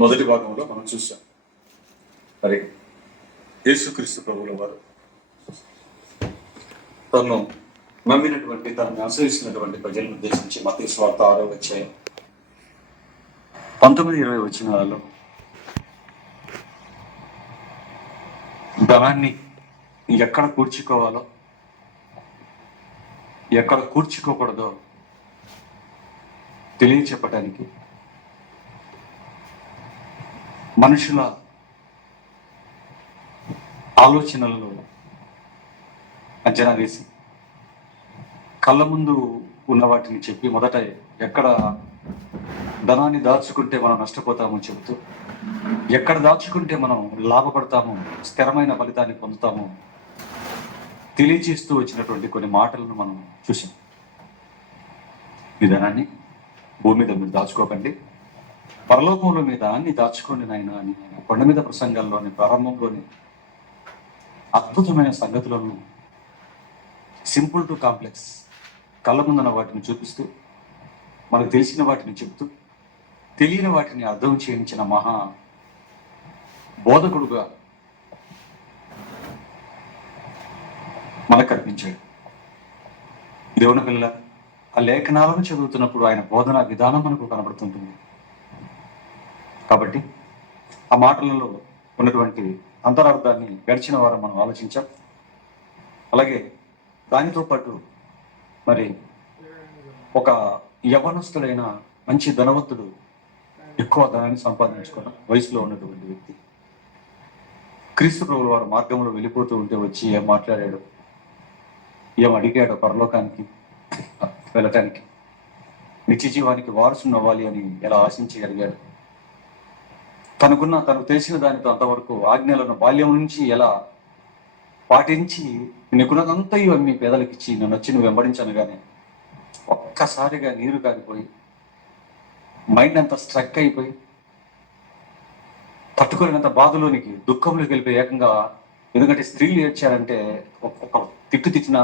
మొదటి భాగంలో మనం చూసాం. మరి యేసుక్రీస్తు ప్రభువుల వారు తను నమ్మినటువంటి, తనను ఆశ్రయిస్తున్నటువంటి ప్రజలను ఉద్దేశించి మత్తయి సువార్త 6వ అధ్యాయం 19-20 వచనాలలో ధనాన్ని ఎక్కడ కూర్చుకోవాలో, ఎక్కడ కూర్చుకోకూడదో తెలియచెప్పటానికి మనుషుల ఆలోచనలను అంచనా వేసి కళ్ళ ముందు ఉన్న వాటిని చెప్పి మొదట ఎక్కడ ధనాన్ని దాచుకుంటే మనం నష్టపోతామో చెబుతూ, ఎక్కడ దాచుకుంటే మనం లాభపడతామో, స్థిరమైన ఫలితాన్ని పొందుతామో తెలియచేస్తూ వచ్చినటువంటి కొన్ని మాటలను మనం చూసాం. ఈ ధనాన్ని భూమి మీద మీరు దాచుకోకండి, పరలోకంలో మీ దాన్ని దాచుకోండి నాయన అని కొండ మీద ప్రసంగాల్లోని ప్రారంభంలోని అద్భుతమైన సంగతులను సింపుల్ టు కాంప్లెక్స్ కళ్ళ ముందున్న వాటిని చూపిస్తూ, మనకు తెలిసిన వాటిని చెబుతూ, తెలియని వాటిని అర్థం చేయించిన మహా బోధకుడుగా మనకు కనిపించాడు. దేవుని పిల్లల ఆ లేఖనాలను చదువుతున్నప్పుడు ఆయన బోధనా విధానం మనకు కనబడుతుంటుంది. కాబట్టి ఆ మాటలలో ఉన్నటువంటి అంతరార్థాన్ని గడిచిన వారం మనం ఆలోచించాం. అలాగే దానితో పాటు మరి ఒక యవనస్తుడైన మంచి ధనవంతుడు, ఎక్కువ ధనాన్ని సంపాదించుకున్న వయసులో ఉన్నటువంటి వ్యక్తి క్రీస్తు ప్రభువుల వారి మార్గంలో వెళ్ళిపోతూ ఉంటే వచ్చి ఏం మాట్లాడాడు, ఏం అడిగాడో, పరలోకానికి వెళ్ళటానికి, నిత్య జీవానికి వారసుని అవ్వాలి అని ఎలా ఆశించి అడిగాడు, తనకు తెలిసిన దానితో అంతవరకు ఆజ్ఞలను బాల్యం నుంచి ఎలా పాటించి నీకున్నదంతా ఇవన్నీ పేదలకు ఇచ్చి నన్ను వచ్చి నువ్వు వెంబడించనుగానే ఒక్కసారిగా నీరు కారిపోయి మైండ్ అంతా స్ట్రక్ అయిపోయి తట్టుకోలేనంత బాధలోనికి, దుఃఖంలోకి వెళ్ళిపోయి ఏకంగా, ఎందుకంటే స్త్రీలు ఏడ్చారంటే ఒక తిట్టు తిట్టినా,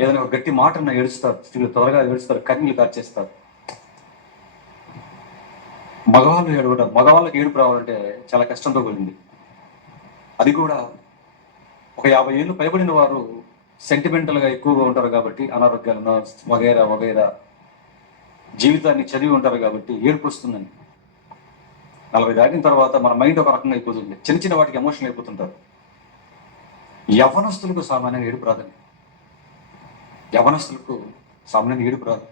ఏదైనా ఒక గట్టి మాటన్నా ఏడుస్తారు, స్త్రీలు త్వరగా ఏడుస్తారు, కన్నీళ్ళు కార్చేస్తారు. మగవాళ్ళు ఏడవడం, మగవాళ్ళకి ఏడుపు రావాలంటే చాలా కష్టంతో కూడింది. అది కూడా ఒక 50 ఏళ్ళు పైబడిన వారు సెంటిమెంటల్గా ఎక్కువగా ఉంటారు కాబట్టి, అనారోగ్యాలను వగైరా వగైరా జీవితాన్ని చదివి ఉంటారు కాబట్టి ఏడుపు వస్తుందని. 40 దాటిన తర్వాత మన మైండ్ ఒక రకంగా అయిపోతుంది, చిన్న చిన్న వాటికి ఎమోషనల్ అయిపోతుంటారు. యవనస్తులకు సామాన్యంగా ఏడుపు రాదండి, యవనస్తులకు సామాన్యంగా ఏడుపు రాదు.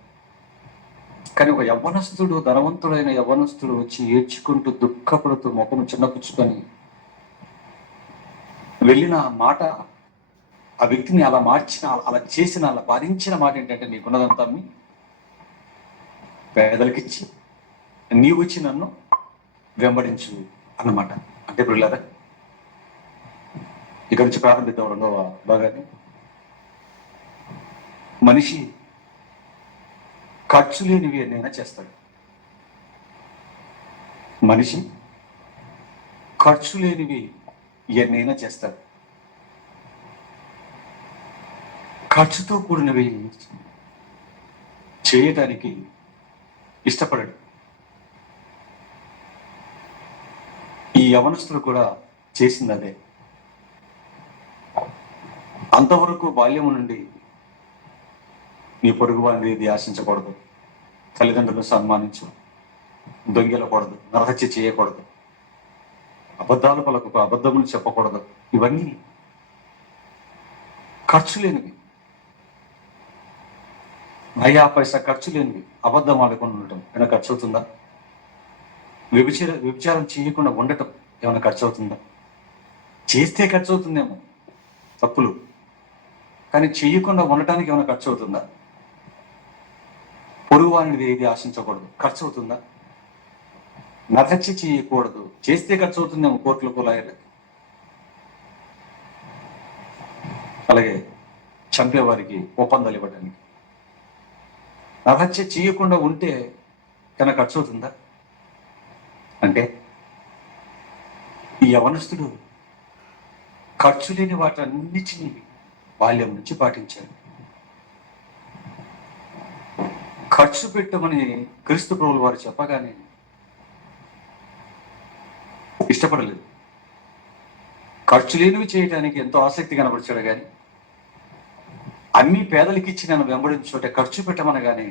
కానీ ఒక యవ్వనస్తుడు, ధనవంతుడైన యవ్వనస్తుడు వచ్చి ఏడ్చుకుంటూ దుఃఖపడుతూ ముఖం చిన్నపుచ్చుకొని వెళ్ళిన మాట, ఆ వ్యక్తిని అలా మార్చిన, అలా చేసిన, అలా బాధించిన మాట ఏంటంటే, నీకున్నదంతా అమ్మి పేదలకిచ్చి నీవు వచ్చి నన్ను వెంబడించు అన్నమాట. అంటే పిల్లరా, ఇక్కడ నుంచి ప్రారంభిద్దాం 2వ భాగాన్ని. మనిషి ఖర్చు లేనివి ఎన్నైనా చేస్తాడు. మనిషి ఖర్చు లేనివి ఎన్నైనా చేస్తాడు. ఖర్చుతో కూడినవి చేయటానికి ఇష్టపడడు. ఈ యవనస్తులు కూడా చేసింది అదే. అంతవరకు బాల్యము నుండి నీ పొరుగు వారిని ఏది ఆశించకూడదు, తల్లిదండ్రులను సన్మానించు, దొంగిలకూడదు, నరహత్య చేయకూడదు, అబద్ధాలు పలకకు, అబద్ధములు చెప్పకూడదు, ఇవన్నీ ఖర్చు లేనివి, నయా పైసా ఖర్చు లేనివి. అబద్ధం ఆడకుండా ఉండటం ఏమైనా ఖర్చు అవుతుందా? వ్యభిచారం చేయకుండా ఉండటం ఏమైనా ఖర్చు అవుతుందా? చేస్తే ఖర్చు అవుతుందేమో తప్పులు, కానీ చేయకుండా ఉండటానికి ఏమైనా ఖర్చు అవుతుందా? పొరుగు వారిని ఏది ఆశించకూడదు, ఖర్చు అవుతుందా? నరహత్య చేయకూడదు, చేస్తే ఖర్చు అవుతుందేమో కోర్టులకు, లాయర్లకి. అలాగే చంపేవారికి ఒప్పందాలు ఇవ్వడానికి. నరహత్య చేయకుండా ఉంటే ఏమైనా ఖర్చు అవుతుందా? అంటే ఈ యవనస్తుడు ఖర్చు లేని వాటన్నిటినీ బాల్యం నుంచి పాటించాడు. ఖర్చు పెట్టమని క్రీస్తు ప్రభువుల వారు చెప్పగానే ఇష్టపడలేదు. ఖర్చు లేనివి చేయడానికి ఎంతో ఆసక్తి కనబరిచాడు, కానీ అన్ని పేదలకి ఇచ్చి నన్ను వెంబడించోటే ఖర్చు పెట్టమనగానే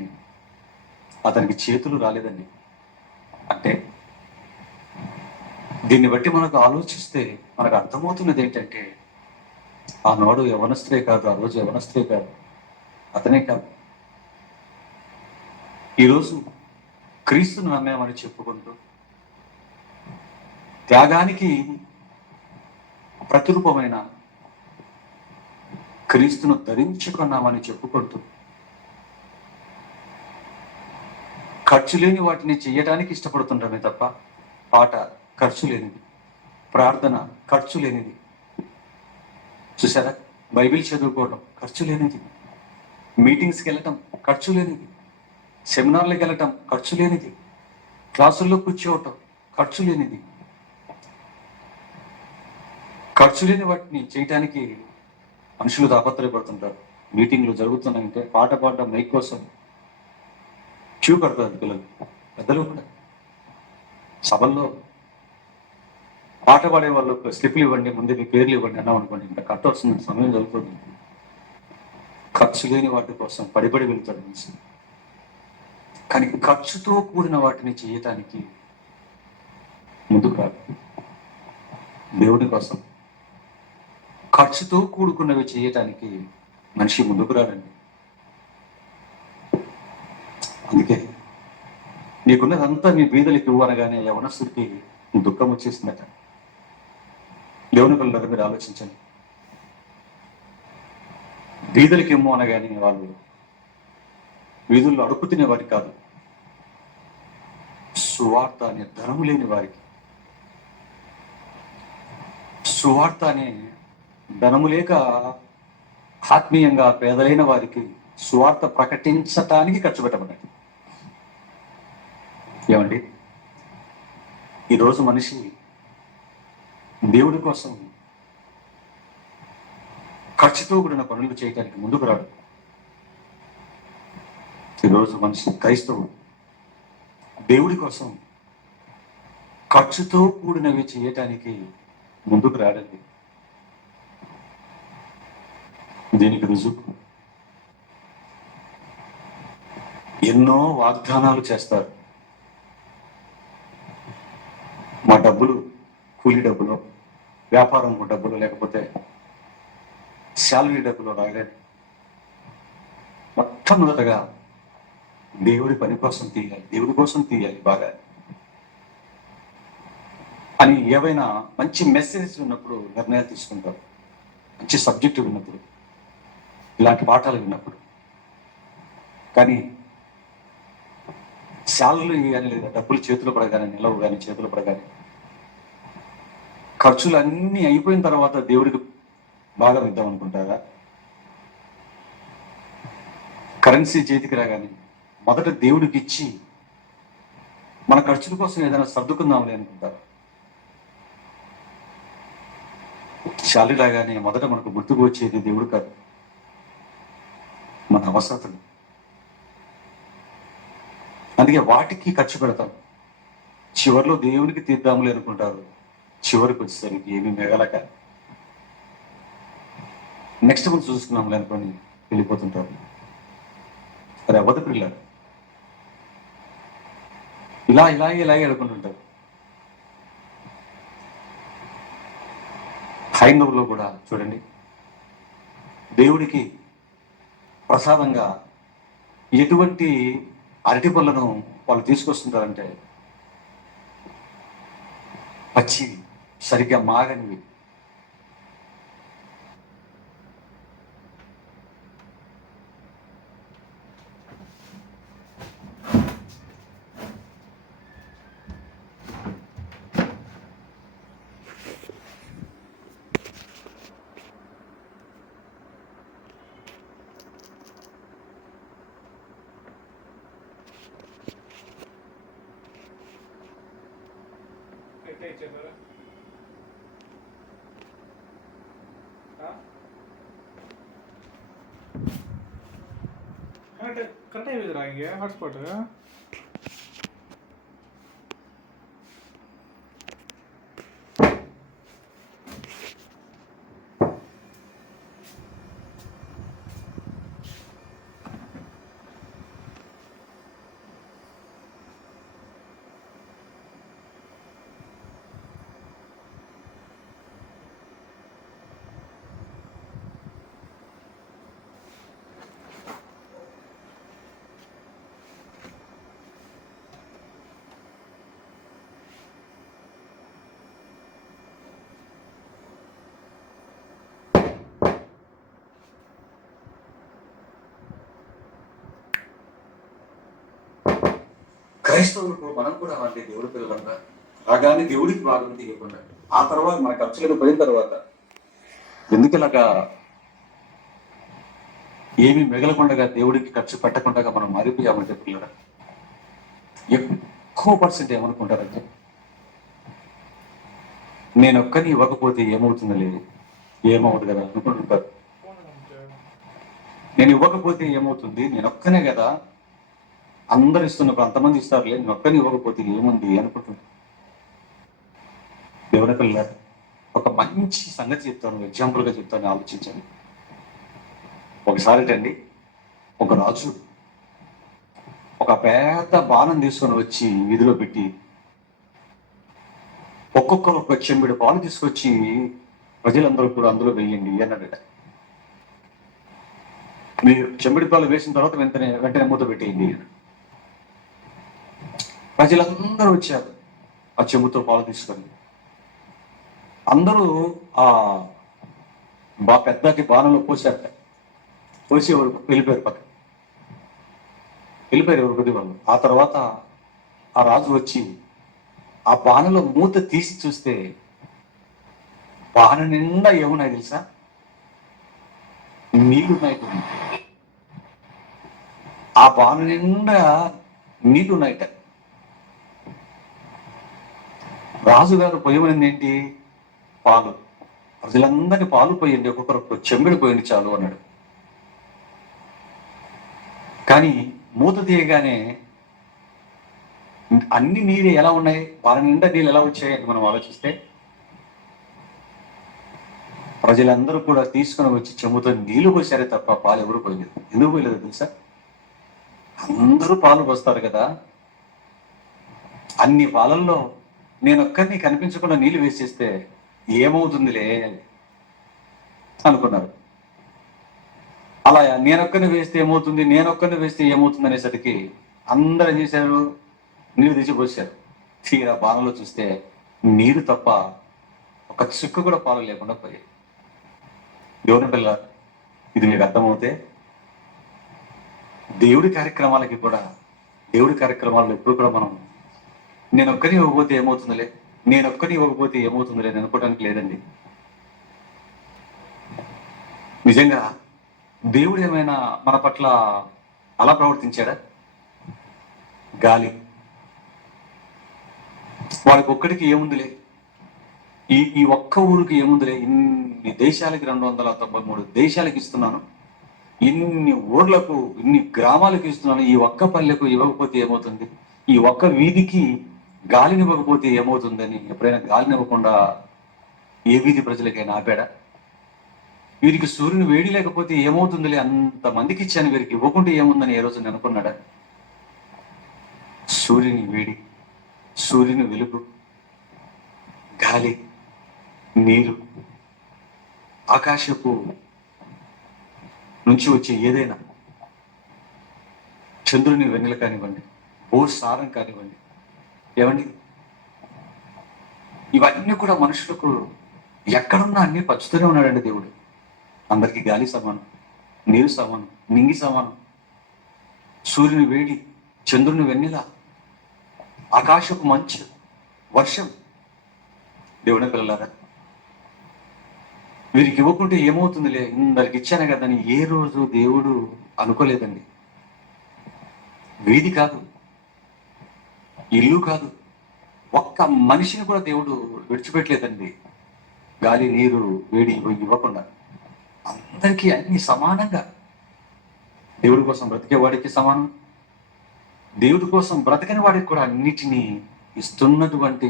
అతనికి చేతులు రాలేదండి. అంటే దీన్ని బట్టి మనకు ఆలోచిస్తే మనకు అర్థమవుతున్నది ఏంటంటే, ఆనాడు యవనస్తులే కాదు, ఆ రోజు యవనస్తులే కాదు, అతనే కాదు, ఈరోజు క్రీస్తును నమ్మామని చెప్పుకుంటూ, త్యాగానికి ప్రతిరూపమైన క్రీస్తును ధరించుకున్నామని చెప్పుకుంటూ, ఖర్చు లేని వాటిని చేయడానికి ఇష్టపడుతుంటామే తప్ప, పాట ఖర్చు లేనిది, ప్రార్థన ఖర్చు లేనిది, చూసారా, బైబిల్ చదువుకోవడం ఖర్చు లేనిది, మీటింగ్స్కి వెళ్ళటం ఖర్చు లేనిది, సెమినార్లకు వెళ్ళటం ఖర్చు లేనిది, క్లాసుల్లో కూర్చోవటం ఖర్చు లేనిది. ఖర్చు లేని వాటిని చేయటానికి మనుషులు తాపత్రయపడుతుంటారు. మీటింగ్లు జరుగుతున్నాయంటే పాట పాడడం మైక్ కోసం క్యూ కడతారు పిల్లలు, పెద్దలు కూడా. సభల్లో పాట పాడే వాళ్ళకు స్లిప్లు ఇవ్వండి, ముందే మీ పేర్లు ఇవ్వండి అన్నాం అనుకోండి, ఇంకా కట్టవలసిన సమయం జరుగుతుంది. ఖర్చు లేని వాటి కోసం పడిపడి వెళ్తాడు మనిషి. కానీ ఖర్చుతో కూడిన వాటిని చేయటానికి ముందుకు రాదు. దేవుడి కోసం ఖర్చుతో కూడుకున్నవి చేయటానికి మనిషి ముందుకు రాడండి. అందుకే నీకున్నదంతా నీ బీదలకి ఇవ్వు అనగానే యవనస్తుడికి దుఃఖం వచ్చేసిందట. దేవుని పిల్లలు మీరు ఆలోచించండి. బీదలకి ఇమ్ము అనగానే వాళ్ళు వీధుల్లో అడుపు తినే వారికి కాదు, సువార్త అనే ధనము లేని వారికి, సువార్త అనే ధనము లేక ఆత్మీయంగా పేదలైన వారికి సువార్త ప్రకటించటానికి ఖర్చు పెట్టమన్నది. ఏమండి, ఈరోజు మనిషి దేవుడి కోసం ఖర్చుతో కూడిన పనులు చేయడానికి ముందుకు రాడు. ఈరోజు మనిషి క్రైస్తవుడు దేవుడి కోసం ఖర్చుతో కూడినవి చేయటానికి ముందుకు రాడండి. దీనికి రుజువు ఎన్నో వాగ్దానాలు చేస్తారు. మా డబ్బులు కూలీ డబ్బులు, వ్యాపారం డబ్బులు, లేకపోతే శాలరీ డబ్బులు రాగానే మొట్టమొదటగా దేవుడి పని కోసం తీయాలి, దేవుడి కోసం తీయాలి బాగా అని ఏవైనా మంచి మెసేజ్ ఉన్నప్పుడు నిర్ణయాలు తీసుకుంటారు. మంచి సబ్జెక్టు విన్నప్పుడు, ఇలాంటి పాఠాలు విన్నప్పుడు. కానీ శాలరీ కానీ లేదా డబ్బులు చేతులు పడగానే, నిలవు కానీ చేతులు పడగానే, ఖర్చులు అన్నీ అయిపోయిన తర్వాత దేవుడికి బాగా ఇద్దాం అనుకుంటారా? కరెన్సీ చేతికి రాగానే మొదట దేవుడికి ఇచ్చి మన ఖర్చుల కోసం ఏదైనా సర్దుకుందాంలే అనుకుంటారు. శాలరీ రాగానే మొదట మనకు గుర్తుకు వచ్చేది దేవుడు కాదు, మన అవసరతలు. అందుకే వాటికి ఖర్చు పెడతాం. చివరిలో దేవునికి తీద్దాములే అనుకుంటారు. చివరికి వచ్చేసరికి ఏమీ మిగలక నెక్స్ట్ మంత్ చూసుకున్నాములే అనుకొని వెళ్ళిపోతుంటారు. అది అవ్వదు పిల్లలు. ఇలాగే అనుకుంటుంటారు. హైందవుల్లో కూడా చూడండి, దేవుడికి ప్రసాదంగా ఎటువంటి అరటి పళ్ళను వాళ్ళు తీసుకొస్తుంటారంటే పచ్చివి, సరిగ్గా మాగనివి. करेक्ट है इधर आएंगे हॉटस्पॉट है క్రైస్తవులకు మనం కూడా అంటే దేవుడి పిల్లలంగా రాగానే దేవుడికి భాగం తీయకుండా ఆ తర్వాత మన ఖర్చులకు పోయిన తర్వాత ఎందుకు ఇలాగా ఏమి మిగలకుండా దేవుడికి ఖర్చు పెట్టకుండా మనం మారిపోయామంటే పిల్లరా ఎక్కువ పర్సెంట్ ఏమనుకుంటారంటే నేను ఒక్కని ఇవ్వకపోతే ఏమవుతుందో లేదు, ఏమవుతుంది కదా అనుకుంటుంటారు. నేను ఇవ్వకపోతే ఏమవుతుంది, నేను ఒక్కనే కదా, అందరు ఇస్తున్నప్పుడు అంతమంది ఇస్తారులే, నేను ఒక్కని ఇవ్వకపోతే ఏముంది అనుకుంటున్నాను. దేవుని పిల్లలు ఒక మంచి సంగతి చెప్తాను, ఎగ్జాంపుల్గా చెప్తాను, ఆలోచించండి. ఒకసారి అండి ఒక రాజు ఒక పెద్ద బాణం తీసుకొని వచ్చి వీధిలో పెట్టి ఒక్కొక్కరు ఒక చెంబిడి పాలు తీసుకొచ్చి ప్రజలందరూ కూడా అందులో వేయండి అన్నాడట. మీరు చెంబిడి పాలు వేసిన తర్వాత వెంటనే మూత పెట్టేయండి. ప్రజలందరూ వచ్చారు ఆ చెంబుతో పాలు తీసుకొని. అందరూ ఆ పెద్దకి బాణంలో పోసారట. పోసి వెళ్ళిపోయారు పక్కన, వెళ్ళిపోయారు ఎవరు కొద్ది వాళ్ళు. ఆ తర్వాత ఆ రాజు వచ్చి ఆ బాణలో మూత తీసి చూస్తే బాణ నిండా ఏమున్నాయి తెలుసా? నీళ్లున్నాయి. ఆ బాణ నిండా నీళ్లున్నాయట. రాజుగారు పొయ్యమనింది ఏంటి? పాలు. ప్రజలందరినీ పాలు పోయండి, ఒక్కొక్కరు చెంబిడి పోయండి చాలు అన్నాడు. కానీ మూత తీయగానే అన్ని నీళ్ళు ఎలా ఉన్నాయి, వాళ్ళ నిండా నీళ్ళు ఎలా వచ్చాయని మనం ఆలోచిస్తే ప్రజలందరూ కూడా తీసుకుని వచ్చి చెంబుతో నీళ్లు పోసారే తప్ప పాలు ఎవరు పోయలేదు. ఎందుకు పోయలేదు తెలుసా? అందరూ పాలు పోస్తారు కదా, అన్ని పాలల్లో నేనొక్కరిని కనిపించకుండా నీళ్లు వేసేస్తే ఏమవుతుందిలే అనుకున్నారు. అలా నేనొక్కరిని వేస్తే ఏమవుతుంది అనేసరికి అందరూ ఏం చేశారు? నీళ్ళు తీసిపోసారు. తీరా బాణంలో చూస్తే నీరు తప్ప ఒక చుక్క కూడా పాలు లేకుండా పోయాయి. దేవుని పిల్ల, ఇది మీకు అర్థమవుతే దేవుడి కార్యక్రమాల్లో ఎప్పుడు కూడా మనం నేనొక్కని ఇవ్వకపోతే ఏమవుతుందిలే అని అనుకోవడానికి లేదండి. నిజంగా దేవుడు ఏమైనా మన పట్ల అలా ప్రవర్తించాడా? గాలి వాడికి ఒక్కడికి ఏముందిలే, ఈ ఒక్క ఊరికి ఏముందిలే, ఇన్ని దేశాలకి 293 దేశాలకు ఇస్తున్నాను, ఇన్ని ఊర్లకు ఇన్ని గ్రామాలకు ఇస్తున్నాను, ఈ ఒక్క పల్లెకు ఇవ్వకపోతే ఏమవుతుంది, ఈ ఒక్క వీధికి గాలిని ఇవ్వకపోతే ఏమవుతుందని ఎప్పుడైనా గాలిని ఇవ్వకుండా ఏ వీధి ప్రజలకైనా ఆపాడా? వీరికి సూర్యుని వేడి లేకపోతే ఏమవుతుందిలే, అంతమందికి ఇచ్చాను, వీరికి ఇవ్వకుంటే ఏముందని ఏ రోజు అనుకున్నాడా? సూర్యుని వేడి, సూర్యుని వెలుగు, గాలి, నీరు, ఆకాశపు నుంచి వచ్చే ఏదైనా, చంద్రుని వెన్నెల కానివ్వండి, సారం కానివ్వండి, ఏమండి, ఇవన్నీ కూడా మనుషులకు ఎక్కడున్నా అన్ని పంచుతూనే ఉన్నాడండి దేవుడు. అందరికీ గాలి సమానం, నీరు సమానం, నింగి సమానం, సూర్యుని వేడి, చంద్రుని వెన్నెల, ఆకాశపు మంచు, వర్షం. దేవుని పిల్లలారా, వీరికి ఇవ్వకుంటే ఏమవుతుందిలే, ఇందరికి ఇచ్చాను కదని ఏ రోజు దేవుడు అనుకోలేదండి. వీధి కాదు, ఇల్లు కాదు, ఒక్క మనిషిని కూడా దేవుడు విడిచిపెట్టలేదండి గాలి, నీరు, వేడి ఇవ్వకుండా. అందరికీ అన్ని సమానంగా, దేవుడి కోసం బ్రతికేవాడికి సమానం, దేవుడి కోసం బ్రతకని వాడికి కూడా అన్నిటినీ ఇస్తున్నటువంటి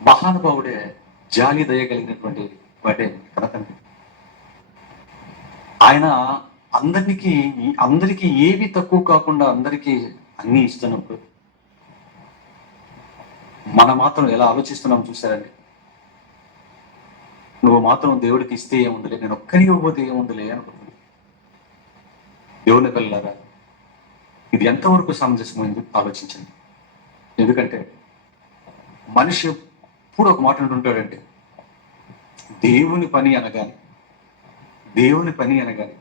మహానుభావుడే, జాలి దయగలిగినటువంటి వాడే కనతండ్రి. ఆయన అందరికీ ఏవి తక్కువ కాకుండా అందరికీ అన్ని ఇస్తున్నప్పుడు మనం మాత్రం ఎలా ఆలోచిస్తున్నాం చూసారండి? నువ్వు మాత్రం దేవుడికి ఇస్తే ఏముందిలే, నేను ఒక్కరికి ఇవ్వబోతే ఏముందిలే అనుకుంటున్నాను. దేవుని పిల్లలారా, ఇది ఎంతవరకు సమంజసమైంది ఆలోచించండి. ఎందుకంటే మనిషి ఎప్పుడు ఒక మాట అంటుంటాడంటే, దేవుని పని అనగానే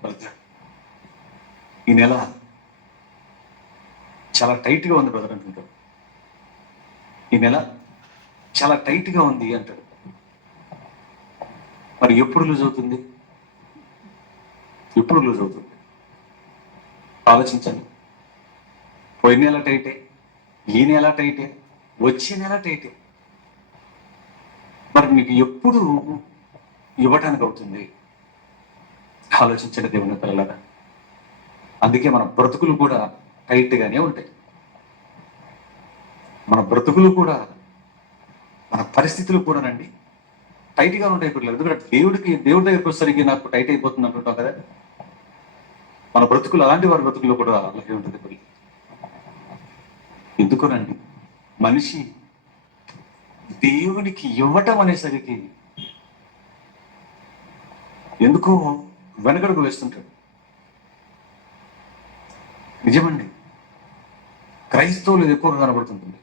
బ్రదర్, ఈ నెల చాలా టైట్గా ఉంది బ్రదర్ అంటుంటాడు. ఈ నెల చాలా టైట్గా ఉంది అంటాడు. మరి ఎప్పుడు లూజ్ అవుతుంది? ఎప్పుడు లూజ్ అవుతుంది? ఆలోచించండి. పోయిన నెల టైటే, ఈ నెల టైటే, వచ్చే నెల టైటే. మరి మీకు ఎప్పుడు ఇవ్వటానికి అవుతుంది? ఆలోచించండి దేవుని పిల్లలారా. అందుకే మన బ్రతుకులు కూడా టైట్గానే ఉంటాయి. మన బ్రతుకులు కూడా, మన పరిస్థితులు కూడానండి టైట్గా ఉంటాయి పిల్లలు. ఎందుకంటే దేవుడి దగ్గరికి వచ్చేసరికి నాకు టైట్ అయిపోతుంది అంటుంటాం కదా. మన బ్రతుకులు అలాంటి వారి బ్రతుకుల్లో కూడా అలాగే ఉంటుంది పిల్లలు. ఎందుకోనండి మనిషి దేవునికి ఇవ్వటం అనేసరికి ఎందుకో వెనకడుగు వేస్తుంటాడు. నిజమండి, క్రైస్తవులు ఇది ఎక్కువగా కనబడుతుంటుంది.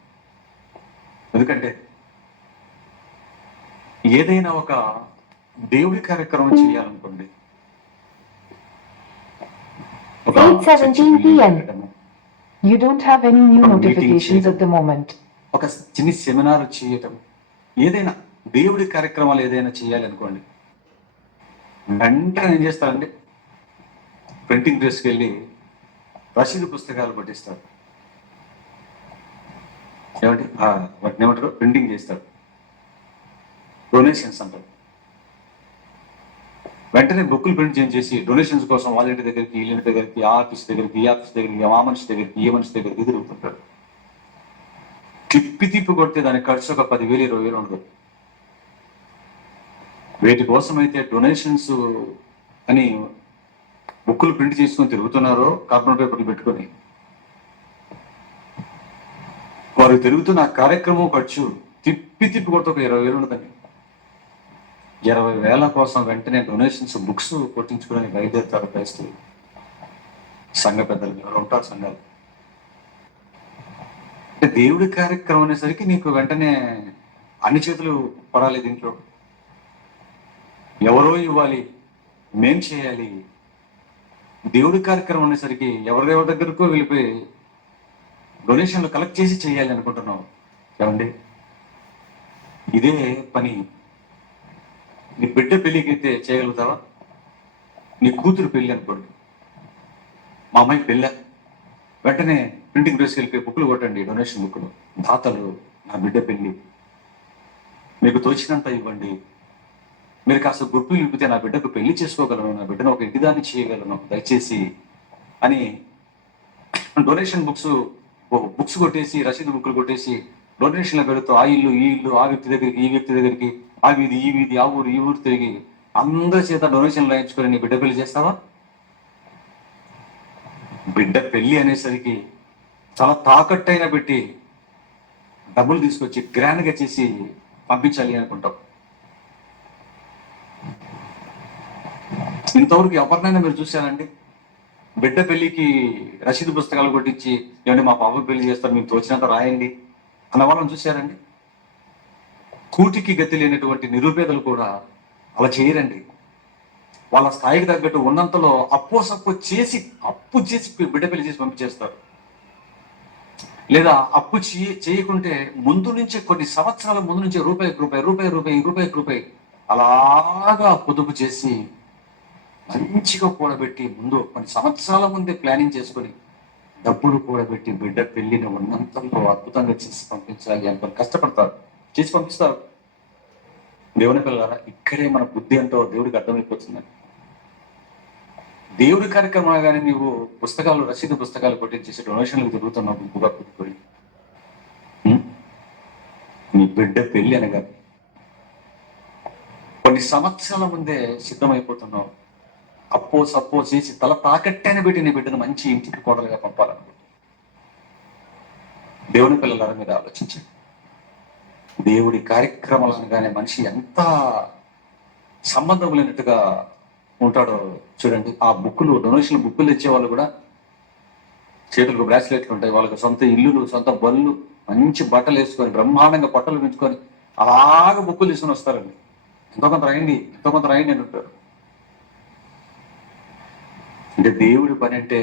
ఎందుకంటే ఏదైనా ఒక దేవుడి కార్యక్రమం చేయాలనుకోండి, ఒక 8:17 p.m. You don't have any new Or meeting notifications చేయడం. at the moment. ఒక చిన్న సెమినార్ చేయటం, ఏదైనా దేవుడి కార్యక్రమాలు ఏదైనా చేయాలి అనుకోండి, వెంటనే ఏం చేస్తారండి, ప్రింటింగ్ ప్రెస్కి వెళ్ళి రసీదు పుస్తకాలు పట్టిస్తారు. ఏమంటే వాటిని ఏమంటారు, ప్రింటింగ్ చేస్తారు. డొనేషన్స్ అంటారు. వెంటనే బుక్కులు ప్రింట్ చేసి డొనేషన్స్ కోసం వాళ్ళ ఇంటి దగ్గరికి, వీళ్ళ ఇంటి దగ్గరికి, ఆ ఆఫీస్ దగ్గరికి, ఈ ఆఫీస్ దగ్గరికి, ఆ మనిషి దగ్గరికి, ఏ మనిషి దగ్గరికి తిరుగుతుంటాడు. తిప్పి కొడితే దాని ఖర్చు ఒక 10,000 20,000 ఉండదు. వీటి కోసం అయితే డొనేషన్స్ అని బుక్కులు ప్రింట్ చేసుకొని తిరుగుతున్నారో, కార్బన్ పేపర్లు పెట్టుకొని, వారు తిరుగుతున్న కార్యక్రమం ఖర్చు తిప్పి కొడితే ఒక 20,000 ఉండదండి. 20,000 కోసం వెంటనే డొనేషన్స్ బుక్స్ కొట్టించుకుని బయలుదేరుతారు క్రైస్తవులు. సంఘ పెద్దలు ఎవరు ఉంటారు సంఘాలు. అంటే దేవుడి కార్యక్రమం అనేసరికి నీకు వెంటనే అన్ని చేతులు పడాలి. దీంట్లో ఎవరో ఇవ్వాలి, మేం చేయాలి. దేవుడి కార్యక్రమం అనేసరికి ఎవరెవరి దగ్గరకో వెళ్ళిపోయి డొనేషన్లు కలెక్ట్ చేసి చేయాలి అనుకుంటున్నావు. ఏమండి, ఇదే పని నీ బిడ్డ పెళ్ళికి అయితే చేయగలుగుతావా? నీ కూతురు పెళ్ళి అనుకోండి, మా అమ్మాయి పెళ్ళ, వెంటనే ప్రింటింగ్ ప్రెస్కి వెళ్ళిపోయి బుక్లు కొట్టండి, డొనేషన్ బుక్లు. దాతలు, నా బిడ్డ పెళ్ళి, మీకు తోచినంత ఇవ్వండి, మీరు కాస్త గుర్తులు ఇప్పితే నా బిడ్డకు పెళ్లి చేసుకోగలను, నా బిడ్డను ఒక ఇంటిదాన్ని చేయగలను దయచేసి అని డొనేషన్ బుక్స్ కొట్టేసి, రసీదు బుక్లు కొట్టేసి డొనేషన్లు పెడుతూ ఆ ఇల్లు ఈ ఇల్లు, ఆ వ్యక్తి దగ్గరికి ఈ వ్యక్తి దగ్గరికి, ఆ వీధి ఈ వీధి, ఆ ఊరు ఈ ఊరు తిరిగి అందరి చేత డొనేషన్లు రాయించుకొని నీ బిడ్డ పెళ్లి చేస్తావా? బిడ్డ పెళ్లి అనేసరికి చాలా తాకట్టైనా పెట్టి డబ్బులు తీసుకొచ్చి గ్రాండ్గా చేసి పంపించాలి అనుకుంటాం. ఇంతవరకు ఎవరినైనా మీరు చూశారండి బిడ్డ పెళ్లికి రసీదు పుస్తకాలు కొట్టించి, ఏమంటే మా పాప పెళ్లి చేస్తారు, మీకు తోచినంత రాయండి అన్న వాళ్ళని చూశారండి? కూటికి గతి లేనటువంటి నిరుపేదలు కూడా అలా చేయరండి. వాళ్ళ స్థాయికి తగ్గట్టు ఉన్నంతలో అప్పు చేసి బిడ్డ పెళ్లి చేసి పంపించేస్తారు. లేదా అప్పు చేయకుంటే ముందు నుంచే, కొన్ని సంవత్సరాల ముందు నుంచే రూపాయి అలాగా పొదుపు చేసి మంచిగా కూడబెట్టి, ముందు కొన్ని సంవత్సరాల ముందే ప్లానింగ్ చేసుకొని డబ్బులు కూడబెట్టి బిడ్డ పెళ్లిని ఉన్నంతలో అద్భుతంగా చేసి పంపించాలి అనుకొని కష్టపడతారు, చేసి పంపిస్తారు. దేవుని పిల్లలారా, ఇక్కడే మన బుద్ధి అంటో దేవుడికి అర్థమైపోతుందండి. దేవుడి కార్యక్రమాలు కానీ నీవు రసీదు పుస్తకాలు కొట్టించేసి డొనేషన్లకు తిరుగుతున్నావు గుంపుగా పెట్టుకొని, నీ బిడ్డ పెళ్లి అనగా కొన్ని సంవత్సరాల ముందే సిద్ధమైపోతున్నావు. సప్పో చేసి తల తాకట్టైన పెట్టి నీ బిడ్డను మంచి ఇంటికి కోడలుగా పంపాలనుకుంటున్నావు. దేవుని పిల్లలారా, మీరు ఆలోచించండి. దేవుడి కార్యక్రమాలు అనగానే మనిషి ఎంత సంబంధం లేనట్టుగా ఉంటాడో చూడండి. ఆ డొనేషన్ బుక్కులు ఇచ్చే వాళ్ళు కూడా చేతులకు బ్రాస్లెట్లు ఉంటాయి, వాళ్ళకి సొంత ఇల్లులు, సొంత బళ్ళు, మంచి బట్టలు వేసుకొని బ్రహ్మాండంగా బట్టలు పెంచుకొని అలాగ బుక్కులు తీసుకొని వస్తారండి. ఎంతో కొంత రాయండి అని ఉంటారు. అంటే దేవుడి పని అంటే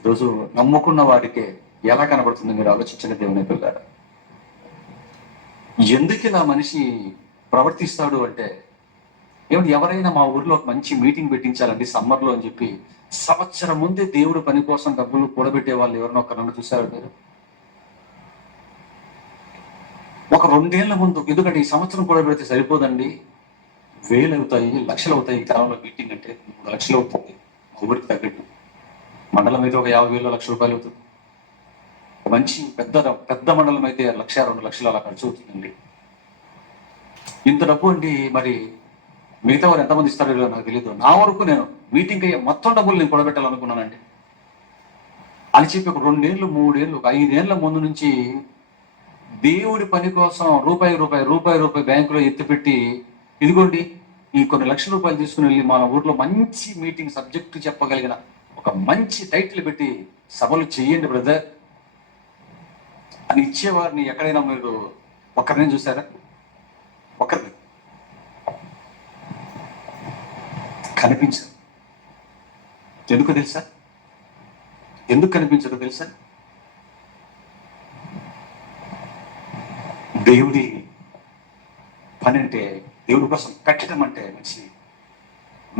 ఈరోజు నమ్ముకున్న వాడికే ఎలా కనబడుతుంది మీరు ఆలోచించిన దేవుని పిల్లారా? ఎందుకు ఇలా మనిషి ప్రవర్తిస్తాడు అంటే, ఏమిటి ఎవరైనా మా ఊర్లో ఒక మంచి మీటింగ్ పెట్టించాలండి సమ్మర్లో అని చెప్పి సంవత్సరం ముందే దేవుడు పని కోసం డబ్బులు కూడబెట్టే వాళ్ళు ఎవరినో ఒకరిని చూశారు మీరు? ఒక 2 ఏళ్ల ముందు, ఎందుకంటే ఈ సంవత్సరం కూడబెడితే సరిపోదండి, వేలు అవుతాయి, లక్షలు అవుతాయి. ఈ గ్రామంలో మీటింగ్ అంటే 3 లక్షలు అవుతుంది మా ఊరికి తగ్గట్టు. మండలం అయితే ఒక 50,000 లక్ష రూపాయలు అవుతుంది. ఒక మంచి పెద్ద మండలం అయితే 1,00,000 2 లక్షలు అలా ఖర్చు అవుతుందండి. ఇంత డబ్బు అండి. మరి మిగతా వారు ఎంతమంది ఇస్తారో నాకు తెలియదు. నా వరకు నేను మీటింగ్ అయ్యే మొత్తం డబ్బులు నేను కూడబెట్టాలనుకున్నానండి అని చెప్పి ఒక 2 ఏళ్ళు 3 ఏళ్ళు ఒక 5 ఏళ్ల ముందు నుంచి దేవుడి పని కోసం రూపాయి బ్యాంకులో ఎత్తిపెట్టి, ఇదిగోండి ఈ కొన్ని లక్షల రూపాయలు తీసుకుని వెళ్ళి మన ఊర్లో మంచి మీటింగ్ సబ్జెక్టు చెప్పగలిగిన ఒక మంచి టైటిల్ పెట్టి సభలు చెయ్యండి బ్రదర్ అని ఇచ్చేవారిని ఎక్కడైనా మీరు ఒక్కరిని చూసారా? ఒక్కరిని కనిపించదు. ఎందుకు తెలుసా? ఎందుకు కనిపించదో తెలుసా? దేవుడి పని అంటే, దేవుడి కోసం కట్టడం అంటే మనిషి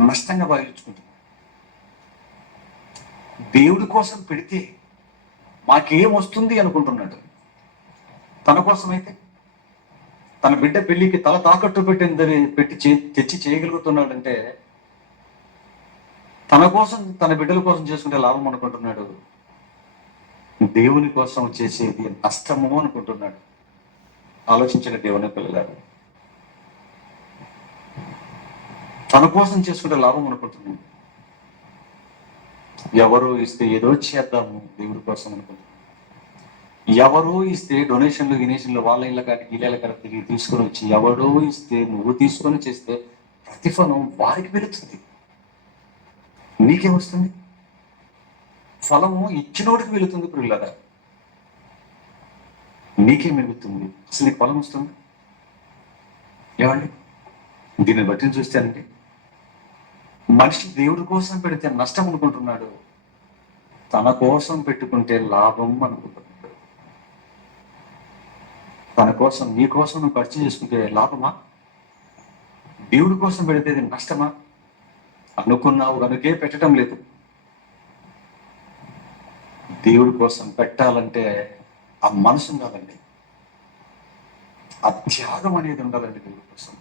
నష్టంగా భావించుకుంటుంది. దేవుడి కోసం పెడితే మాకేం వస్తుంది అనుకుంటున్నాడు. తన కోసం అయితే, తన బిడ్డ పెళ్లికి తల తాకట్టు తెచ్చి చేయగలుగుతున్నాడంటే తన కోసం, తన బిడ్డల కోసం చేసుకుంటే లాభం అనుకుంటున్నాడు. దేవుని కోసం చేసేది నష్టము అనుకుంటున్నాడు. ఆలోచించిన దేవుని పిల్లలారు, తన కోసం చేసుకుంటే లాభం అనుకుంటున్నాడు. ఎవరో ఇస్తే ఏదో చేద్దాము దేవుడి కోసం అనుకుంటున్నాడు. ఎవరో ఇస్తే డొనేషన్లు వాళ్ళ ఇళ్ళ కాటి వీళ్ళ కాడ తిరిగి తీసుకొని వచ్చి, ఎవడో ఇస్తే నువ్వు తీసుకొని చేస్తే ప్రతిఫలం వారికి వెళుతుంది. నీకేమొస్తుంది? ఫలము ఇచ్చినోడికి వెళుతుంది. పిల్లగా నీకే మిగులుతుంది. అసలు నీకు ఫలం వస్తుంది ఏమండి? దీన్ని బట్టి చూస్తానండి, మనిషి దేవుడి కోసం పెడితే నష్టం అనుకుంటున్నాడు, తన కోసం పెట్టుకుంటే లాభం అనుకుంటున్నాడు. తన కోసం, నీ కోసం నువ్వు ఖర్చు చేసుకుంటే లాభమా? దేవుడి కోసం పెడితే నష్టమా? అనుకున్నావు కనుకే పెట్టడం లేదు. దేవుడి కోసం పెట్టాలంటే ఆ మనసు ఉండాలండి, ఆ త్యాగం అనేది ఉండాలండి దేవుడి కోసం.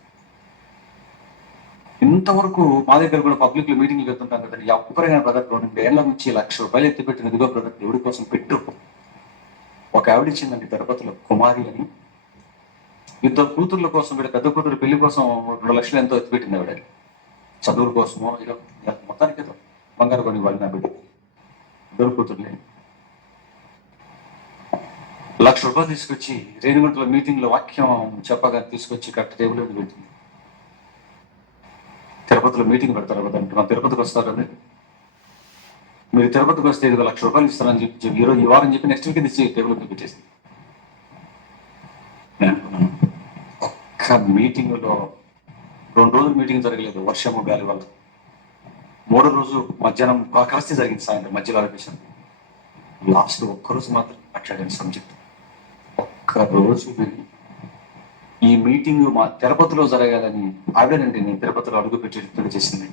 ఇంతవరకు మా దగ్గర కూడా పబ్లిక్ లో మీటింగ్లు వెళ్తుంటాం కదండి, ఎవరైనా బ్రదర్ 2 ఏళ్ల నుంచి 1,00,000 రూపాయలు ఎత్తిపెట్టిన, ఇదిగో బ్రదర్ దేవుడి కోసం పెట్టు. ఒక ఆవిడ ఇచ్చిందండి తిరుపతిలో, కుమారి అని. 2 కూతుర్ల కోసం, పెద్ద కూతురు పెళ్లి కోసం 2 లక్షలు ఎంతో ఎత్తిపెట్టింది ఆవిడ. చదువుల కోసమో ఏదో మొత్తానికి ఏదో బంగారు కొని వాళ్ళు నా బిడ్డ 2 కూతుర్లే. 1,00,000 రూపాయలు తీసుకొచ్చి రేణిగుంటలో మీటింగ్ లో వాక్యం చెప్పగా తీసుకొచ్చి కట్ట టేబుల్ మీద పెట్టింది. తిరుపతిలో మీటింగ్ పెడతారు కదంటే, మా తిరుపతికి వస్తారని, మీరు తిరుపతికి వస్తే 1,00,000 రూపాయలు ఇస్తారని చెప్పి ఈరోజు ఈ వారం చెప్పి నెక్స్ట్ వీక్ తెచ్చి టేబుల్ మీద పెట్టేసి, నేను అనుకున్నాను ఒక్క మీటింగ్లో 2 రోజులు మీటింగ్ జరగలేదు, వర్షము గాలి వల్ల. 3వ రోజు మధ్యాహ్నం కలిసి జరిగింది, సాయంత్రం మధ్యలో ఆలోచించాను. లాస్ట్ ఒక్కరోజు మాత్రం మాట్లాడాను సబ్జెక్ట్. ఒక్కరోజు ఈ మీటింగ్ మా తిరుపతిలో జరగాలని ఆవిడనండి నేను తిరుపతిలో అడుగు పెట్టి చేసింది.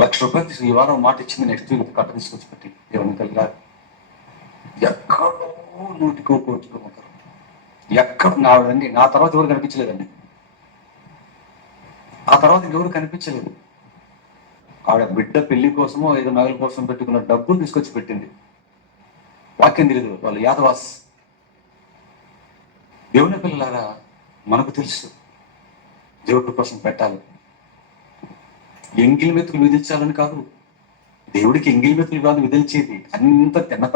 1,00,000 రూపాయలు ఈ వారం మాట ఇచ్చింది, నెక్స్ట్ వీక్ కట్ట తీసుకొచ్చి పెట్టి దేవుని కలిగారు. ఎక్కడో 100 కోట్లు ఎక్కడ ఆవిడండి. నా తర్వాత ఎవరు కనిపించలేదండి, ఆ తర్వాత ఎవరు కనిపించలేదు. ఆవిడ బిడ్డ పెళ్లి కోసమో ఏదో నగల కోసం పెట్టుకున్న డబ్బులు తీసుకొచ్చి పెట్టింది. వాక్యం తెలియదు, వాళ్ళు యాదవాస్. దేవుని పిల్లలారా, మనకు తెలుసు దేవుడి కోసం పెట్టాలి. ఎంగిలి మెతుకులు విధించాలని కాదు, దేవుడికి ఎంగిలి మెతుకులు కాదు విధించేది. అంత తిన్న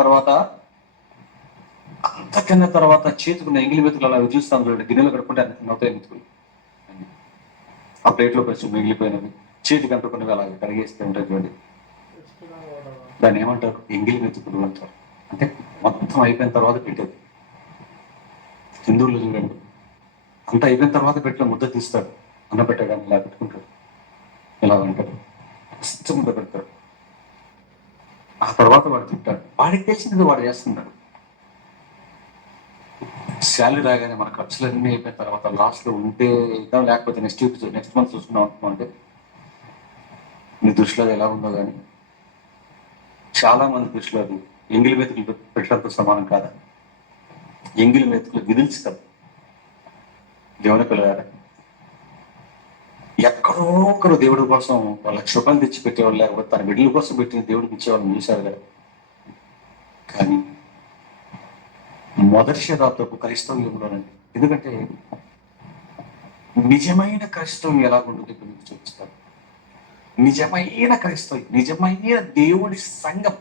తర్వాత చేతుకున్న ఎంగిలి మెతుకులు అలా విధిస్తాం చూడండి, గిన్నెలో కడుకుంటే అన్ని నవ్వుతాయి మెతుకులు. ఆ ప్లేట్లో కొంచెం మిగిలిపోయినవి చేతికి అంటుకున్నవి అలా కడిగేస్తే ఉంటాయి చూడండి, దాన్ని ఏమంటారు? ఎంగిలి మెతుకులు అంటారు. అంటే మొత్తం అయిపోయిన తర్వాత పెట్టేది. హిందువులు చూడండి, అంత అయిపోయిన తర్వాత పెట్టిన ముద్ద తీస్తాడు, అన్న పెట్టగానే ఇలా పెట్టుకుంటాడు, ఇలా అంటారు, ఇష్టం ముద్ద పెడతాడు. ఆ తర్వాత వాడు తింటాడు. వాడికి తెలిసింది వాడు చేస్తున్నాడు. శాలరీ రాగానే మన ఖర్చులన్నీ అయిపోయిన తర్వాత లాస్ట్లో ఉంటే ఇద్దాం, లేకపోతే నెక్స్ట్ మంత్ చూసుకుందాం అనుకుంటే నీ దృష్టిలో అది ఎలా ఉందో కానీ చాలా మంది దృష్టిలో అది ఎంగిలి మెతుకులు పెట్టడంతో సమానం కాదా? ఎంగిలి మెతుకులు విధించుతారు. దేవుని పిల్లగారు ఎక్కడో ఒకరు దేవుడి కోసం వాళ్ళ క్షుభం తెచ్చి పెట్టేవాళ్ళు, లేకపోతే తన బిడ్డల కోసం పెట్టిన దేవుడికి ఇచ్చేవాళ్ళని చూశారు కదా. కానీ మొదటి శతాబ్దపు క్రైస్తవ్యంలోనండి, ఎందుకంటే నిజమైన క్రైస్తవం ఎలాగుంటుంది ఇప్పుడు మీకు చూపిస్తారు. నిజమైన క్రైస్తవం, నిజమైన దేవుడి సంఘం,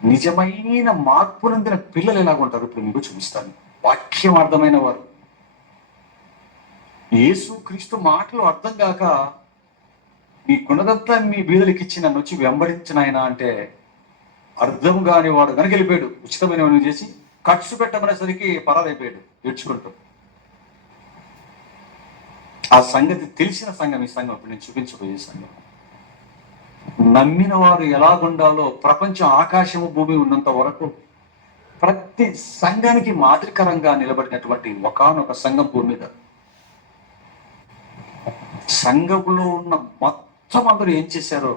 నిజమైన మార్పు నొందిన పిల్లలు ఎలాగుంటారు ఇప్పుడు మీకు చూపిస్తాను. వాక్యం అర్థమైన వారు, యేసు క్రీస్తు మాటలు అర్థం కాక మీ గుణదంతా మీ బీదలకి ఇచ్చి నన్ను వచ్చి వెంబడించిన ఆయన అంటే అర్థం కాని వాడు కనుక వెళ్ళిపోయాడు. ఉచితమైన చేసి ఖర్చు పెట్టమనేసరికి పరాలైపోయాడు ఏడ్చుకుంటూ. ఆ సంగతి తెలిసిన సంఘం ఈ సంఘం ఇప్పుడు నేను చూపించబోయే సంఘం. నమ్మిన వారు ఎలాగుండాలో ప్రపంచం ఆకాశము భూమి ఉన్నంత వరకు ప్రతి సంఘానికి మాదిరికరంగా నిలబడినటువంటి ఒకానొక సంఘం భూమి మీద. సంఘంలో ఉన్న మొత్తం అందరూ ఏం చేశారో,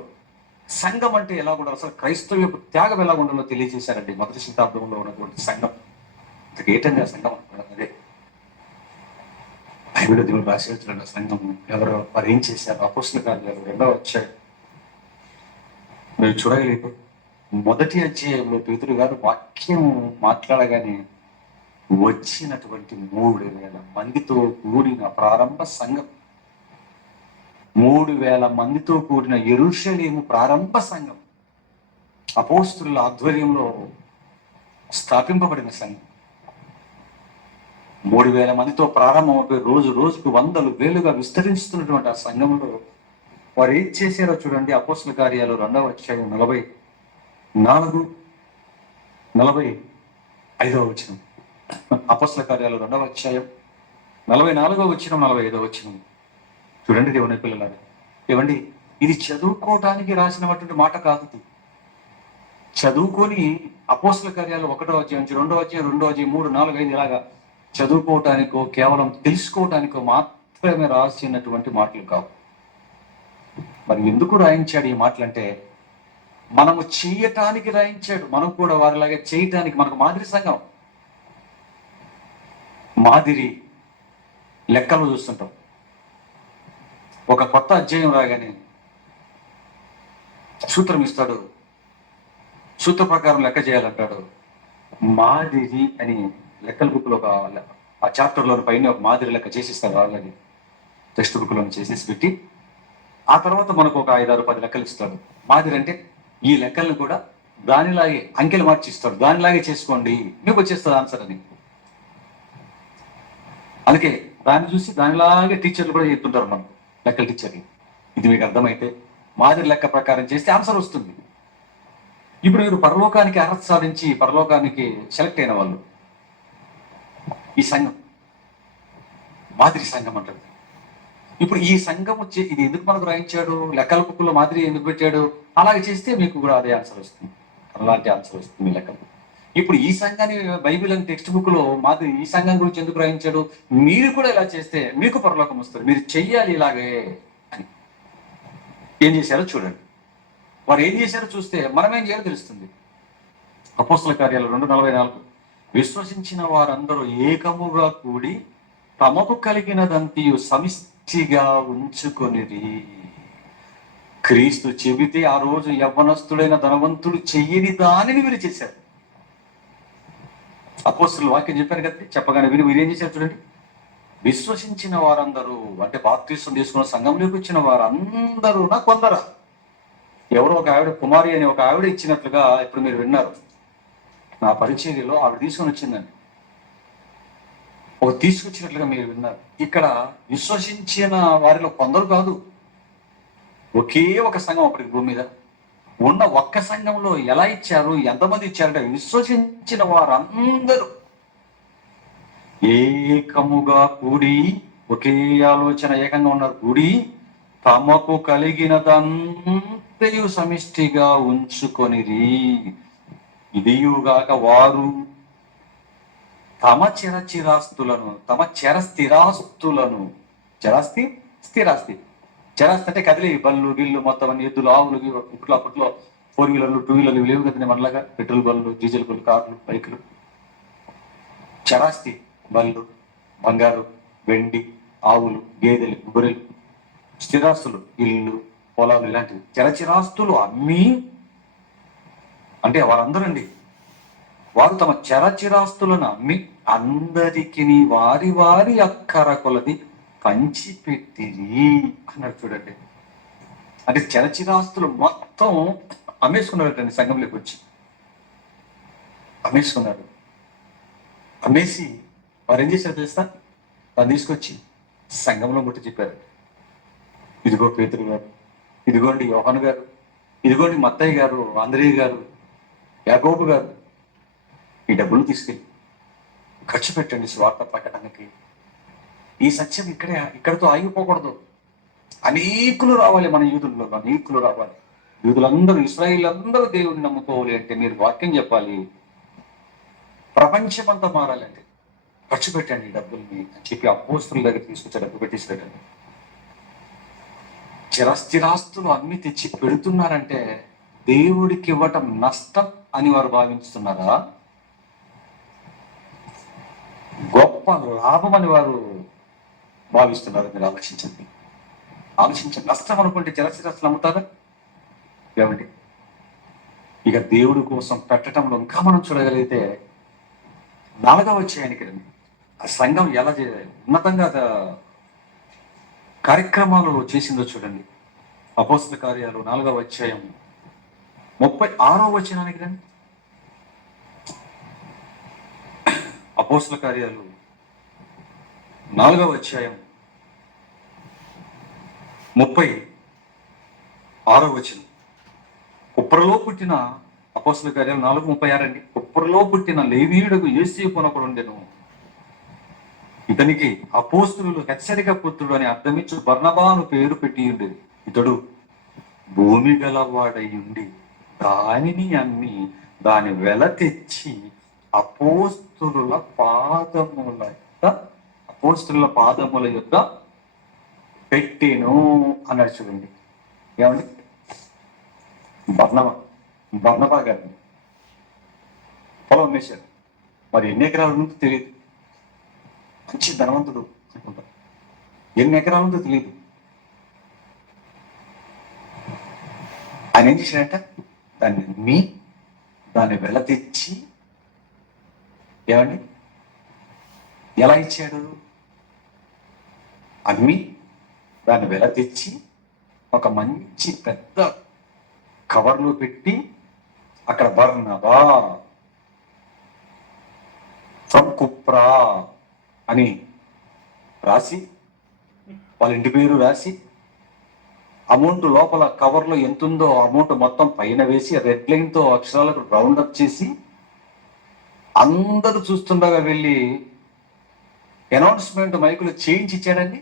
సంఘం అంటే ఎలా ఉండాలి, అసలు క్రైస్తవ త్యాగం ఎలా ఉండాలో తెలియజేశారండి మొదటి శతాబ్దంలో ఉన్నటువంటి సంఘం. ఏటంగా సంఘం అనుకున్నాను అదే బైబిల్ దేవుడు రాసేస్తున్నాడు. సంఘం ఎవరో వారు ఏం చేశారు, అపోస్తల కార్యాలు 2వ అధ్యాయం మీరు చూడగలిగితే మొదటి అధ్యాయంలో పేతురు గారు వాక్యం మాట్లాడగానే వచ్చినటువంటి 3,000 మందితో కూడిన ప్రారంభ సంఘం, 3,000 మందితో కూడిన యెరూషలేము ప్రారంభ సంఘం, అపోస్తలుల ఆధ్వర్యంలో స్థాపింపబడిన సంఘం. 3,000 మందితో ప్రారంభమైపోయి రోజు రోజుకు వందలు వేలుగా విస్తరిస్తున్నటువంటి ఆ సంఘంలో వారు ఏం చేశారో చూడండి. అపోస్తల కార్యాలు 2వ అధ్యాయం 44-45 వచనం. అపోస్తల కార్యాలు 2వ అధ్యాయం 44వ వచనం 45వ వచనం చూడండి. దేవుని పిల్లలారా, ఏమండి, ఇది చదువుకోవటానికి రాసినటువంటి మాట కాదు. చదువుకొని అపోస్తల కార్యాలు 1వ అధ్యాయం 2వ అధ్యాయం 2వ అధ్యాయం 3, 4, 5 ఇలాగా చదువుకోవటానికో కేవలం తెలుసుకోవటానికో మాత్రమే రాసినటువంటి మాటలు కావు. మరి ఎందుకు రాయించాడు ఈ మాటలు అంటే, మనము చేయటానికి రాయించాడు. మనం కూడా వారిలాగా చేయటానికి. మనకు మాదిరి సంఘం, మాదిరి లెక్కలు చూస్తుంటాం. ఒక కొత్త అధ్యాయం రాగానే సూత్రం ఇస్తాడు, సూత్ర ప్రకారం లెక్క చేయాలంటాడు. మాదిరి అని లెక్కల బుక్లో ఆ చాప్టర్లో పైన ఒక మాదిరి లెక్క చేసిస్తారు. వాళ్ళని టెక్స్ట్ బుక్లో చేసేసి పెట్టి ఆ తర్వాత మనకు ఒక 5, 6, 10 లెక్కలు ఇస్తాడు. మాదిరి అంటే ఈ లెక్కలను కూడా దానిలాగే అంకెలు మార్చి ఇస్తాడు. దానిలాగే చేసుకోండి, మీకు వచ్చేస్తుంది ఆన్సర్ అని. అందుకే దాన్ని చూసి దానిలాగే టీచర్లు కూడా చెప్తుంటారు మనం, లెక్కల టీచర్లు. ఇది మీకు అర్థమైతే మాదిరి లెక్క ప్రకారం చేస్తే ఆన్సర్ వస్తుంది. ఇప్పుడు మీరు పరలోకానికి అర్హత సాధించి పరలోకానికి సెలెక్ట్ అయిన వాళ్ళు, ఈ సంఘం మాదిరి సంఘం అంటారు. ఇప్పుడు ఈ సంఘం వచ్చి ఇది ఎందుకు మనకు రాయించాడు, లెక్కల బుక్కులో మాదిరి ఎందుకు పెట్టాడు, అలాగే చేస్తే మీకు కూడా అదే ఆన్సర్ వస్తుంది, అలాంటి ఆన్సర్ వస్తుంది మీ లెక్కలు. ఇప్పుడు ఈ సంఘాన్ని బైబిల్ అని టెక్స్ట్ బుక్ లో మాదిరి ఈ సంఘం గురించి ఎందుకు రాయించాడు, మీరు కూడా ఇలా చేస్తే మీకు పరలోకం వస్తుంది, మీరు చెయ్యాలి ఇలాగే అని. ఏం చేశారో చూడండి. వారు ఏం చేశారో చూస్తే మనం ఏం చేయాలో తెలుస్తుంది. అపోస్తల కార్యాలు 2:44 విశ్వసించిన వారందరూ ఏకముగా కూడి తమకు కలిగినదంతియు సమిష్టిగా ఉంచుకొనిరి. క్రీస్తు చెబితే ఆ రోజు యవ్వనస్తుడైన ధనవంతుడు చెయ్యని దానిని వీరు చేశారు. అపోస్తలుల వాక్యం చెప్పారు కదా, చెప్పగానే వీరు ఏం చేశారు చూడండి. విశ్వసించిన వారందరూ అంటే బాప్తిస్మం తీసుకున్న సంఘంలోకి వచ్చిన వారందరూ నా కొందరా, ఎవరో ఒక ఆవిడ కుమారి అని ఒక ఆవిడ ఇచ్చినట్లుగా ఇప్పుడు మీరు విన్నారు. నా పరిచర్యలో ఆవిడ తీసుకొని వచ్చిందండి, ఒక తీసుకొచ్చినట్లుగా మీరు విన్నారు. ఇక్కడ విశ్వసించిన వారిలో కొందరు కాదు, ఒకే ఒక సంఘం అప్పటికి భూమి మీద ఉన్న ఒక్క సంఘంలో ఎలా ఇచ్చారు, ఎంతమంది ఇచ్చారంటే విశ్వసించిన వారందరూ ఏకముగా కూడి, ఒకే ఆలోచన ఏకంగా ఉన్నారు, కూడి తమకు కలిగినదంతా అంతయు సమిష్టిగా ఉంచుకొనిరి. ఇదియుగాక వారు తమ స్థిరాస్తులను స్థిరాస్తి అంటే కదిలే బళ్ళు గిళ్ళు మొత్తం అన్ని ఎద్దులు ఆవులు అప్పట్లో 4 వీలర్లు 2 వీలర్లు లేవు కదండి మనలాగా. పెట్రోల్ బళ్ళు, డీజిల్ బళ్ళు, కార్లు, బైకులు. చరాస్తి బళ్ళు, బంగారు, వెండి, ఆవులు, గేదెలు, గొర్రెలు, స్థిరాస్తులు, ఇల్లు, పొలాలు, ఇలాంటివి చరచిరాస్తులు అమ్మి, అంటే వారందరూ అండి, వారు తమ చరచిరాస్తులను అమ్మి అందరికి వారి వారి అక్కర కొలది పంచిపెట్టిరి అన్నాడు. చూడండి, అంటే చరచిరాస్తులు మొత్తం అమ్మేసుకున్నారటండి. సంఘంలోకి వచ్చి అమ్మేసుకున్నారు. అమ్మేసి వారు ఏం చేశారు తెలుసా? దాన్ని తీసుకొచ్చి సంఘంలో ముట్టి చెప్పారు. ఇదిగో పేతురు గారు, ఇదిగోండి యోహాను గారు, ఇదిగోండి మత్తయ్య గారు, ఆంద్రేయ గారు, యాకోబు గారు, ఈ డబ్బులు తీసుకెళ్ళి ఖర్చు పెట్టండి స్వార్థ ప్రకటనకి. ఈ సత్యం ఇక్కడితో ఆగిపోకూడదు. అనేకులు రావాలి, మన యూదుల్లో అనేకులు రావాలి. యూదులందరూ, ఇశ్రాయేలు అందరూ దేవుడిని నమ్ముకోవాలి అంటే మీరు వాక్యం చెప్పాలి. ప్రపంచమంతా మారాలంటే ఖర్చు పెట్టండి ఈ డబ్బుల్ని అని చెప్పి అపోస్తుల దగ్గర తీసుకొచ్చే డబ్బు పెట్టేసాడండి. స్థిరాస్తులు అమ్మి తెచ్చి పెడుతున్నారంటే దేవుడికి ఇవ్వటం నష్టం అని వారు భావిస్తున్నారా? గొప్ప లాభం అని వారు భావిస్తున్నారు? మీరు ఆలోచించండి. నష్టం అనుకుంటే స్థిరాస్తులు అమ్ముతారా? ఏమండి, ఇక దేవుడి కోసం పెట్టడంలో ఇంకా మనం చూడగలిగితే 4వ అధ్యాయానికి రండి. ఆ సంఘం ఎలా ఉన్నతంగా కార్యక్రమాలు చేసిందో చూడండి. అపోస్తల కార్యాలు 4వ అధ్యాయం 36వ వచనానికి రండి. అపోస్తల కార్యాలు 4వ అధ్యాయం 36వ వచనం. కుప్రలో పుట్టిన అపోస్తల కార్యాలు 4:36 అండి. కుప్రలో పుట్టిన లేవీయుడకు యోసేపు ఒకడు ఉండెను. ఇతనికి అపోస్తలులు హెచ్చరిక పుత్రుడు అని అర్థమిచ్చు బర్నబాను పేరు పెట్టి ఉండేది. ఇతడు భూమి గలవాడై ఉండి దానిని అమ్మి దాని వెల తెచ్చి అపోస్తలుల పాదముల యొక్క పెట్టెను అన్నాడు. చూడండి, ఏమండి, బర్నబా గారు పొలం అమ్మేశారు. మరి ఎన్ని ఎకరాల ఉందో తెలియదు. మంచి ధనవంతుడు అనుకుంటా. ఎన్ని ఎకరాల ఉందో తెలియదు. ఆయన ఏం చేశాడంట? దాన్ని అమ్మి దాన్ని వెల తెచ్చి, ఏమండి, ఎలా ఇచ్చాడు? అమ్మి దాన్ని వెల తెచ్చి ఒక మంచి పెద్ద కవర్లో పెట్టి అక్కడ బర్నబా ఫ్రమ్ కుప్రా అని రాసి, వాళ్ళ ఇంటి పేరు రాసి, అమౌంట్ లోపల కవర్లో ఎంతుందో అమౌంట్ మొత్తం పైన వేసి రెడ్ లైన్తో అక్షరాలకు రౌండప్ చేసి అందరూ చూస్తుండగా వెళ్ళి అనౌన్స్మెంట్ మైకులు చేయించి ఇచ్చాడండి.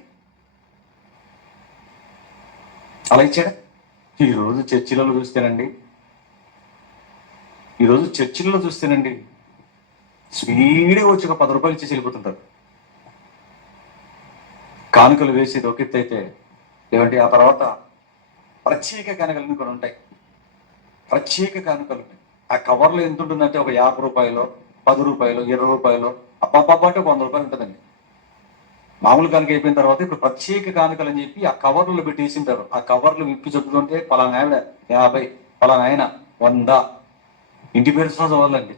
అలా ఇచ్చాడా? ఈరోజు చర్చిలలో చూస్తేనండి స్పీడ్గా వచ్చి ఒక 10 రూపాయలు ఇచ్చేసి వెళ్ళిపోతుంటారు. కానుకలు వేసేది ఒక ఎత్తు అయితే, ఏమంటే ఆ తర్వాత ప్రత్యేక కానుకలు కూడా ఉంటాయి. ప్రత్యేక కానుకలు ఆ కవర్లో ఎంత ఉంటుందంటే ఒక 50 రూపాయలు, 10 రూపాయలు, 20 రూపాయలు, అప్పప్ప అంటే 100 రూపాయలు ఉంటుందండి. మామూలు కానుక అయిపోయిన తర్వాత ఇప్పుడు ప్రత్యేక కానుకలు అని చెప్పి ఆ కవర్లు పెట్టి వేసింటారు. ఆ కవర్లు విప్పి చెప్తుంటే పలానా ఆవిడ 50, పలానా ఆయన 100, ఇంటి పేరు చదవాలండి.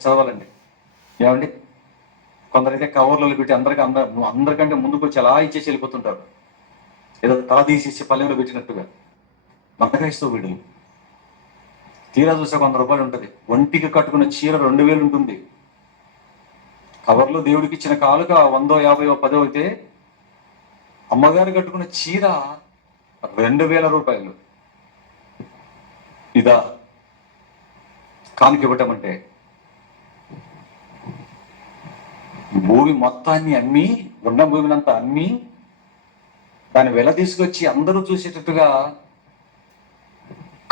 ఏమండి, కొందరైతే కవర్లలో పెట్టి అందరికంటే ముందుకు వచ్చి అలా ఇచ్చేసి వెళ్ళిపోతుంటారు. ఏదో తల తీసేసి పల్లెంలో పెట్టినట్టుగా. మందకాయిస్తూ వీడులు తీరా చూసే 100 రూపాయలు ఉంటుంది. ఒంటికి కట్టుకున్న చీర 2000 ఉంటుంది. కవర్లో దేవుడికి ఇచ్చిన కాలుక 100, 50, 10 అయితే అమ్మగారు కట్టుకున్న చీర 2000 రూపాయలు. ఇదా కానుక ఇవ్వటం అంటే? భూమి మొత్తాన్ని అమ్మి, ఉన్న భూమిని అంతా అమ్మి దాన్ని వెల తీసుకొచ్చి అందరూ చూసేటట్టుగా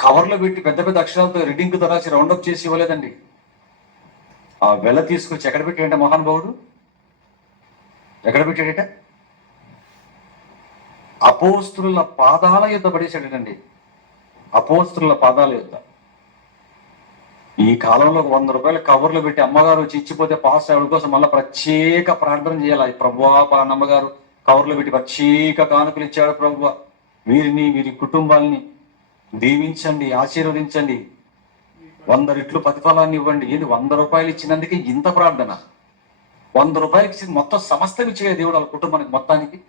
కవర్లో పెట్టి పెద్ద పెద్ద అక్షరాలతో రీడింగ్ తో రాసి రౌండప్ చేసి ఇవ్వలేదండి. ఆ వెల తీసుకొచ్చి ఎక్కడ పెట్టాడంటే మహానుభావుడు, ఎక్కడ పెట్టాడట? అపోస్తుల పాదాల యొద్ద పడేశాడటండి. అపోస్తుల పాదాల యొద్ద. ఈ కాలంలో 100 రూపాయల కవర్లో పెట్టి అమ్మగారు వచ్చి ఇచ్చిపోతే పాస్ ఆవిడ కోసం మళ్ళీ ప్రత్యేక ప్రార్థన చేయాలి. ప్రభువా పలానా అమ్మగారు కవర్లో పెట్టి ప్రత్యేక కానుకలు ఇచ్చాడు ప్రభువా, వీరిని వీరి కుటుంబాలని దీవించండి, ఆశీర్వదించండి, 100 రెట్లు ప్రతిఫలాన్ని ఇవ్వండి. ఏది 100 రూపాయలు ఇచ్చినందుకే ఇంత ప్రార్థన? 100 రూపాయలు ఇచ్చి మొత్తం సమస్తం ఇచ్చే దేవుడు వాళ్ళ కుటుంబానికి మొత్తానికి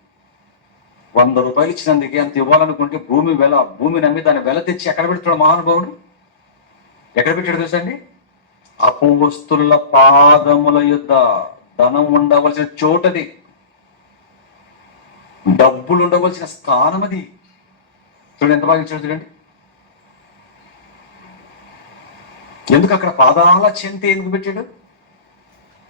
100 రూపాయలు ఇచ్చినందుకే అంత ఇవ్వాలనుకుంటే భూమి నమ్మి దాని వెల తెచ్చి ఎక్కడ పెడతాడు మహానుభావుడు? ఎక్కడ పెట్టాడు తెలుసండి? అపోస్తుల పాదముల యొద్ద. ధనం ఉండవలసిన చోటది, డబ్బులు ఉండవలసిన స్థానం అది. చూడండి ఎంత బాగా ఇచ్చాడు చూడండి. ఎందుకు అక్కడ పాదాల చెంత ఎందుకు పెట్టాడు?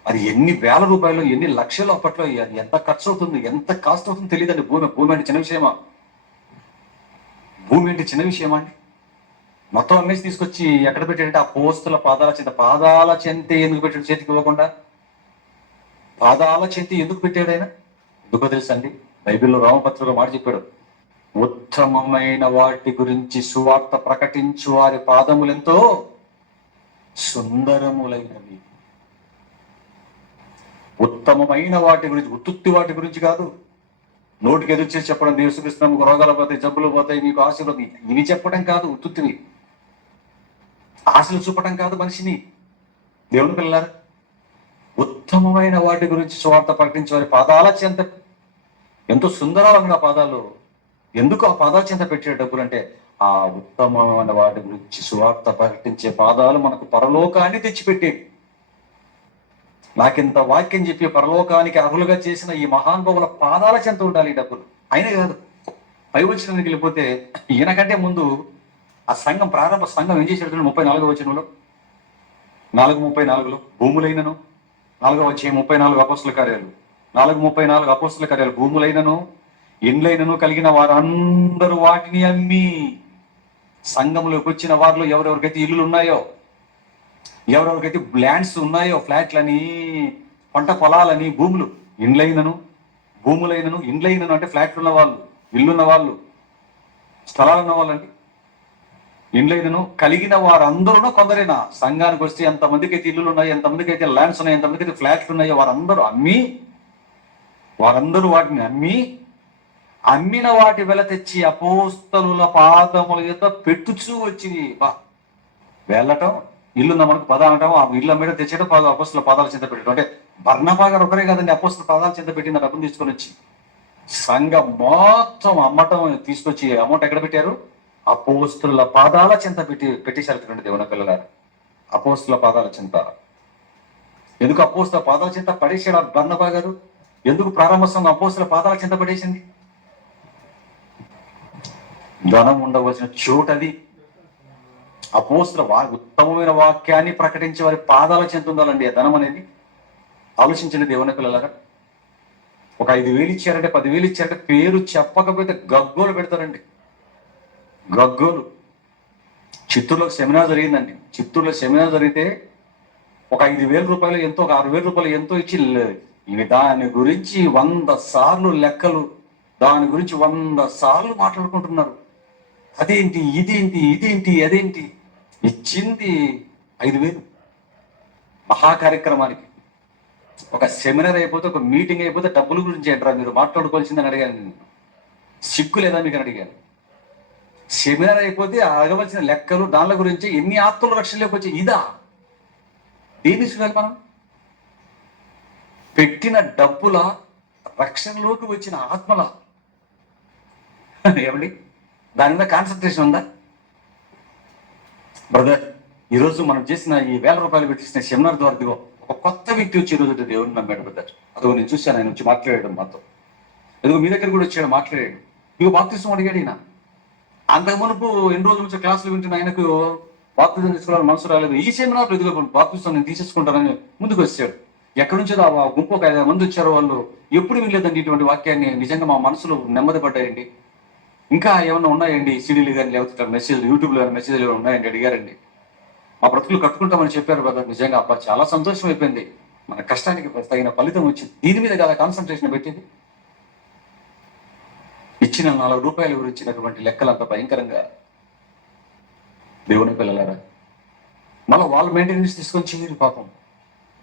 అది ఎన్ని వేల రూపాయలు, ఎన్ని లక్షలు అప్పట్లో, అది ఎంత ఖర్చు అవుతుంది, ఎంత కాస్ట్ అవుతుంది తెలియదండి. భూమి అంటే చిన్న విషయమా? భూమి అంటే చిన్న విషయమా అండి? మొత్తం అమ్మేసి తీసుకొచ్చి ఎక్కడ పెట్టాడంటే అపోస్తుల పాదాల చెంత ఎందుకు పెట్టాడు? చేతికి ఇవ్వకుండా పాదాల చెంత ఎందుకు పెట్టాడు ఆయన? ఎందుకో తెలుసండి, బైబిల్లో రామపత్రికలో మాట చెప్పాడు, ఉత్తమమైన వాటి గురించి సువార్త ప్రకటించు వారి పాదములెంతో సుందరములైనవి. ఉత్తమమైన వాటి గురించి, ఉత్తుత్తి వాటి గురించి కాదు. నోటికి ఎదురు చేసి చెప్పడం, యేసుక్రీస్తు రోగాలు పోతాయి, జబ్బులు పోతాయి, మీకు ఆశీర్వాదం, ఇవి చెప్పడం కాదు. ఉత్తుత్తివి ఆశలు చూపడం కాదు మనిషిని. దేవుని పిల్లలారా, ఉత్తమమైన వాటి గురించి సువార్త ప్రకటించే వారి పాదాల చెంత ఎంతో సుందరమైన పాదాలు. ఎందుకు ఆ పాదాల చెంత పెట్టే డబ్బులు అంటే, ఆ ఉత్తమమైన వాటి గురించి సువార్త ప్రకటించే పాదాలు మనకు పరలోకాన్ని తెచ్చిపెట్టేవి. నాకింత వాక్యం చెప్పి పరలోకానికి అర్హులుగా చేసిన ఈ మహానుభావుల పాదాల చెంత ఉండాలి ఈ డబ్బులు. అయినా కాదు, పై వచ్చినానికి వెళ్ళిపోతే ఈయనకంటే ముందు ఆ సంఘం, ప్రారంభ సంఘం ఏం చేశాడు? 34వ వచనంలో, 4:34లో భూములైనను, 4వ అధ్యాయం 34 అపోస్తుల కార్యాలు, 4:34 అపోస్తుల కార్యాలు, భూములైనను ఇండ్లైనను కలిగిన వారందరూ వాటిని అమ్మి, సంఘంలోకి వచ్చిన వారిలో ఎవరెవరికైతే ఇల్లులు ఉన్నాయో, ఎవరెవరికైతే ల్యాండ్స్ ఉన్నాయో, ఫ్లాట్లని, పంట పొలాలని, భూములైనను ఇండ్లైనను అంటే ఫ్లాట్లు ఉన్న వాళ్ళు, ఇల్లున్న వాళ్ళు, స్థలాలు ఉన్న వాళ్ళండి. ఇండ్లైనను కలిగిన వారందరూ, కొందరైనా సంఘానికి వస్తే ఎంతమందికి అయితే ఇల్లులు ఉన్నాయి, ఎంతమందికి అయితే ల్యాండ్స్ ఉన్నాయి, ఎంతమందికి అయితే ఫ్లాట్లు ఉన్నాయో వారందరూ వాటిని అమ్మిన వాటి వెల తెచ్చి అపోస్తలుల పాదముల యొద్ద పెట్టుచూ వచ్చి, వెళ్ళటం, ఇల్లున్న మనకు పద అనటం, ఆ ఇల్లు అమ్మేట తెచ్చేయడం, అపోస్తల పాదాల చెంత పెట్టడం. అంటే బర్నబా గారు ఒకరే కాదండి, అపోస్తల పాదాల చెంత పెట్టిన డబ్బును తీసుకొని వచ్చి సంఘం మొత్తం అమ్మటం, తీసుకొచ్చి అమౌంట్ ఎక్కడ పెట్టారు? అపోస్తుల పాదాల చెంత పెట్టేశారు. దేవుని పిల్లలారా, అపోస్తుల పాదాల చెంత. ఎందుకు అపోస్తుల పాదాల చెంత పడేసాడు ఆ బర్నబా గారు? ఎందుకు ప్రారంభ సంఘం అపోస్తుల పాదాల చెంత పడేసింది? ధనం ఉండవలసిన చోటది. అపోస్తుల ఉత్తమమైన వాక్యాన్ని ప్రకటించే వారి పాదాల చెంత ఉండాలండి ఆ ధనం అనేది. ఆలోచించండి దేవుని పిల్లలారా. ఒక 5,000 ఇచ్చారంటే, 10,000 ఇచ్చారంటే పేరు చెప్పకపోతే గగ్గోలు పెడతారండి, గగ్గోలు. చిత్తూరులో సెమినార్ జరిగిందండి. చిత్తూరులో సెమినార్ జరిగితే ఒక 5,000 రూపాయలు ఎంతో, ఒక 6,000 రూపాయలు ఎంతో ఇచ్చి ఇవి దాని గురించి 100 సార్లు లెక్కలు, దాని గురించి 100 సార్లు మాట్లాడుకుంటున్నారు. అదేంటి, ఇదేంటి, అదేంటి. ఇచ్చింది 5,000 మహాకార్యక్రమానికి. ఒక సెమినార్ అయిపోతే, ఒక మీటింగ్ అయిపోతే డబ్బుల గురించి ఏంట్రా మీరు మాట్లాడుకోవాల్సిందని అడిగాను నేను. సిగ్గు లేదా మీకు అని అడిగాను. సెమినార్ అయిపోతే అడగవలసిన లెక్కలు, దానిల గురించి, ఎన్ని ఆత్మల రక్షణలోకి వచ్చి ఇదా? దేని చూడాలి మనం? పెట్టిన డబ్బుల రక్షణలోకి వచ్చిన ఆత్మల ఏమండి? దాని మీద కాన్సన్ట్రేషన్ ఉందా? బ్రదర్, ఈరోజు మనం చేసిన ఈ 1,000 రూపాయలు పెట్టించిన సెమినార్ ద్వారా ఒక కొత్త వ్యక్తి వచ్చి ఈరోజు దేవుడిని నమ్మాడు బ్రదర్. అదిగో నేను చూశాను, ఆయన వచ్చి మాట్లాడాడు మాతో. ఎదుగో మీ దగ్గర కూడా వచ్చాడు, మాట్లాడాడు. ఇగో బాప్తిస్మం అడిగాడు ఈయన. అంతకు మునుపు ఎన్ని రోజుల నుంచి క్లాసులు వింటున్న ఆయనకు బాప్తిజం తీసుకోవాలని మనసు రాలేదు. ఈ సెమినార్లో ఇదిగో బాప్తిజం నేను తీసేసుకుంటానని ముందుకు వచ్చాడు. ఎక్కడి నుంచో ఆ గుంపు ఒక 5 మంది వచ్చారు. వాళ్ళు ఎప్పుడు వినలేదండి ఇటువంటి వాక్యాన్ని. నిజంగా మా మనసులో నెమ్మది పడ్డాయండి. ఇంకా ఏమన్నా ఉన్నాయండి సీడీలు కానీ లేకపోతే మెసేజ్ యూట్యూబ్లో మెసేజ్లు ఏమైనా ఉన్నాయండి అడిగారండి. మా బ్రతుకులు కట్టుకుంటామని చెప్పారు కదా. నిజంగా అబ్బా చాలా సంతోషం అయిపోయింది. మన కష్టానికి తగిన ఫలితం వచ్చింది. దీని మీద కదా కాన్సన్ట్రేషన్ పెట్టింది. ఇచ్చిన ₹4 గురించి ఇచ్చినటువంటి లెక్కలు అంత భయంకరంగా దేవుని పిల్లలారా. మళ్ళీ వాళ్ళు మెయింటెనెన్స్ తీసుకొని చేయరు పాపం.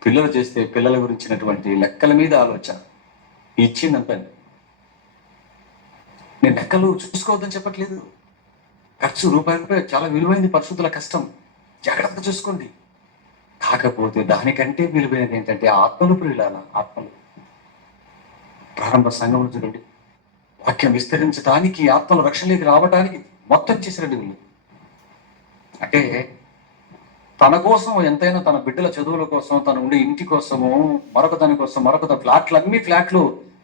పిల్లలు చేస్తే పిల్లల గురించినటువంటి లెక్కల మీద ఆలోచన ఇచ్చిందంత. నేను లెక్కలు చూసుకోవద్దని చెప్పట్లేదు. ఖర్చు రూపాయి చాలా విలువైంది. పరిశుద్ధుల కష్టం జాగ్రత్తగా చూసుకోండి. కాకపోతే దానికంటే విలువైనది ఏంటంటే ఆత్మలు. ప్రియులాల ఆత్మలు. ప్రారంభ సంఘం చూడండి, వాక్యం విస్తరించడానికి, ఆత్మల రక్షణలోకి రావడానికి మొత్తం చేసినట్టు వీళ్ళు. అంటే తన కోసం ఎంతైనా, తన బిడ్డల చదువుల కోసం, తన ఉండే ఇంటి కోసము, మరొక దాని కోసం, ఫ్లాట్లు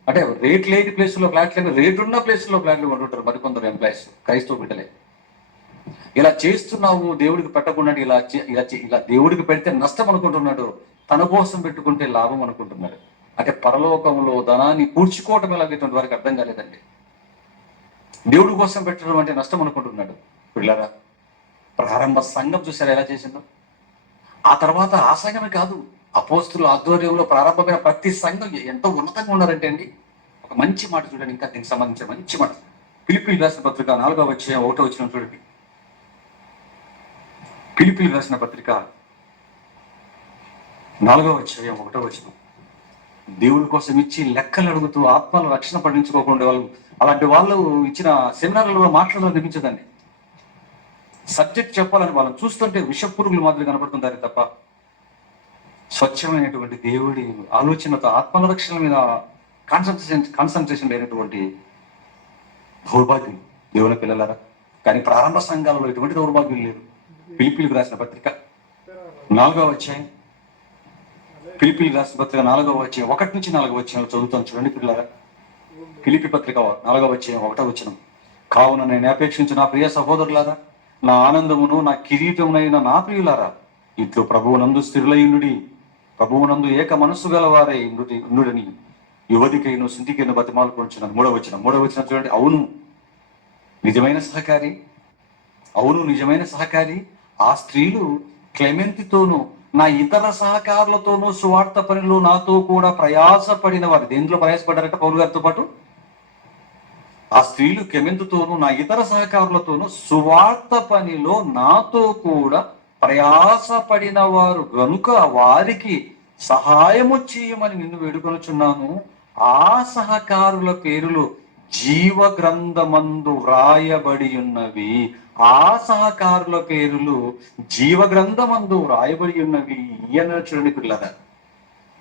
అంటే రేట్ లేని ప్లేసుల్లో ఫ్లాట్లు, రేట్ ఉన్న ప్లేసుల్లో ఫ్లాట్లు కొంటుంటారు మరికొందరు ఎంప్లాయీస్, క్రైస్తవ బిడ్డలే. ఇలా చేస్తున్నావు దేవుడికి పెట్టకుండా, ఇలా దేవుడికి పెడితే నష్టం అనుకుంటున్నాడు, తన కోసం పెట్టుకుంటే లాభం అనుకుంటున్నాడు. అంటే పరలోకంలో ధనాన్ని కూర్చుకోవటం ఎలాగేటువంటి వారికి అర్థం కాలేదండి. దేవుడి కోసం పెట్టడం అంటే నష్టం అనుకుంటున్నాడు. పిల్లరా, ప్రారంభ సంఘం చూసారా ఎలా చేసిందో. ఆ తర్వాత ఆ సంఘమే కాదు, అపోస్తుల ఆధ్వర్యంలో ప్రారంభమైన ప్రతి సంఘం ఎంతో ఉన్నతంగా ఉన్నారంటే అండి. ఒక మంచి మాట చూడండి, ఇంకా దీనికి సంబంధించిన మంచి మాట. ఫిలిప్పీయులకు రాసిన పత్రిక 4వ అధ్యాయం 1వ వచనం చూడండి. ఫిలిప్పీయులకు రాసిన పత్రిక 4వ అధ్యాయం 1వ వచనం. దేవుడి కోసం ఇచ్చి లెక్కలు అడుగుతూ ఆత్మల రక్షణ పడించుకోకుండా వాళ్ళు, అలాంటి వాళ్ళు ఇచ్చిన సెమినార్లలో మాట్లాడాలని అనిపించదండి. సబ్జెక్ట్ చెప్పాలని వాళ్ళని చూస్తుంటే విషపురుగులు మాదిరి కనపడుతుంటారు తప్ప స్వచ్ఛమైనటువంటి దేవుడి ఆలోచనతో ఆత్మల రక్షణ మీద కాన్సన్ట్రేషన్ లేనటువంటి దౌర్భాగ్యం దేవుని పిల్లలారా. కానీ ప్రారంభ సంఘాలలో ఎటువంటి దౌర్భాగ్యం లేదు. ఫిలిప్పీయులకు రాసిన పత్రిక 4వ అధ్యాయం, ఫిలిప్పీయులకు రాసిన పత్రిక 4వ అధ్యాయం 1 నుంచి 4వ వచనాలు చదువుతాను చూడండి పిల్లలారా. ఫిలిప్పీ పత్రిక 4వ అధ్యాయం 1వ వచనం. కావున నేను అపేక్షించిన నా ప్రియ సహోదరులారా, నా ఆనందమును నా కిరీటమునైన నా ప్రియులారా, ఇట్లు ప్రభువునందు స్థిరులైండుడి, ప్రభువునందు ఏక మనస్సు గలవారై ఉండుడని యువతికైను సుంటికైను బతిమాలుకొంచున్నాను. 3వ వచనం చూడండి. అవును నిజమైన సహకారి ఆ స్త్రీలు క్లెమెంతితోనూ నా ఇతర సహకారులతోనూ సువార్త పనిలో నాతో కూడా ప్రయాసపడిన వారు. దేంట్లో ప్రయాసపడ్డారట పౌలు గారితో పాటు? ఆ స్త్రీలు క్లెమెంతుతోనూ నా ఇతర సహకారులతోనూ సువార్త పనిలో నాతో కూడా ప్రయాసపడిన వారు గనుక వారికి సహాయము చేయమని నిన్ను వేడుకొనుచున్నాను. ఆ సహకారుల పేరులు జీవ గ్రంథమందు వ్రాయబడి ఉన్నవి. ఆ సహకారుల పేరులు జీవ గ్రంథమందు వ్రాయబడి ఉన్నవి అన్న చూడండి పిల్లరా.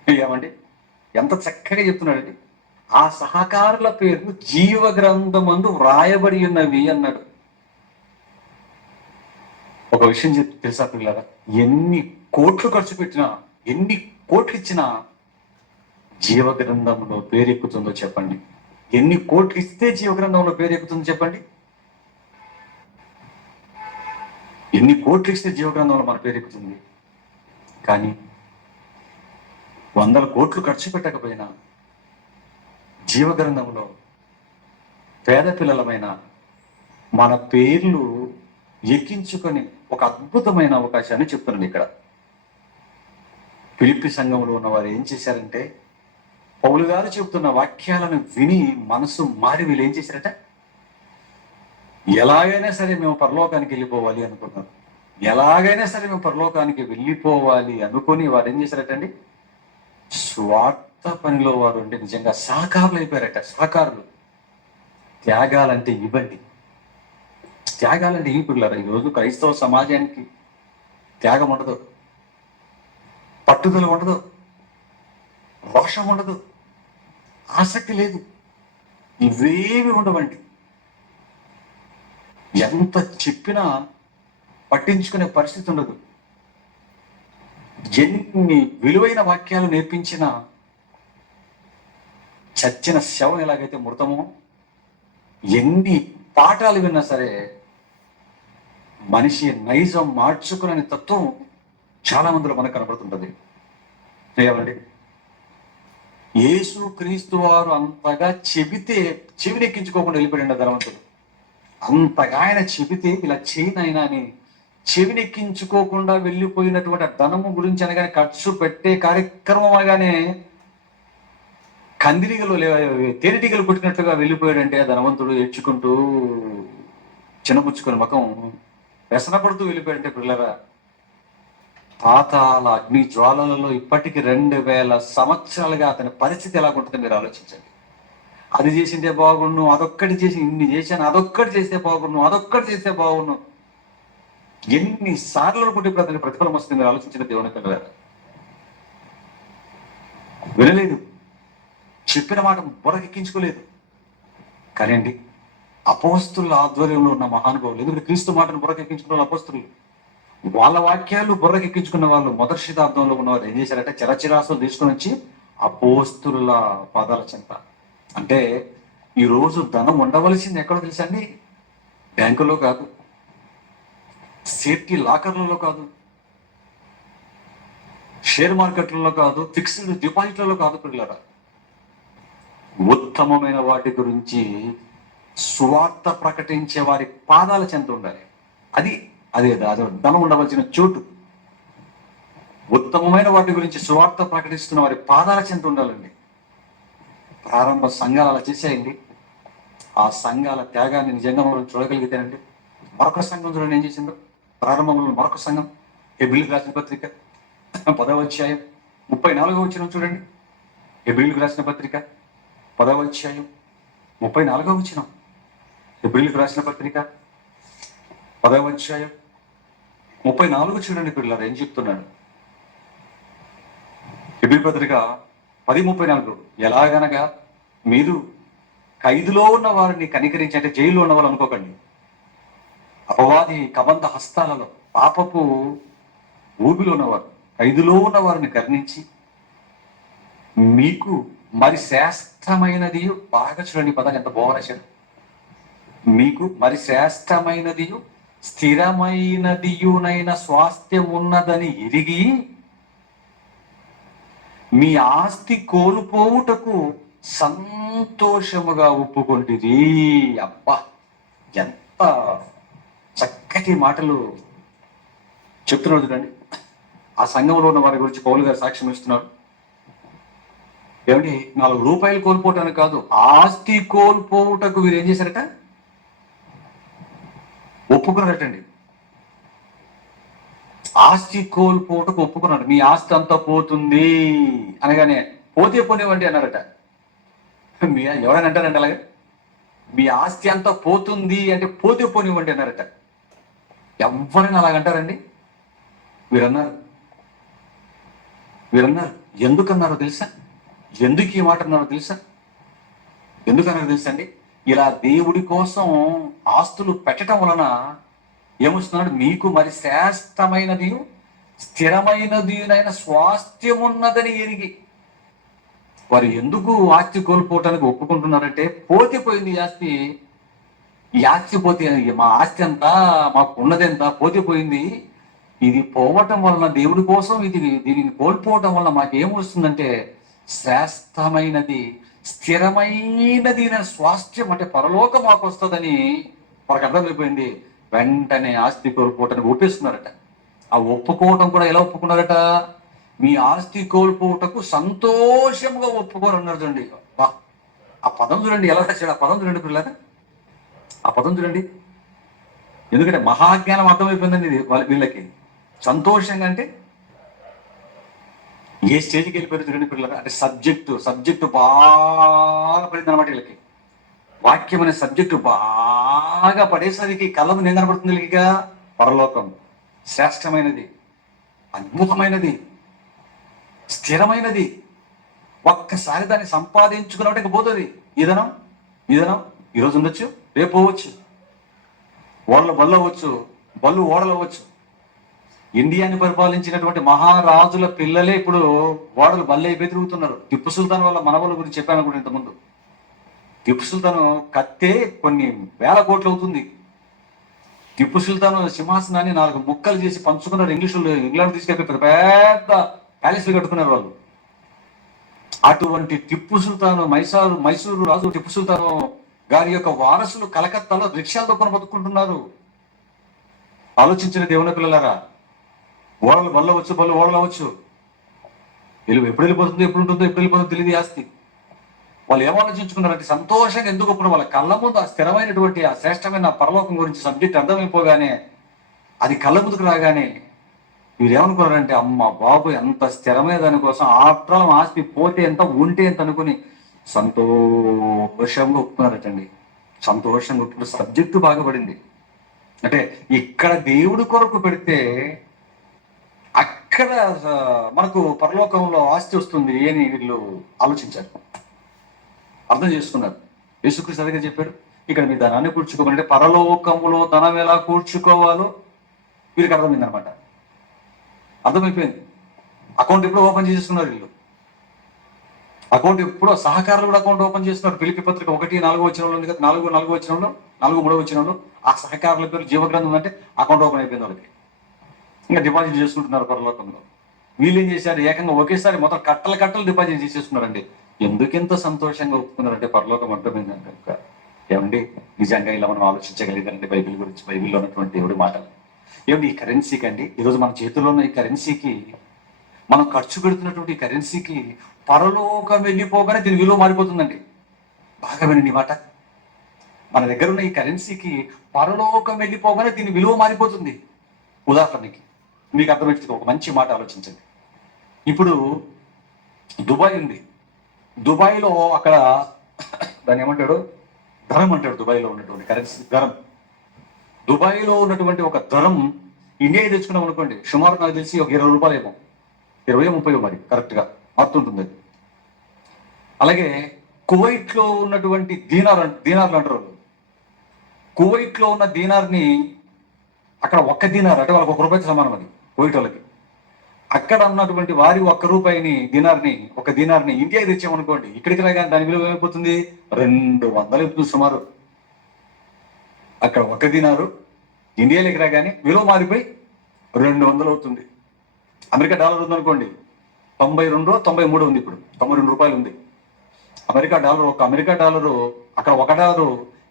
ఏమండి ఎంత చక్కగా చెప్తున్నాడండి. ఆ సహకారుల పేర్లు జీవ గ్రంథమందు వ్రాయబడి ఉన్నవి అన్నాడు. ఒక విషయం తెలుసా పిల్లరా, ఎన్ని కోట్లు ఖర్చు పెట్టినా, ఎన్ని కోట్లు ఇచ్చినా జీవ గ్రంథంలో పేరెక్కుతుందో చెప్పండి? ఎన్ని కోట్లు ఇస్తే జీవ గ్రంథంలో పేరెక్కుతుందో చెప్పండి? ఎన్ని కోట్లు ఇస్తే జీవ గ్రంథంలో మన పేరెక్కుతుంది? కానీ 100 కోట్లు ఖర్చు పెట్టకపోయినా జీవ గ్రంథంలో పేద పిల్లలమైన మన పేర్లు ఎక్కించుకొని ఒక అద్భుతమైన అవకాశాన్ని చెప్తున్నాను ఇక్కడ. ఫిలిప్పీ సంఘంలో ఉన్న వారు ఏం చేశారంటే, పౌలు గారు చెబుతున్న వాక్యాలను విని మనసు మారి వీళ్ళు ఏం చేశారట, ఎలాగైనా సరే మేము పరలోకానికి వెళ్ళిపోవాలి అనుకున్నారు. ఎలాగైనా సరే మేము పరలోకానికి వెళ్ళిపోవాలి అనుకొని వారు ఏం చేశారటండి, స్వార్థ పనిలో వారు అంటే నిజంగా సహకారులు అయిపోయారట. సహకారులు. త్యాగాలంటే ఇవ్వండి. త్యాగాలంటే ఈ పిల్లరా, ఈరోజు క్రైస్తవ సమాజానికి త్యాగం ఉండదు, పట్టుదల ఉండదు, రోషం ఉండదు, ఆసక్తి లేదు, ఇవేవి ఉండవండి. ఎంత చెప్పినా పట్టించుకునే పరిస్థితి ఉండదు. ఎన్ని విలువైన వాక్యాలు నేర్పించినా చచ్చిన శవం ఎలాగైతే మృతమో, ఎన్ని పాఠాలు విన్నా సరే మనిషి నైజం మార్చుకునే తత్వం చాలా మందిలో మనకు కనబడుతుంటది. ఏమండి, యేసు క్రీస్తు వారు అంతగా చెబితే చెవినెక్కించుకోకుండా వెళ్ళిపోయాడు ధనవంతుడు. అంతగా ఆయన చెబితే ఇలా చేయనైనా అని చెవినెక్కించుకోకుండా వెళ్ళిపోయినటువంటి ఆ ధనము గురించి అనగానే ఖర్చు పెట్టే కార్యక్రమం అనగానే కందిరీగలు తేనెటీగలు కొట్టినట్లుగా వెళ్ళిపోయాడంటే ఆ ధనవంతుడు ఏడ్చుకుంటూ చిన్నపుచ్చుకొని ముఖం వ్యసనపడుతూ వెళ్ళిపోయాడంటే పిల్లరా, పాతాళ అగ్ని జ్వాలలలో ఇప్పటికి 2000 సంవత్సరాలుగా అతని పరిస్థితి ఎలాగుంటుందో మీరు ఆలోచించండి. అది చేసిందే బాగుండు, అదొక్కటి చేసి ఇన్ని చేశాను, అదొక్కటి చేస్తే బాగుండు, అదొక్కటి చేస్తే బాగుండు. ఎన్నిసార్లు అనుకుంటే ఇప్పుడు అతనికి ప్రతిఫలం వస్తుంది మీరు ఆలోచించిన దేవుని పిల్లరా. వినలేదు, చెప్పిన మాట బుర్రకెక్కించుకోలేదు. కానీ అండి, అపోస్తుల ఆధ్వర్యంలో ఉన్న మహానుభావులు, ఎందుకంటే క్రీస్తు మాటను బుర్రకెక్కించుకున్న అపోస్తులు, వాళ్ళ వాక్యాలు బుర్రకెక్కించుకున్న వాళ్ళు మొదటి శతాబ్దంలో ఉన్నవారు ఏం చేశారంటే చరచిరాసులు తీసుకొని వచ్చి అపోస్తుల పాదాల చెంత. అంటే ఈరోజు ధనం ఉండవలసింది ఎక్కడో తెలుసా అండి? బ్యాంకులో కాదు, సేఫ్టీ లాకర్లలో కాదు, షేర్ మార్కెట్లలో కాదు, ఫిక్స్డ్ డిపాజిట్లలో కాదు పిల్లరా. ఉత్తమమైన వాటి గురించి సువార్త ప్రకటించే వారి పాదాల చెంత ఉండాలి. అది అదే ధనం ఉండవలసిన చోటు. ఉత్తమమైన వాటి గురించి సువార్త ప్రకటిస్తున్న వారి పాదాల చెంత ఉండాలండి. ప్రారంభ సంఘాలు అలా చేసేయండి. ఆ సంఘాల త్యాగాన్ని నిజంగా మనం చూడగలిగితేనండి. మరొక సంఘం చూడండి ఏం చేసిందో. ప్రారంభంలో మరొక సంఘం, హెబ్రీయులకు రాసిన పత్రిక 10వ అధ్యాయం 34వ వచనం చూడండి. హెబ్రీయులకు రాసిన పత్రిక 10వ అధ్యాయం 34వ వచనం. హెబ్రీయులకు రాసిన పత్రిక 10వ అధ్యాయం 34 చూడండి పిల్లలు ఏం చెప్తున్నాడు. హెబ్రీ పత్రిక 10:34. ఎలాగనగా మీరు ఖైదులో ఉన్న వారిని కనికరించి, అంటే జైల్లో ఉన్న వాళ్ళు అనుకోకండి, అపవాది కబంధ హస్తాలలో పాపపు ఊబిలో ఉన్నవారు, ఖైదులో ఉన్న వారిని కరుణించి మీకు మరి శ్రేష్టమైనది, బాగా చూడండి పదాలు ఎంత బాగా, మీకు మరి శ్రేష్టమైనది స్థిరమైనదియునైన స్వాస్థ్యం ఉన్నదని ఎరిగి మీ ఆస్తి కోల్పోవుటకు సంతోషముగా ఒప్పుకొంటిరి. అబ్బా, ఎంత చక్కటి మాటలు చెప్తున్నారు చూడండి. ఆ సంఘంలో ఉన్న వారి గురించి పౌలు గారు సాక్ష్యం ఇస్తున్నారు. ఏమండి, 4 రూపాయలు కోల్పోవటానికి కాదు, ఆస్తి కోల్పోవుటకు వీరు ఏం చేశారట? ఒప్పుకున్నారటండి. ఆస్తి కోల్పోవటకు ఒప్పుకున్నాడు. మీ ఆస్తి అంతా పోతుంది అనగానే పోతే పోనివ్వండి అన్నారట. ఎవరైనా అంటారండి అలాగే? మీ ఆస్తి అంతా పోతుంది అంటే పోతే పోనివ్వండి అన్నారట. ఎవరైనా అలాగంటారండి? వీరన్నారు. ఎందుకన్నారో తెలుసా? ఎందుకు ఈ మాట అన్నారో తెలుసా? ఎందుకన్నారో తెలుసా అండి? ఇలా దేవుడి కోసం ఆస్తులు పెట్టడం వలన ఏమొస్తున్నాడు? మీకు మరి శ్రేష్టమైనది స్థిరమైనది స్వాస్థ్యం ఉన్నదని ఎరిగి. వారు ఎందుకు ఆస్తి కోల్పోవటానికి ఒప్పుకుంటున్నారంటే, పోతే పోయింది ఈ ఆస్తి. ఈ ఆస్తి పోతే, మా ఆస్తి అంతా, మాకు ఉన్నది ఎంత పోతే పోయింది. ఇది పోవటం వలన దేవుడి కోసం దీనిని కోల్పోవటం వలన మాకేమొస్తుందంటే శ్రేష్టమైనది స్థిరమైనది స్వాస్థ్యం, అంటే పరలోకం మాకు వస్తుందని వాళ్ళకి అర్థమైపోయింది. వెంటనే ఆస్తి కోల్పోవటానికి ఒప్పేస్తున్నారట. ఆ ఒప్పుకోవటం కూడా ఎలా ఒప్పుకున్నారట? మీ ఆస్తి కోల్పోవటకు సంతోషంగా ఒప్పుకోరన్నారు చూడండి. బా, ఆ పదం చూడండి ఎలా రాశాడు. ఆ పదం చూడండి పిల్లలు, ఆ పదం చూడండి. ఎందుకంటే మహాజ్ఞానం అర్థమైపోయిందండి వీళ్ళకి. సంతోషంగా అంటే ఏ స్టేజ్కి వెళ్ళిపోయారు చూడండి పిల్లలు. అంటే సబ్జెక్టు బాగా పడింది అనమాట వీళ్ళకి. వాక్యం అనే సబ్జెక్టు బాగా పడేసరికి కళ్ళము నేను కనబడుతుంది వీళ్ళకి. పరలోకం శ్రేష్టమైనది, అద్భుతమైనది, స్థిరమైనది. ఒక్కసారి దాన్ని సంపాదించుకున్నట్టు ఇంక పోతుంది. ఈధనం ఈరోజు ఉండొచ్చు, రేపు పోవచ్చు. బళ్ళు అవ్వచ్చు, బళ్ళు ఓడలవచ్చు. ఇండియాని పరిపాలించినటువంటి మహారాజుల పిల్లలే ఇప్పుడు ఓడలు బళ్ళు అయిపోయి తిరుగుతున్నారు. టిప్పు సుల్తాన్ వాళ్ళ మనవల గురించి చెప్పాను అనుకుంటే ఇంతకుముందు. టిప్పు సుల్తాన్ కత్తే కొన్ని వేల కోట్లు అవుతుంది. టిప్పు సుల్తాన్ సింహాసనాన్ని 4 ముక్కలు చేసి పంచుకున్నారు. ఇంగ్లాండ్ తీసుకెళ్ళి పెద్ద ప్యాలెస్లు కట్టుకున్నారు వాళ్ళు. అటువంటి టిప్పు సుల్తాన్, మైసూరు రాజు టిప్పు సుల్తాన్ గారి యొక్క వారసులు కలకత్తాలో రిక్షాలు దొక్కన బతుకుంటున్నారు. ఆలోచించిన దేవుని పిల్లలారా, ఓడలు బళ్ళు అవచ్చు, బళ్ళు ఓడలు అవ్వచ్చు, ఎప్పుడు వెళ్ళిపోతుందో ఎప్పుడు ఉంటుందో ఎప్పుడు వెళ్ళిపోతుందో తెలియదు ఆస్తి. వాళ్ళు ఏమాలోచించుకున్నారంటే సంతోషంగా ఎందుకు ఒప్పుడు వాళ్ళ కళ్ళ ముందు ఆ స్థిరమైనటువంటి ఆ శ్రేష్టమైన పరలోకం గురించి సబ్జెక్ట్ అర్థమైపోగానే, అది కళ్ళ ముందుకు రాగానే వీరు ఏమనుకున్నారంటే, అమ్మ బాబు ఎంత స్థిరమైన దానికోసం ఆఫ్టర్ ఆల్ ఆస్తి పోతే ఎంత ఉంటే ఎంత అనుకుని సంతోషంగా ఒప్పుకున్నారటండి. సంతోషంగా ఒప్పుకున్న సబ్జెక్టు బాగుపడింది. అంటే ఇక్కడ దేవుడి కొరకు పెడితే అక్కడ మనకు పరలోకంలో ఆస్తి వస్తుంది అని వీళ్ళు ఆలోచించారు, అర్థం చేసుకున్నారు. యేసుక్రీస్తు అదిగా చెప్పాడు, ఇక్కడ మీ ధనాన్ని కూర్చుకోవాలంటే పరలోకములో ధనం ఎలా కూర్చుకోవాలో వీరికి అర్థమైంది అనమాట. అర్థమైపోయింది. అకౌంట్ ఎప్పుడో ఓపెన్ చేసేస్తున్నారు వీళ్ళు. అకౌంట్ ఎప్పుడో సహకారులు కూడా అకౌంట్ ఓపెన్ చేస్తున్నారు. ఫిలిప్పీ పత్రిక 1:4 ఉంది కదా, 4:4 ఆ సహకారుల పేరు జీవగ్రంథం ఉందంటే అకౌంట్ ఓపెన్ అయిపోయింది వాళ్ళకి. ఇంకా డిపాజిట్ చేసుకుంటున్నారు పరలోకంలో. వీళ్ళు ఏం చేశారు, ఏకంగా ఒకేసారి మొత్తం కట్టలు డిపాజిట్ చేసేస్తున్నారండి. ఎందుకెంత సంతోషంగా ఒప్పుకున్నారంటే పరలోకం అర్థమైందంటే ఏమండి, నిజంగా ఇలా మనం ఆలోచించగలిగారంటే బైబిల్ గురించి, బైబిల్లో ఉన్నటువంటి దేవుడి మాటలు. ఏమండి, ఈ కరెన్సీకి అండి, ఈరోజు మన చేతుల్లో ఉన్న ఈ కరెన్సీకి, మనం ఖర్చు పెడుతున్నటువంటి ఈ కరెన్సీకి పరలోకం వెళ్ళిపోగానే దీని విలువ మారిపోతుందండి. బాగా వినండి ఈ మాట. మన దగ్గర ఉన్న ఈ కరెన్సీకి పరలోకం వెళ్ళిపోగానే దీని విలువ మారిపోతుంది. ఉదాహరణకి మీకు అర్థమవుతుంది, ఒక మంచి మాట ఆలోచించండి. ఇప్పుడు దుబాయ్ ఉంది. దుబాయ్లో అక్కడ దాన్ని ఏమంటాడు, ధరం అంటాడు. దుబాయ్లో ఉన్నటువంటి కరెన్సీ ధరం. దుబాయ్లో ఉన్నటువంటి ఒక ధరం ఇండియా తెచ్చుకున్నాం అనుకోండి, సుమారు నాకు తెలిసి ఒక 20 రూపాయలు ఏమో, 20-30 మరి కరెక్ట్గా మారుతుంటుంది అది. అలాగే కువైట్లో ఉన్నటువంటి దీనార్లు అంటారు. కువైట్లో ఉన్న దీనార్ని అక్కడ 1 దీనార్ అంటే వాళ్ళకి 1 రూపాయికి సమానం అది కువైట్ వాళ్ళకి. అక్కడ ఉన్నటువంటి వారి 1 రూపాయిని ఒక దీనార్ని ఇండియాకి తెచ్చామనుకోండి, ఇక్కడికి రాగానే దాని విలువ ఏమైపోతుంది, 200 అవుతుంది సుమారు. అక్కడ 1 దీనారు ఇండియాలోకి రాగానే విలువ మారిపోయి 200 అవుతుంది. అమెరికా డాలర్ ఉందనుకోండి, 92-93 ఉంది. ఇప్పుడు 92 రూపాయలు ఉంది అమెరికా డాలర్. ఒక అమెరికా డాలరు అక్కడ $1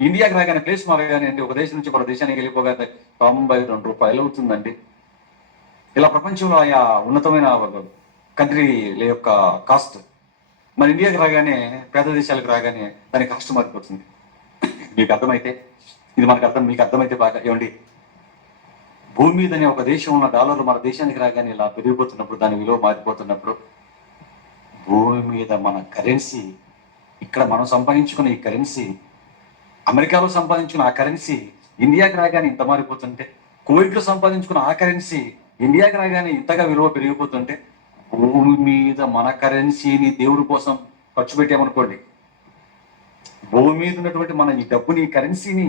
ఇండియాకి రాగానే ప్లేస్ మారగానే అండి, ఒక దేశం నుంచి ఒక దేశానికి వెళ్ళిపోగానే 92 రూపాయలు అవుతుందండి. ఇలా ప్రపంచంలో ఆయా ఉన్నతమైన కంట్రీల యొక్క కాస్ట్ మన ఇండియాకి రాగానే, పేద దేశాలకు రాగానే దాని కాస్ట్ మారిపోతుంది. మీకు అర్థమైతే ఇది మీకు అర్థమైతే బాగా. ఏమండి, భూమి మీదనే ఒక దేశం ఉన్న డాలర్లు మన దేశానికి రాగానే ఇలా పెరిగిపోతున్నప్పుడు, దాని విలువ మారిపోతున్నప్పుడు, భూమి మీద మన కరెన్సీ, ఇక్కడ మనం సంపాదించుకున్న ఈ కరెన్సీ, అమెరికాలో సంపాదించుకున్న ఆ కరెన్సీ ఇండియాకి రాగానే ఇంత మారిపోతుంటే, కువైట్లో సంపాదించుకున్న ఆ కరెన్సీ ఇండియాకి రాగానే ఇంతగా విలువ పెరిగిపోతుంటే, భూమి మీద మన కరెన్సీని దేవుడి కోసం ఖర్చు పెట్టామనుకోండి, భూమి మీద ఉన్నటువంటి మన ఈ డబ్బుని, ఈ కరెన్సీని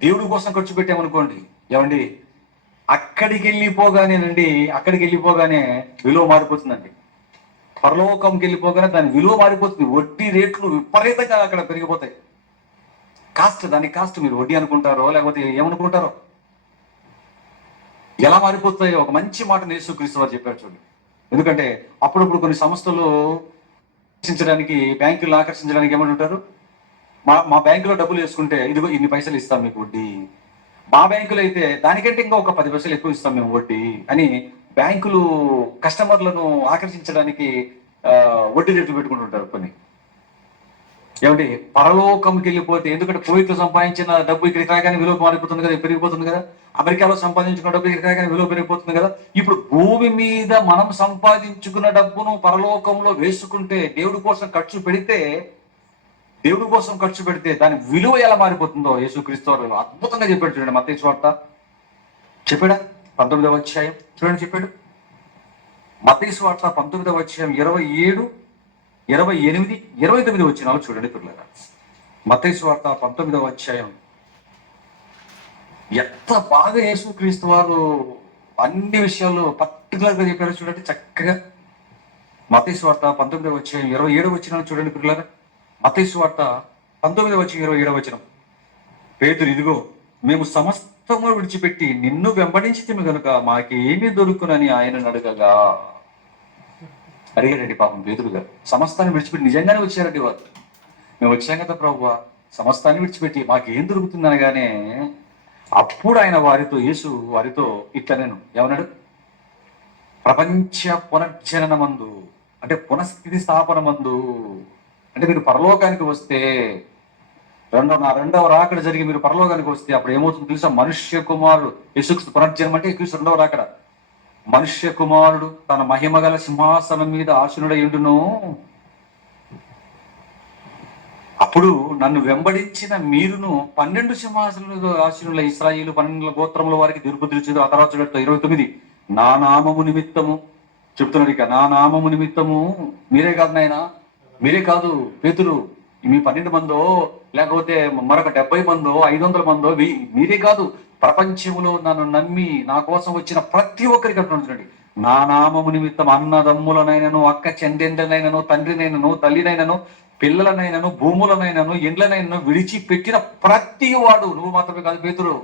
దేవుడి కోసం ఖర్చు పెట్టామనుకోండి, ఏమండి, అక్కడికి వెళ్ళిపోగానే విలువ మారిపోతుందండి. పరలోకంకి వెళ్ళిపోగానే దాని విలువ మారిపోతుంది. వడ్డీ రేట్లు విపరీతంగా అక్కడ పెరిగిపోతాయి. దాని కాస్ట్ మీరు వడ్డీ అనుకుంటారో లేకపోతే ఏమనుకుంటారో, ఎలా మారిపోతాయో ఒక మంచి మాట యేసుక్రీస్తు వారు చెప్పారు చూడండి. ఎందుకంటే అప్పుడప్పుడు కొన్ని సంస్థలు బ్యాంకులను ఆకర్షించడానికి ఏమంటుంటారు, మా బ్యాంకులో డబ్బులు వేసుకుంటే ఇదిగో ఇన్ని పైసలు ఇస్తాం మీకు వడ్డీ, మా బ్యాంకులో అయితే దానికంటే ఇంకా ఒక 10 పైసలు ఎక్కువ ఇస్తాం మేము వడ్డీ అని బ్యాంకులు కస్టమర్లను ఆకర్షించడానికి వడ్డీ రేట్లు పెట్టుకుంటుంటారు కొన్ని. ఏమంటే పరలోకంకి వెళ్ళిపోతే, ఎందుకంటే కువైట్లో సంపాదించిన డబ్బు ఇక్కడికి రాగానే విలువ మారిపోతుంది కదా, పెరిగిపోతుంది కదా. అమెరికాలో సంపాదించుకున్న డబ్బు ఇక్కడికి రాగానే విలువ పెరిగిపోతుంది కదా. ఇప్పుడు భూమి మీద మనం సంపాదించుకున్న డబ్బును పరలోకంలో వేసుకుంటే, దేవుడి కోసం ఖర్చు పెడితే దాని విలువ ఎలా మారిపోతుందో యేసుక్రీస్తు వారు అద్భుతంగా చెప్పాడు చూడండి. మత్తయి సువార్త చెప్పాడా 19వ అధ్యాయం చూడండి, చెప్పాడు. మత్తయి సువార్త 19వ అధ్యాయం 27, 28, 29 వచనాలు చూడండి పిల్లగా. మత్తయి సువార్త 19వ అధ్యాయం ఎంత బాగా యేసుక్రీస్తు వారు అన్ని విషయాలు పర్టికులర్ గా చెప్పారు చూడండి చక్కగా. మత్తయి సువార్త 19వ అధ్యాయం 27వ వచనాలు చూడండి పిల్లగా. మత్తయి సువార్త 19వ అధ్యాయం 27వ వచనం. పేతురు, ఇదిగో మేము సమస్తము విడిచిపెట్టి నిన్ను వెంబడించితిమి గనుక మాకేమీ దొరుకునని ఆయనను అడిగాడండి పాపం పేతురు గారు. సమస్తాన్ని విడిచిపెట్టి నిజంగానే వచ్చారండి వారు. మేము వచ్చాం కదా ప్రభువా, సమస్తాన్ని విడిచిపెట్టి మాకేం దొరుకుతుంది అనగానే అప్పుడు ఆయన యేసు వారితో ఇట్లా నేను ఏమన్నాడు, ప్రపంచ పునర్జనన మందు అంటే పునఃస్థితి స్థాపన మందు, అంటే మీరు పరలోకానికి వస్తే రెండవ రాకడ జరిగి మీరు పరలోకానికి వస్తే అప్పుడు ఏమవుతుంది తెలుసా? మనుష్య కుమారుడు యేసుక్రీస్తు పునర్జన్మ అంటే యేసుక్రీస్తు రెండవ రాకడ. మనుష్య కుమారుడు తన మహిమ గల సింహాసనం మీద ఆసీనుడై ఉండును. అప్పుడు నన్ను వెంబడించిన మీరును 12 సింహాసనములు ఆసీనుల ఇశ్రాయేలు 12 గోత్రముల వారికి తీర్పు తీర్చుదు. ఆ తర్వాత 29 నా నామము నిమిత్తము చెప్తున్నాడు. ఇక నా నామము నిమిత్తము మీరే కాదు నాయన, మీరే కాదు పేతురు, మీ 12 మందో లేకపోతే మరొక 70 మందో 500 మందో మీరే కాదు, ప్రపంచంలో నన్ను నమ్మి నా కోసం వచ్చిన ప్రతి ఒక్కరికి అంటున్నాడు, నా నామము నిమిత్తం అన్నదమ్ములనైనను అక్క చెందెండ్లనైనను తండ్రినైనను తల్లినైనను పిల్లలనైనను భూములనైనను ఇండ్లనైనను విడిచిపెట్టిన ప్రతి వాడు, నువ్వు మాత్రమే కాదు పేతురు,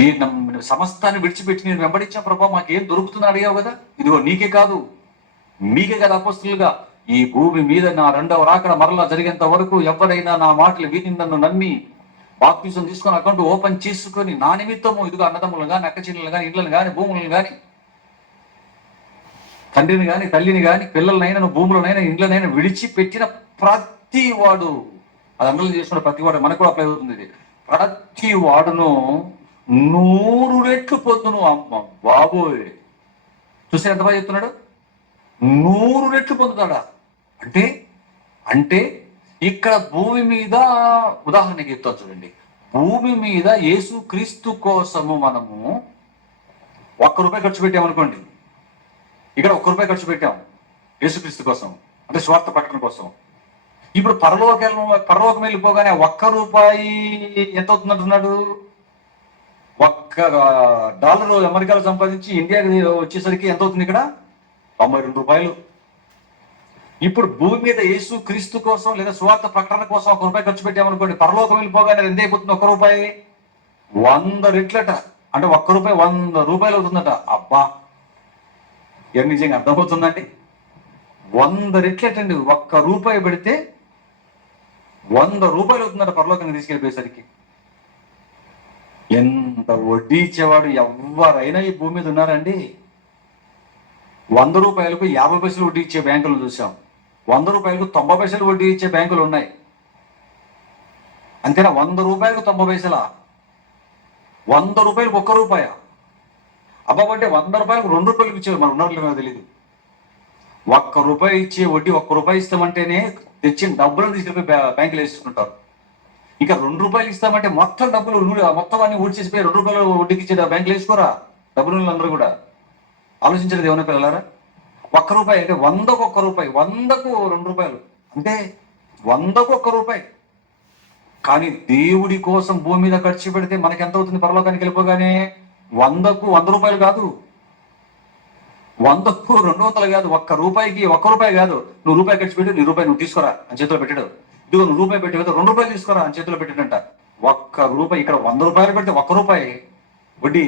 నేను సమస్తాన్ని విడిచిపెట్టి నేను వెంబడించా ప్రభా, మాకేం దొరుకుతుందని అడిగావు కదా, ఇదిగో నీకే కాదు మీకే కదా అపోస్తలుగా ఈ భూమి మీద నా రెండవ రాకడ మరలా జరిగేంత వరకు ఎవరైనా నా మాటలు విని నన్ను నమ్మి బాప్తిజం తీసుకొని అకౌంట్ ఓపెన్ చేసుకొని నా నిమిత్తము ఇదిగో అన్నదమ్ములను కానీ అక్క చెల్లెలు కానీ ఇండ్లను కానీ భూములను కానీ తండ్రిని కానీ తల్లిని కానీ పిల్లలనైనా భూములనైనా ఇండ్లనైనా విడిచిపెట్టిన ప్రతి వాడు, అది అందరూ చేసుకున్న ప్రతి వాడు మనకు కూడా అప్లై అవుతుంది. ఇది ప్రతి వాడును 100 రెట్లు పొందును. అమ్మ బాబోయ్, చూసి ఎంత బాగా చెప్తున్నాడు, 100 రెట్లు పొందుతాడా అంటే అంటే ఇక్కడ భూమి మీద ఉదాహరణకి చెప్తాను చూడండి, భూమి మీద యేసు క్రీస్తు కోసము మనము ₹1 ఖర్చు పెట్టామనుకోండి, ఇక్కడ ₹1 ఖర్చు పెట్టాం యేసుక్రీస్తు కోసం, అంటే స్వార్థ ప్రకటన కోసం. ఇప్పుడు పరలోకం వెళ్ళిపోగానే ₹1 ఎంత అవుతుందంటున్నాడు, $1 అమెరికాలో సంపాదించి ఇండియాకి వచ్చేసరికి ఎంత అవుతుంది ఇక్కడ ₹92. ఇప్పుడు భూమి మీద యేసు క్రీస్తు కోసం లేదా స్వార్థ ప్రకటన కోసం ₹1 ఖర్చు పెట్టామనుకోండి, పరలోకం వెళ్ళిపోగానే ఎంత అయిపోతుంది ₹1? 100 రెట్లట, అంటే ₹1 ₹100 అవుతుందట. అబ్బా, ఏం నిజంగా అర్థమవుతుందండి? 100 రెట్లటండి, ₹1 పెడితే ₹100 అవుతుందట పరలోకానికి తీసుకెళ్ళిపోయేసరికి. ఎంత వడ్డీ ఇచ్చేవాడు ఎవరైనా ఈ భూమి మీద ఉన్నారండి? ₹100కు 50 పైసలు వడ్డీ ఇచ్చే బ్యాంకులు చూసాం, ₹100కు 90 పైసలు వడ్డీ ఇచ్చే బ్యాంకులు ఉన్నాయి. అంతేనా? ₹100కు 90 పైసలా? ₹100కు ₹1. అబ్బాబంటే ₹100కు ₹2 ఇచ్చేవారు, మన ఉన్నట్లు తెలియదు. ₹1 ఇచ్చే వడ్డీ ₹1 ఇస్తామంటేనే తెచ్చిన డబ్బులను తీసుకెళ్ళిపోయి బ్యాంకులు వేసుకుంటారు. ఇక ₹2 ఇస్తామంటే మొత్తం డబ్బులు మొత్తం అన్ని ఊడ్చేసిపోయి ₹2 వడ్డీకి ఇచ్చే బ్యాంకులు వేసుకోరా డబ్బులు అందరూ కూడా. ఆలోచించలేదు ఏమైనా పిల్లలారా? ₹1 అంటే 100కు ₹1, 100కు ₹2, అంటే 100కు ₹1. కానీ దేవుడి కోసం భూమి మీద ఖర్చు పెడితే మనకి ఎంత అవుతుంది పరలోకానికి వెళ్ళిపోగానే? 100కు ₹100 కాదు, 100కు 200 కాదు, ₹1కి ₹1 కాదు. నువ్వు ₹1 ఖర్చు పెట్టి ₹1 నువ్వు తీసుకురా అని చేతిలో పెట్టాడు. ఇదిగో నువ్వు ₹1 పెట్టి కదా ₹2 తీసుకురా అని చేతిలో పెట్టాడంట. ₹1 ఇక్కడ ₹100 పెడితే ₹1 వడ్డీ.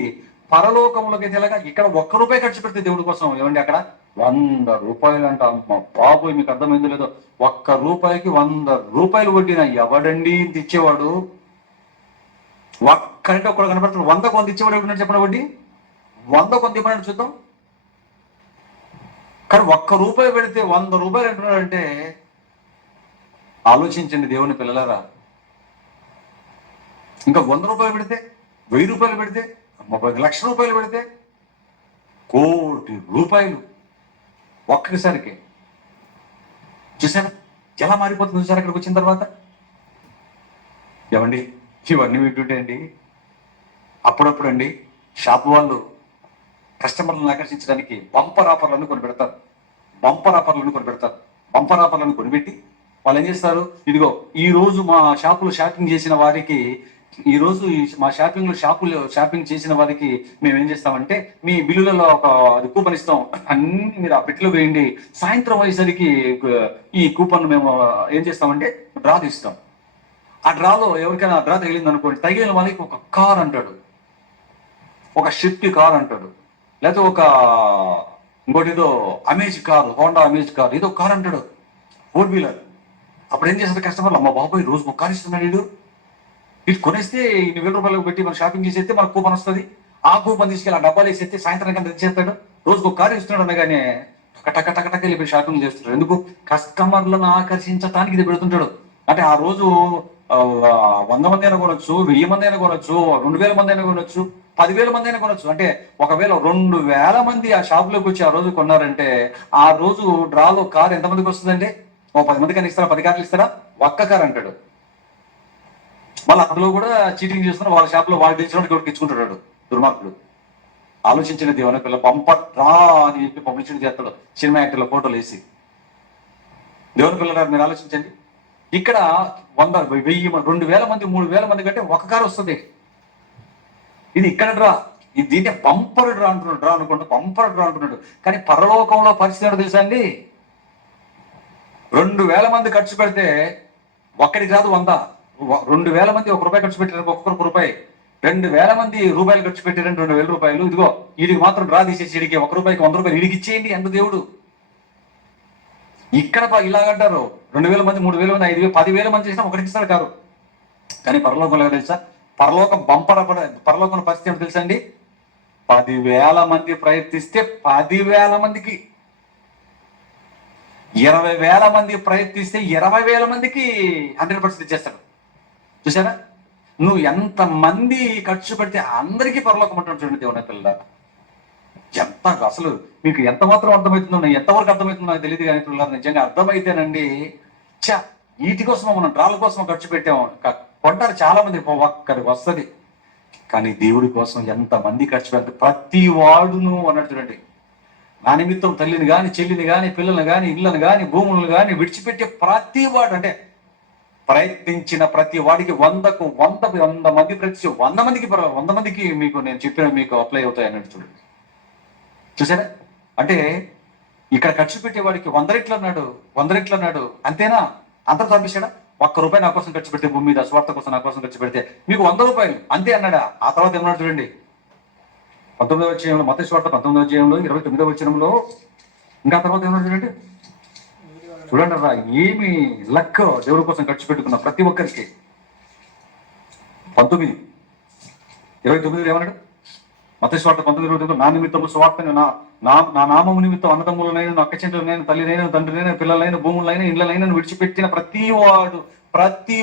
పరలోకంలోకి తెలగా ఇక్కడ ₹1 ఖర్చు పెడితే దేవుడి కోసం ఏమండి అక్కడ ₹100 అంట. అమ్మ బాబు, మీకు అర్థమైందో లేదో, ₹1కి ₹100 వడ్డీనా? ఎవడండి ఇంత ఇచ్చేవాడు? ఒక్కడంటే ఒక్కడు కనపడుతుంది. 100కు 100 ఇచ్చేవాడు ఎవడున్నాడు చెప్పండి? వడ్డీ 100కు 100 ఇవ్వడానికి చూద్దాం. కానీ ₹1 పెడితే ₹100 అంటున్నాడంటే ఆలోచించండి దేవుని పిల్లలారా. ఇంకా ₹100 పెడితే, ₹1000 పెడితే, ₹1,00,000 పెడితే, ₹1,00,00,000 ఒక్కసారికి. చూసారా ఎలా మారిపోతుంది? చూసారా అక్కడికి వచ్చిన తర్వాత? ఏమండి ఇవన్నీ వింటుంటే అండి, అప్పుడప్పుడు అండి షాపు వాళ్ళు కస్టమర్లను ఆకర్షించడానికి బంపర్ ఆఫర్లను కొని పెడతారు. బంపర్ ఆఫర్లను కొనిపెట్టి వాళ్ళు ఏం చేస్తారు, ఇదిగో ఈ రోజు మా షాపులో షాపింగ్ చేసిన వారికి, ఈ రోజు మా షాపింగ్ చేసిన వారికి మేము ఏం చేస్తామంటే మీ బిల్లులలో ఒక కూపన్ ఇస్తాం, అన్ని మీరు ఆ పెట్టిలో వేయండి, సాయంత్రం అయ్యేసరికి ఈ కూపన్ మేము ఏం చేస్తామంటే డ్రా తీస్తాం. ఆ డ్రాలో ఎవరికైనా డ్రా తగిలింది అనుకోండి, తగిలిన వాళ్ళకి ఒక కార్ అంటాడు, ఒక షిఫ్ట్ కార్ అంటాడు, లేకపోతే ఇంకోటి ఏదో amaze car, Honda amaze car, ఏదో కార్ అంటాడు, 4 వీలర్. అప్పుడు ఏం చేస్తారు కస్టమర్లు, అమ్మ బాబాయ్ రోజు ఒక కారు ఇస్తున్నాడు వీడు, ఇటు కొనేస్తే ఇన్ని వేల రూపాయలకు పెట్టి మనం షాపింగ్ చేసేస్తే మనకు కూపన్ వస్తుంది, ఆ కూపన్ తీసుకెళ్ళి ఆ డబ్బాలు వేసేస్తే సాయంత్రం కంటే తెచ్చేస్తాడు, రోజుకు ఒక కారు ఇస్తున్నాడు అనగానే టక టక టక వెళ్ళి షాపింగ్ చేస్తున్నాడు. ఎందుకు? కస్టమర్లను ఆకర్షించడానికి ఇది పెడుతుంటాడు. అంటే ఆ రోజు 100 మంది అయినా కొనొచ్చు, 1000 మంది అయినా కొనొచ్చు, 2000 మంది అయినా కొనొచ్చు, 10,000 మంది అయినా కొనొచ్చు. అంటే ఒకవేళ 2000 మంది ఆ షాపులోకి వచ్చి ఆ రోజు కొన్నారంటే ఆ రోజు డ్రాలో కారు ఎంతమందికి వస్తుందంటే, 10 మందికి అని ఇస్తారా, 10 కార్లు ఇస్తారా, ఒక్క కారు అంటాడు. మళ్ళీ అందులో కూడా చీటింగ్ చేస్తున్న వాళ్ళ షాప్ లో వాళ్ళు తెలిసిన వాడికి ఇచ్చుకుంటాడు దుర్మార్గుడు. ఆలోచించిన దేవుని పిల్ల బంపర్ రా అని చెప్పి పబ్లిసిటీ చేస్తాడు సినిమా యాక్టర్ల ఫోటోలు వేసి. దేవుని పిల్లలు మీరు ఆలోచించండి, ఇక్కడ 100, 1000, 2000 మంది, 3000 మంది కంటే ఒక కారు వస్తుంది. ఇది ఇక్కడ డ్రా, ఇది దీంట్లో బంపర్ డ్రా అంటున్నాడు, డ్రా అనుకుంటా బంపర్ డ్రా అంటున్నాడు. కానీ పరలోకంలో పరిస్థితి ఏంటో తెలుసా అండి, 2000 మంది ఖర్చు పెడితే ఒక్కడికి రాదు 100, 2000 మంది ₹1 ఖర్చు పెట్టారు, ఒక్కొక్కరికి రూపాయి, 2000 మంది రూపాయలు ఖర్చు పెట్టారని 2000 రూపాయలు, ఇదిగో వీడికి మాత్రం డ్రా తీసేసి వీడికి ₹1 ₹100 వీడికి ఇచ్చేయండి అంటూ దేవుడు. ఇక్కడ ఇలాగంటారు, 2000 మంది, 3000 మంది, 5000, 10,000 మంది చేసినా ఒకరికి ఇస్తారు కారు. కానీ పరలోకంలో ఎవరు తెలుసా, పరలోకం పరలోకం పరిస్థితి ఏంటో తెలుసా అండి, 10,000 మంది ప్రయత్నిస్తే 10,000 మందికి, 20,000 మంది ప్రయత్నిస్తే 20,000 మందికి 100% ఇచ్చేస్తాడు. చూసారా, నువ్వు ఎంత మంది ఖర్చు పెడితే అందరికీ పరలోకం అంటాడు. చూడండి దేవుని పిల్ల, ఎంత అసలు మీకు ఎంత మాత్రం అర్థమవుతుందో, ఎంతవరకు అర్థమవుతుందో నాకు తెలియదు. కానీ పిల్లలు నిజంగా అర్థమైతేనండి, వీటి కోసం మనం డ్రాల కోసం ఖర్చు పెట్టాము, కొంటారు చాలా మంది, ఒక్కడికి వస్తుంది. కానీ దేవుడి కోసం ఎంత మంది ఖర్చు పెడతారు, ప్రతి వాడును అన్నట్టు. చూడండి, నా నిమిత్తం తల్లిని కానీ, చెల్లిని కానీ, పిల్లల్ని కానీ, ఇళ్ళని కానీ, భూములను కానీ విడిచిపెట్టే ప్రతి వాడు, అంటే ప్రయత్నించిన ప్రతి వాడికి 100కు 100 మంది ప్రతి 100 మందికి మీకు నేను చెప్పిన మీకు అప్లై అవుతాయి అన్నట్టు. చూడండి, చూసారా, అంటే ఇక్కడ ఖర్చు పెట్టేవాడికి 100 రెట్లు అన్నాడు, 100 రెట్లు అన్నాడు. అంతేనా? అంతకు పంపించాడా? ₹1 నా కోసం ఖర్చు పెడితే, భూమి మీద స్వార్థ కోసం నా కోసం ఖర్చు పెడితే మీకు ₹100 అంతే అన్నాడా? ఆ తర్వాత ఏమన్నాడు చూడండి, 19వ అధ్యాయంలో, మత్తయి సువార్త 19వ అధ్యాయంలో 29వ వచనంలో, ఇంకా తర్వాత ఏమన్నాడు చూడండి, చూడండి రా, ఏమి లక్ దేవుడి కోసం ఖర్చు పెట్టుకున్న ప్రతి ఒక్కరికి. 29 ఏమన్నాడు? మత్తయి సువార్త 19:29, నా నిమిత్తము సువార్తను, నా నామము నిమిత్తం అన్నదమ్ములనైనా, అక్క చెంటులనైనా, తల్లినైనా, తండ్రినైనా, పిల్లలైనా, భూములైనా, ఇళ్ళనైనా విడిచిపెట్టిన ప్రతి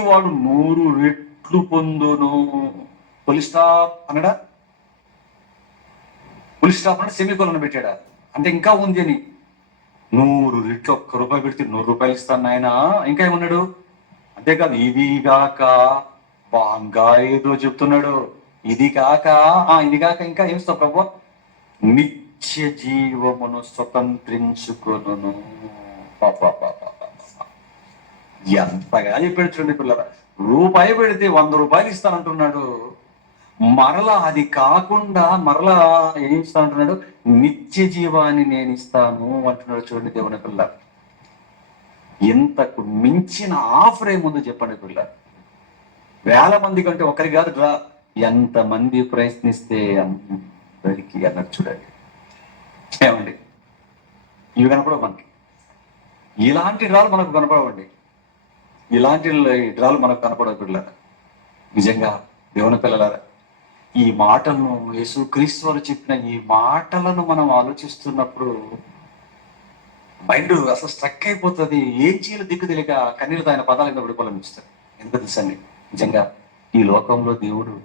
వాడు 100 రెట్లు పొందును. ఫుల్ స్టాప్ అన్నాడా? ఫుల్ స్టాప్ అంటే సెమీకోలన్ పెట్టాడా? అంటే ఇంకా ఉంది అని. 100 రెట్లు, ₹1 పెడితే ₹100 ఇస్తాను ఆయన. ఇంకా ఏమన్నాడు? అంతేకాదు, ఇది కాక బాగా ఏదో చెప్తున్నాడు, ఇది కాక ఇంకా ఏమిస్తావు ప్రభు, నిత్య జీవమును స్వతంత్రించుకొను. ఎంతగా చెప్పాడు చూడండి పిల్లరా, ₹1 పెడితే ₹100 ఇస్తానంటున్నాడు. మరలా అది కాకుండా మరలా ఏం ఇస్తానంటున్నాడు, నిత్య జీవాన్ని నేను ఇస్తాను అంటున్నాడు. చూడండి దేవుని పిల్ల, ఇంతకు మించిన ఆఫర్ ఏముందో చెప్పండి పిల్ల. 1000 మంది కంటే ఒకరి కాదు రా, ఎంతమంది ప్రయత్నిస్తే అందరికి అన్నట్టు. చూడండి ఏమండి, ఇవి కనపడవు మనకి, ఇలాంటి డ్రాలు మనకు కనపడవండి, ఇలాంటి డ్రాలు మనకు కనపడవు పిల్లల. నిజంగా దేవుని పిల్లలారా, ఈ మాటలను యేసుక్రీస్తు వారు చెప్పిన ఈ మాటలను మనం ఆలోచిస్తున్నప్పుడు మైండ్ అసలు స్ట్రక్ అయిపోతుంది. ఏం చేయాలో దిక్కు తెలియక కన్నీళ్ళతో ఆయన పదాలు మీద పడిపోవాలనిపిస్తుంది. ఎందుకు తెలుసండి, నిజంగా ఈ లోకంలో దేవుడు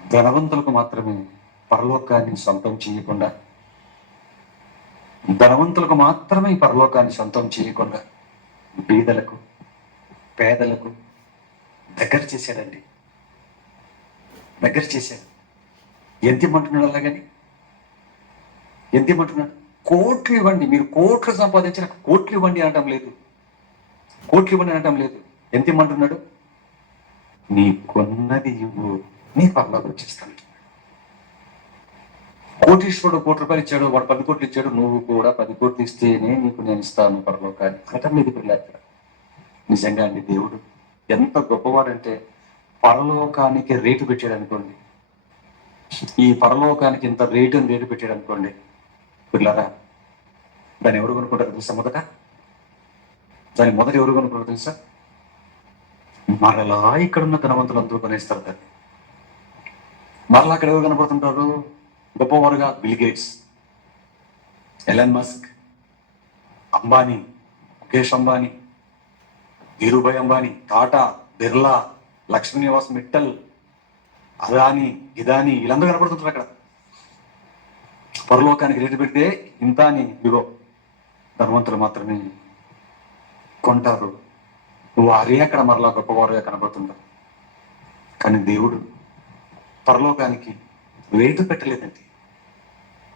ధనవంతులకు మాత్రమే పరలోకాన్ని సొంతం చేయకుండా, ధనవంతులకు మాత్రమే ఈ పరలోకాన్ని సొంతం చేయకుండా బీదలకు, పేదలకు దగ్గర చేశాడండి, దగ్గర చేశాడు. ఎంత ఇమ్మంటున్నాడు? అలాగని ఎంత ఇమ్మంటున్నాడు? కోట్లు ఇవ్వండి, మీరు కోట్లు సంపాదించిన కోట్లు ఇవ్వండి అనటం లేదు, కోట్లు ఇవ్వండి అనటం లేదు. ఎంత ఇమ్మంటున్నాడు? నీ కొన్నది ఇవ్వు, నీ పరలోకి వచ్చేస్తాను. కోటీశ్వరుడు ₹1 ఇచ్చాడు, వాడు 10 కోట్లు ఇచ్చాడు, నువ్వు కూడా 10 కోట్లు ఇస్తేనే నీకు నేను ఇస్తాను పరలోకాన్ని అనటం లేదు పిల్లలు. నిజంగా అండి, దేవుడు ఎంత గొప్పవాడంటే పరలోకానికి రేటు పెట్టాడు అనుకోండి, ఈ పరలోకానికి ఇంత రేటు పెట్టాడు అనుకోండి పిల్లరా, దాన్ని ఎవరు కొనుక్కుంటారు తెలుసా? మొదట దాని మొదటి ఎవరు కొనుక్కున్నారు తెలుసా? మరలా ఇక్కడున్న ధనవంతులు అందరూ కొనేస్తారు దాన్ని. మరలా అక్కడ ఎవరు కనపడుతుంటారు గొప్పవారుగా? Bill Gates, Elon Musk, Ambani, Mukesh Ambani, Dhirubhai Ambani, Tata, Birla, Lakshmi Niwas Mittal, Adani, ఇదాని, వీళ్ళందరూ కనపడుతుంటారు అక్కడ. పరలోకానికి రేటు పెడితే ఇంత అని ఇదిగో ధనవంతులు మాత్రమే కొంటారు. వారే అక్కడ మరలా గొప్పవారుగా కనబడుతుంటారు. కానీ దేవుడు పరలోకానికి రేటు పెట్టలేదండి.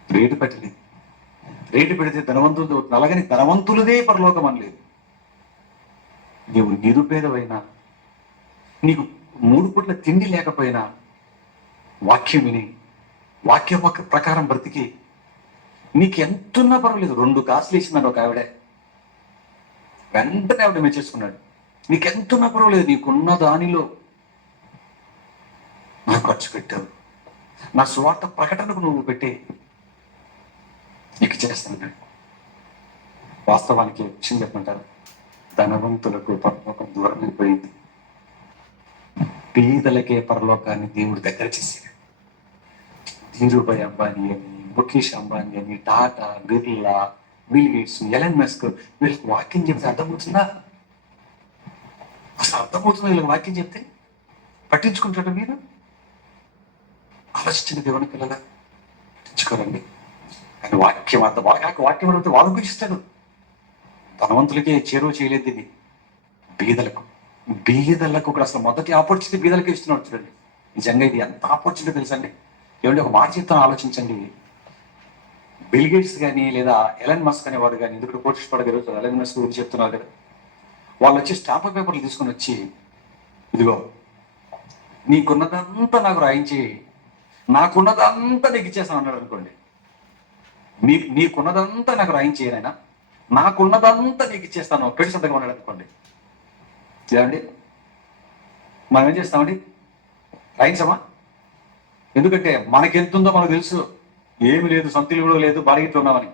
రేటు పెట్టలేదు. రేటు పెడితే ధనవంతులు అలాగని ధనవంతులదే పరలోకం అనలేదు. నీవు నిరుపేదవైనా, నీకు 3 పూట్ల తిండి లేకపోయినా, వాక్యం విని వాక్య ప్రకారం బ్రతికి నీకు ఎంతున్నా పర్వాలేదు. 2 కాసులు వేసిందండి ఒక ఆవిడ. వెంటనే ఆవిడ మెచ్చేసుకున్నాడు. నీకు ఎంతున్నా పర్వాలేదు, నీకున్న దానిలో నా ఖర్చు పెట్టావు, నా స్వార్థ ప్రకటనకు నువ్వు పెట్టి నీకు చేస్తాను. వాస్తవానికి విషయం చెప్పమంటారు, ధనవంతులకు పరలోకం దూరం అయిపోయింది. పేదలకే పరలోకాన్ని దేవుడు దగ్గర చేశాడు. ధీరుభాయ్ అంబానీ అని, ముఖేష్ అంబానీ అని, Tata, Birla, bill Gates, Elon Musk, వీళ్ళకి వాక్యం చెప్తే అర్థమవుతుందా? అసలు అర్థమవుతుందా వీళ్ళకి వాక్యం చెప్తే? పట్టించుకుంటాడు మీరు? ఆలోచించండి దేవుని పిల్లల, పట్టించుకోరండి. కానీ వాక్యం అంత వాక్యం అడిగితే వాడు ఉపయోగిస్తాడు. ధనవంతులకే చేరువ చేయలేదు ఇది, బీదలకు కూడా అసలు మొదటి ఆపర్చునిటీ బీదలకే ఇస్తున్నాడు. చూడండి, నిజంగా ఇది ఎంత ఆపర్చునిటీ తెలుసండి. ఏమంటే ఒక మాట చెప్తాను, ఆలోచించండి. బిల్ గేట్స్ కానీ లేదా ఎలన్ మస్క్ అనేవాడు కానీ, ఎందుకంటే కోర్టు పడగలుగుతారు, ఎలన్ మస్క్ గురించి చెప్తున్నారు కదా, వాళ్ళు వచ్చి స్టాంప్ పేపర్లు తీసుకొని వచ్చి, ఇదిగో నీకున్నదంతా నాకు రాయించి నాకున్నదంతా నీకు ఇచ్చేస్తాను అన్నాడు అనుకోండి. నీకున్నదంతా నాకు రాయించేయనైనా, నాకున్నదంతా నీకు ఇచ్చేస్తాను పెట్టి సంతకం ఉన్నాడు అనుకోండి. ఏమండి, మనం ఏం చేస్తామండి? రాయించమా? ఎందుకంటే మనకి ఎంతుందో మనకు తెలుసు. ఏమి లేదు, సొంతలు కూడా లేదు, బాడిగిట్లు ఉన్నామని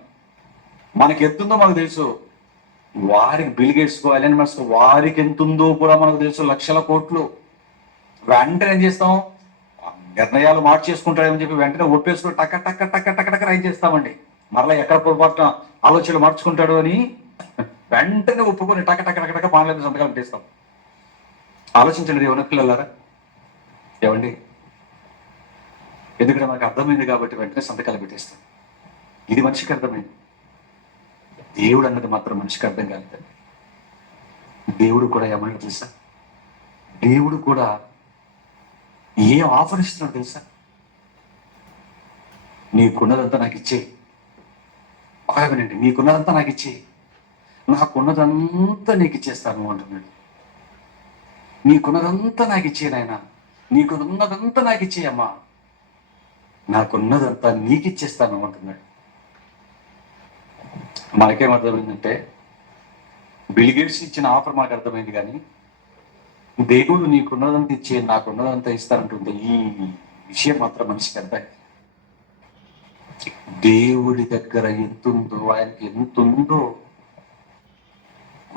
మనకి ఎంతుందో మనకు తెలుసు. వారికి బిల్ గేట్స్కో ఎలన్ మస్క్ వారికి ఎంతుందో కూడా మనకు తెలుసు, లక్షల కోట్లు. వెంటనే ఏం చేస్తాం? నిర్ణయాలు మార్చేసుకుంటాడని చెప్పి వెంటనే ఒప్పేసుకుని టక్క టక్క టక్క టక్క టక్క రాయించేస్తామండి. మరలా ఎక్కడ పొరపాటున ఆలోచనలు మార్చుకుంటాడు అని వెంటనే ఒప్పుకొని టక్క టక్క టక్క టక్క పాన్ల సంతకాలు పెట్టేస్తాం. ఆలోచించండి దేవుని పిల్లలారా. ఏమండి, ఎందుకంటే మనకు అర్థమైంది కాబట్టి వెంటనే సంతకాలు పెట్టేస్తాం. ఇది మనిషికి అర్థమైంది. దేవుడు అన్నది మాత్రం మనిషికి అర్థం కాలేదండి. దేవుడు కూడా ఏమన్నా తెలుసా? దేవుడు కూడా ఏం ఆఫర్ ఇస్తున్నాడు తెలుసా? నీకున్నదంతా నాకు ఇచ్చే. వినండి, నీకున్నదంతా నాకు ఇచ్చే, నాకున్నదంతా నీకు ఇచ్చేస్తాను అంటున్నాడు. నీకున్నదంతా నాకు ఇచ్చే నాయన, నీకున్నదంతా నాకు ఇచ్చేయమ్మా, నాకున్నదంతా నీకు ఇచ్చేస్తాను అంటున్నాడు. మనకేం అర్థమైందంటే, బిల్ గేట్స్ ఇచ్చిన ఆఫర్ మనకు అర్థమైంది, కానీ దేవుడు నీకున్నదంతా ఇచ్చే, నాకున్నదంతా ఇస్తానంటుంది. ఈ విషయం మాత్రం మనిషికి అర్థం. దేవుడి దగ్గర ఎంతుందో, ఆయనకి ఎంతుందో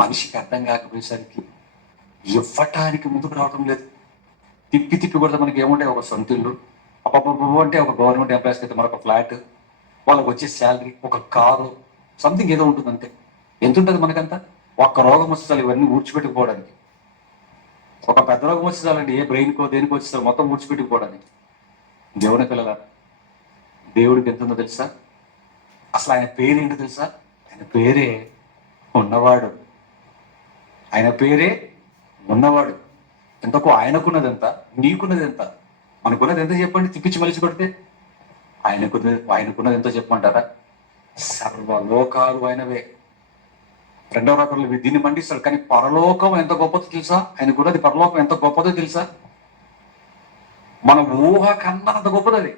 మనిషికి అర్థం కాకపోయేసరికి ఇవ్వటానికి ముందుకు రావడం లేదు. తిప్పి తిప్పి కొడితే మనకి ఏముంటే ఒక సొంత ఇల్లు, అంటే ఒక గవర్నమెంట్ ఎంప్లాయీస్కి అయితే మరొక ఫ్లాట్, వాళ్ళకి వచ్చే శాలరీ, ఒక కారు, సంథింగ్ ఏదో ఉంటుంది అంతే. ఎంత ఉంటుంది మనకంతా? ఒక్క రోగం వస్తే ఇవన్నీ ఊడ్చిపెట్టుకుపోవడానికి. ఒక పెద్ద రోగం వచ్చే చాలండి, ఏ బ్రెయిన్కో దేనికో వచ్చేసారు మొత్తం ఊడ్చిపెట్టుకుపోవడానికి. దేవుని పిల్లల, దేవుడికి ఎంత ఉందో తెలుసా? అసలు ఆయన పేరేంటో తెలుసా? ఆయన పేరే ఉన్నవాడు. ఆయన పేరే ఉన్నవాడు. ఎంతకు ఆయనకున్నది ఎంత, నీకున్నది ఎంత? మనకున్నది ఎంత చెప్పండి, తిప్పించి మలిచి కొడితే. ఆయనకున్నది ఎంతో చెప్పమంటారా? సర్వలోకాలు ఆయనవే. 2వ రకంలో దీన్ని మండిస్తాడు. కానీ పరలోకం ఎంత గొప్పదో తెలుసా? ఆయనకున్నది పరలోకం ఎంత గొప్పదో తెలుసా? మన ఊహ కన్నా అంత గొప్పది అది.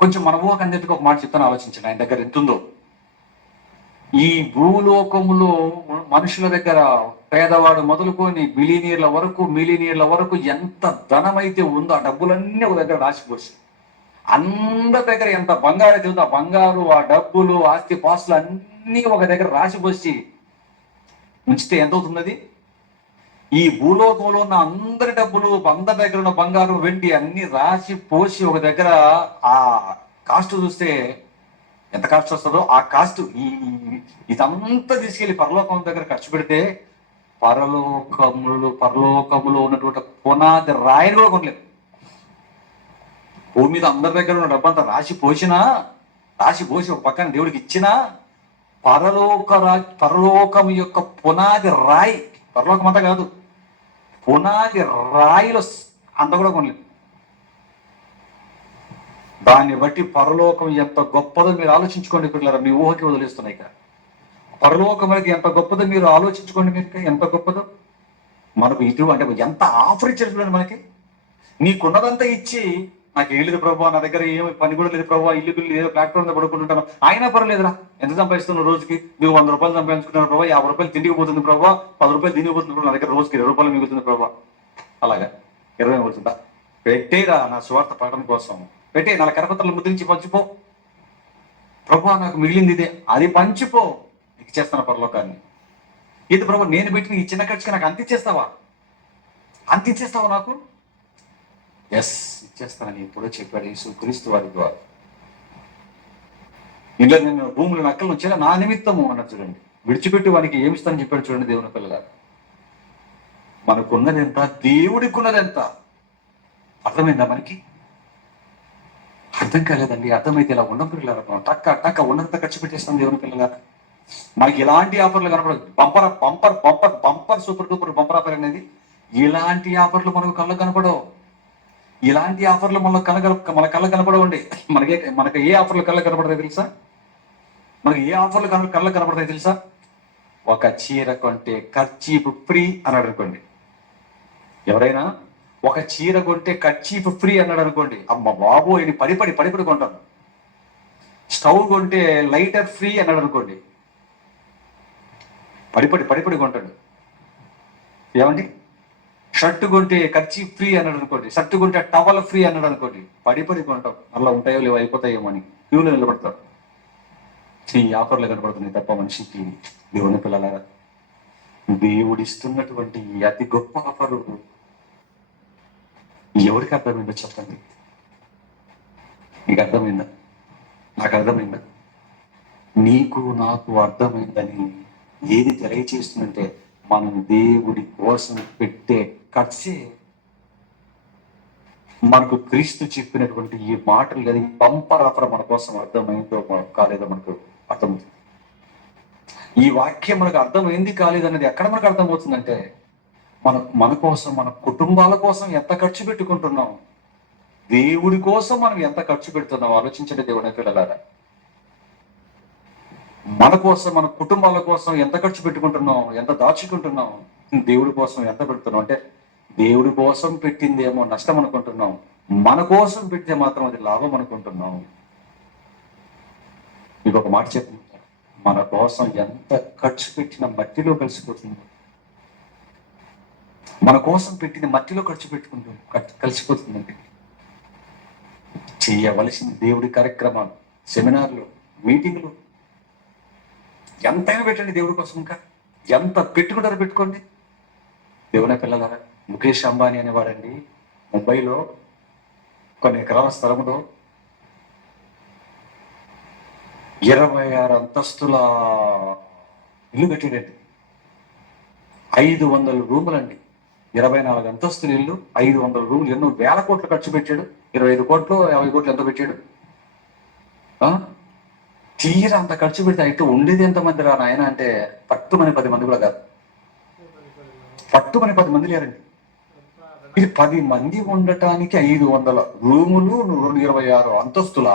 కొంచెం మన ఊహ కందెట్టుకు ఒక మాట చెప్తాను, ఆలోచించండి. ఆయన దగ్గర ఎంతుందో. ఈ భూలోకములో మనుషుల దగ్గర పేదవాడు మొదలుకొని మిలీనియర్ల వరకు ఎంత ధనమైతే ఉందో ఆ డబ్బులన్నీ ఒక దగ్గర రాసిపోసి, అందరి దగ్గర ఎంత బంగారు అయితే ఉందో ఆ బంగారు, ఆ డబ్బులు, ఆస్తి పాస్తులు అన్నీ ఒక దగ్గర రాసిపోసి ఉంచితే ఎంత అవుతున్నది? ఈ భూలోకంలో ఉన్న అందరి డబ్బులు, అందరి దగ్గర ఉన్న బంగారం, వెండి అన్ని రాసి పోసి ఒక దగ్గర ఆ కాస్ట్ చూస్తే ఎంత కాస్ట్ వస్తుందో ఆ కాస్ట్ ఇదంతా తీసుకెళ్లి పరలోకం దగ్గర ఖర్చు పెడితే పరలోకములో ఉన్నటువంటి పునాది రాయిని కూడా కొనలేదు. భూమి మీద అందరి దగ్గర ఉన్న డబ్బంతా రాసి పోసి ఒక పక్కన దేవుడికి ఇచ్చినా పరలోకం యొక్క పునాది రాయి, పరలోకం అంతా కాదు, పునాది రాయిలో అంత కూడా కొనలేదు. దాన్ని బట్టి పరలోకం ఎంత గొప్పదో మీరు ఆలోచించుకోండి పిల్లరా, మీ ఊహకి వదిలేస్తున్నాయి ఇక్కడ. పరలోకం అనేది ఎంత గొప్పదో మీరు ఆలోచించుకోండి, మీరు ఎంత గొప్పదో. మనకు ఇటు అంటే ఎంత ఆఫర్ ఇచ్చారు చూడండి మనకి. నీకున్నదంతా ఇచ్చి నాకు ఏం లేదు ప్రభావ, నా దగ్గర ఏమి పని కూడా లేదు ప్రభావ, ఇల్లు బిల్లు ఏదో ప్లాట్ఫామ్ మీద పడుకుంటుంటాను, అయినా పర్లేదురా. ఎంత సంపాదిస్తున్నావు రోజుకి? నువ్వు 100 రూపాయలు సంపాదించుకున్నావు ప్రభావ, 50 రూపాయలు తిండికి పోతుంది ప్రభావ, 10 రూపాయలు తిండికి పోతుంది ప్రభావ, నా దగ్గర రోజుకి 20 రూపాయలు మిగులుతుంది ప్రభావ. అలాగా 20 మిగులుతుందా? పెట్టేరా నా స్వార్థ పాఠం కోసం, పెట్టే నా కరపత్రాలు ముద్రించి పంచిపో ప్రభావ, నాకు మిగిలింది ఇదే, అది పంచిపో, నీకు చేస్తాను పరలోకాన్ని. ఇది ప్రభావ నేను పెట్టి ఈ చిన్న ఖర్చుకి నాకు అంత ఇచ్చేస్తావా నాకు? ఎస్, ఇచ్చేస్తానని ఎప్పుడో చెప్పాడు యేసుక్రీస్తు వారి ద్వారా. ఇలా నేను భూములు నక్కలు వచ్చేలా నా నిమిత్తము అన్నది చూడండి. విడిచిపెట్టి వానికి ఏమిస్తానని చెప్పాడు చూడండి దేవుని పిల్లగా. మనకున్నది ఎంత, దేవుడికి ఉన్నది ఎంత, అర్థమైందా మనకి? అర్థం కాలేదండి. అర్థమైతే ఇలా ఉన్న పిల్లలు మనం టక్క ఉన్నంత ఖర్చు పెట్టేస్తాం దేవుని పిల్లగా. మనకి ఇలాంటి ఆఫర్లు కనపడదు. Bumper super duper bumper offer అనేది, ఇలాంటి ఆఫర్లు మనకు కళ్ళ కనపడవు. ఇలాంటి ఆఫర్లు మన కళ్ళ కనపడవండి. మనకి ఏ ఆఫర్లు కళ్ళ కనపడతాయి తెలుసా? మనకి ఏ ఆఫర్లు కళ్ళ కనపడతాయి తెలుసా? ఒక చీర కొంటే కర్చీఫ్ ఫ్రీ అన్నాడు అనుకోండి. ఎవరైనా ఒక చీర కొంటే కర్చీఫ్ ఫ్రీ అన్నాడు అనుకోండి, అమ్మ బాబు ఇది పడిపడి కొంటాను. స్టవ్ కొంటే లైటర్ ఫ్రీ అన్నాడు అనుకోండి, పడిపడి కొంటాడు. ఏమండి? షర్ట్ కొంటే కర్చీ ఫ్రీ అన్నాడు అనుకోండి, షర్ట్ కొంటే టవల్ ఫ్రీ అన్నాడు అనుకోండి, పడిపడి కొంటాం. అలా ఉంటాయో లేవో అయిపోతాయేమో అని క్యూలో నిలబడతాం. ఈ ఆఫర్లు కనపడుతున్నాయి తప్ప మనిషికి. దేవుని పిల్లలారా, దేవుడిస్తున్నటువంటి అతి గొప్ప ఆఫరు ఎవరికి అర్థమైందో చెప్పండి. నీకు అర్థమైందా? నాకు అర్థమైందా? నీకు నాకు అర్థమైందని ఏది తెలియచేస్తుందంటే, మనం దేవుడి కోసం పెట్టే ఖర్చే మనకు క్రీస్తు చెప్పినటువంటి ఈ మాటలు కానీ బంపర్ ఆఫర్ మన కోసం అర్థమైందో కాలేదో మనకు అర్థమవుతుంది. ఈ వాక్యం మనకు అర్థమైంది కాలేదన్నది ఎక్కడ మనకు అర్థమవుతుందంటే, మన కోసం, మన కుటుంబాల కోసం ఎంత ఖర్చు పెట్టుకుంటున్నాం, దేవుడి కోసం మనం ఎంత ఖర్చు పెడుతున్నాం ఆలోచించండి దేవుని పిల్లలారా. మన కోసం, మన కుటుంబాల కోసం ఎంత ఖర్చు పెట్టుకుంటున్నాం, ఎంత దాచుకుంటున్నాం, దేవుడి కోసం ఎంత పెడుతున్నాం. అంటే దేవుడి కోసం పెట్టిందేమో నష్టం అనుకుంటున్నాం, మన కోసం పెడితే మాత్రం అది లాభం అనుకుంటున్నాం. మీకు ఒక మాట చెప్తున్నాను, మన కోసం ఎంత ఖర్చు పెట్టిన మట్టిలో కలిసిపోతుంది. మన కోసం పెట్టిన మట్టిలో కలిసిపోతుందండి. చేయవలసిన దేవుడి కార్యక్రమాలు, సెమినార్లు, మీటింగ్లు ఎంతైనా పెట్టండి దేవుడి కోసం. ఇంకా ఎంత పెట్టుకుంటారో పెట్టుకోండి. దేవుని పిల్లలారా, ముఖేష్ అంబానీ అనేవాడండి ముంబైలో కొన్ని ఎకరాల స్థలంలో 26 అంతస్తుల ఇల్లు కట్టాడండి. 500 రూములండి. 24 అంతస్తుల ఇల్లు, 500 రూములు. ఎన్నో వేల కోట్లు ఖర్చు పెట్టాడు. 25 కోట్లు 50 కోట్లు ఎంతో పెట్టాడు. తీరా అంత ఖర్చు పెడితే అయితే ఉండేది ఎంతమంది రా నాయన అంటే పట్టుమని 10 మంది కూడా కాదు. పట్టుమని 10 మంది లేరండి. ఇది 10 మంది ఉండటానికి 500 రూములు, 26 అంతస్తుల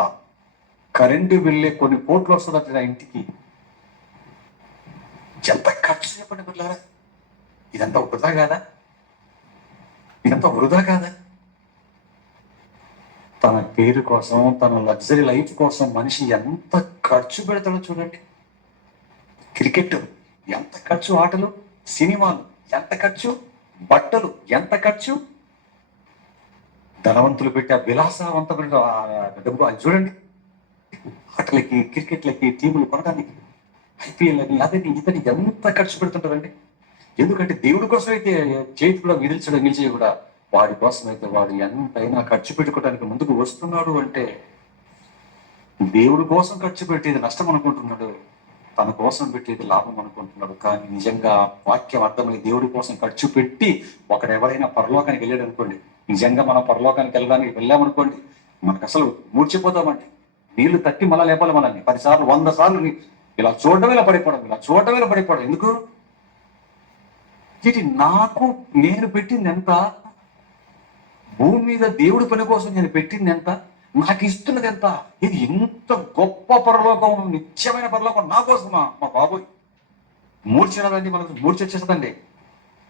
కరెంటు బిల్లే కొన్ని కోట్లు వస్తుంది ఆ ఇంటికి. ఎంత ఖర్చు చెప్పండి పిల్లరా. ఇదంతా వృధా కాదా? తన పేరు కోసం, తన లగ్జరీ లైఫ్ కోసం మనిషి ఎంత ఖర్చు పెడతాడో చూడండి. క్రికెట్ ఎంత ఖర్చు, ఆటలు, సినిమాలు ఎంత ఖర్చు, బట్టలు ఎంత ఖర్చు, ధనవంతులు పెట్టే డబ్బు అది చూడండి. ఆటలకి, క్రికెట్లకి, టీములు కొనడానికి ఐపీఎల్ అని అదని ఇతని ఎంత ఖర్చు పెడుతుంటారండి. ఎందుకంటే దేవుడి కోసం అయితే చేతి కూడా మిగిల్చి కూడా వాడి కోసం అయితే వాడు ఎంతైనా ఖర్చు పెట్టుకోవడానికి ముందుకు వస్తున్నాడు అంటే దేవుడి కోసం ఖర్చు పెట్టేది నష్టం అనుకుంటున్నాడు, తన కోసం పెట్టేది లాభం అనుకుంటున్నాడు. కానీ నిజంగా వాక్యం అర్థమై దేవుడి కోసం ఖర్చు పెట్టి ఒకడెవరైనా పరలోకానికి వెళ్ళాడు అనుకోండి, నిజంగా మనం పరలోకానికి వెళ్ళామనుకోండి, మనకు అసలు మూర్చిపోతామండి. నీళ్లు తట్టి మళ్ళా లేపాలి మనల్ని 10 సార్లు 100 సార్లు ఇలా చూడటమే పడిపోవడం ఎందుకు? ఇది నాకు నేను పెట్టింది ఎంత? భూమి మీద దేవుడి పని కోసం నేను పెట్టింది ఎంత? నాకు ఇస్తున్నది ఎంత? ఇది ఎంత గొప్ప పరలోకం, నిత్యమైన పరలోకం నా కోసమా? మా బాబోయ్, మూర్చినదండి, మనకు మూర్చి వచ్చేస్తుందండి.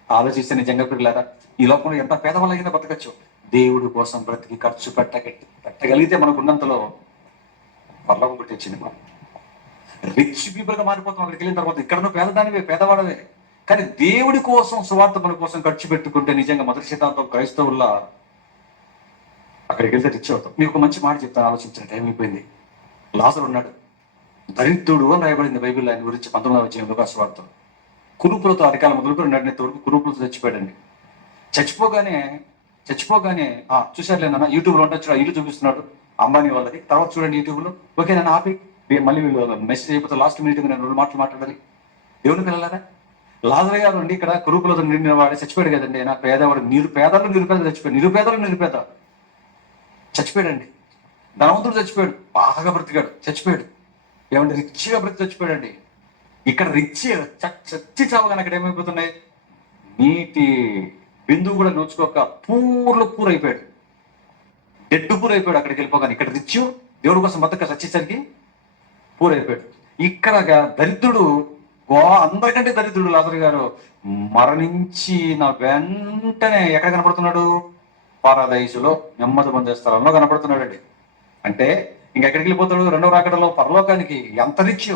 ఆలోచిస్తే నిజంగా పిల్లలారా, ఈ లోకంలో ఎంత పేదవాళ్ళైనా బతకచ్చు. దేవుడి కోసం బ్రతికి ఖర్చు పెట్టగలిగితే మనకు ఉన్నంతలో పరలోకం పెట్టించింది. మనం రిచ్ పీపుల్ గా మారిపోతాం అక్కడికి వెళ్ళిన తర్వాత. ఇక్కడ పేదదానివే, పేదవాడవే, కానీ దేవుడి కోసం సువార్త మన కోసం ఖర్చు పెట్టుకుంటే నిజంగా మొదటి శతాబ్దం క్రైస్తవుల్లా అక్కడికి వెళ్తే రిచ్ అవుతాం. మీకు ఒక మంచి మాట చెప్తాను, ఆలోచించిన టైం అయిపోయింది. లాజరు ఉన్నాడు, దరిద్రుడు అని రాయబడింది బైబిల్ ఆయన గురించి 19వ అధ్యాయం లూకాసు వార్త. కురూపులతో అధికాల మొదలుకొని నడినెత్త వరకు కురూపులతో చచ్చిపోయాడండి. చచ్చిపోగానే చూసారులేనా, యూట్యూబ్లో ఉండొచ్చు, ఆ ఇల్లు చూపిస్తున్నాడు అంబానీ వాళ్ళది. తర్వాత చూడండి యూట్యూబ్లో. ఓకే నన్ను ఆపి మళ్ళీ వీళ్ళు మెసేజ్ అయిపోతే లాస్ట్ మినిట్ నేను 2 మాటలు మాట్లాడాలి. దేవుని పిల్లలారా, లాజరు గారు అండి ఇక్కడ కురూపులతో నిండిన వాడు చచ్చిపోయాడు కదండి. నా పేదవాడు, నిరుపేదలు నిరుపేద చచ్చిపోయాడండి. ధనవంతుడు చచ్చిపోయాడు, బాగా బ్రతికాడు, చచ్చిపోయాడు. ఏమంటే రిచ్గా బ్రతి చచ్చిపోయాడండి. ఇక్కడ రిచ్ చచ్చి చావగానే అక్కడ ఏమైపోతున్నాయి, నీటి బిందువు కూడా నోచుకోక పూర్ అయిపోయాడు, డెడ్ పూర్ అయిపోయాడు అక్కడికి వెళ్ళిపోగానే. ఇక్కడ రిచ్ దేవుడి కోసం బతక చచ్చేసరికి పూర్ అయిపోయాడు. ఇక్కడ దరిద్రుడు, అందరికంటే దరిద్రుడు లాజరు గారు మరణించిన వెంటనే ఎక్కడ కనపడుతున్నాడు? పారదైసులో, నెమ్మది పొందే స్థలంలో కనపడుతున్నాడండి. అంటే ఇంకెక్కడికి వెళ్ళిపోతాడు? 2వ రాకడలో పరలోకానికి. ఎంత రిచ్!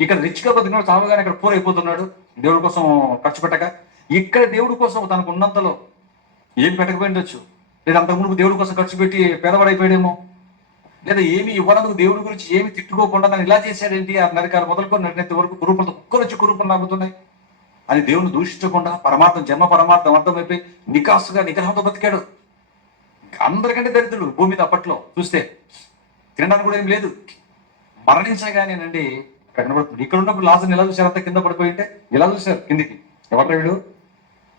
ఇక్కడ రిచ్గా బతికినాడు, చావగానే ఇక్కడ పూర్ అయిపోతున్నాడు దేవుడి కోసం ఖర్చు పెట్టక. ఇక్కడ దేవుడి కోసం తనకు ఉన్నంతలో ఏం పెట్టకపోయిండొచ్చు, లేదా అంతకుముందు దేవుడి కోసం ఖర్చు పెట్టి పేదవాడైపోయాడేమో, లేదా ఏమి ఇవ్వనందుకు దేవుడి గురించి ఏమి తిట్టుకోకుండా నన్ను ఇలా చేశాడేంటి, ఆ నరకాలు మొదలుకొని నడినెత్తి వరకు కురూపులతో కుక్కలు నాగుతున్నాయి అని దేవుని దూషించకుండా జన్మ పరమార్థం అర్థమైపోయి నిగ్రహంతో బతికాడు. అందరికంటే దరిద్రుడు భూమి మీద అప్పట్లో చూస్తే. తినడానికి కూడా ఏం లేదు. మరణించగానేనండి అక్కడ కనబడుతుంది. ఇక్కడ ఉన్నప్పుడు లాజరుని ఎలా చూశారు? అంతా కింద పడిపోయింటే ఎలా చూశారు కిందికి? ఎవరు వీడు?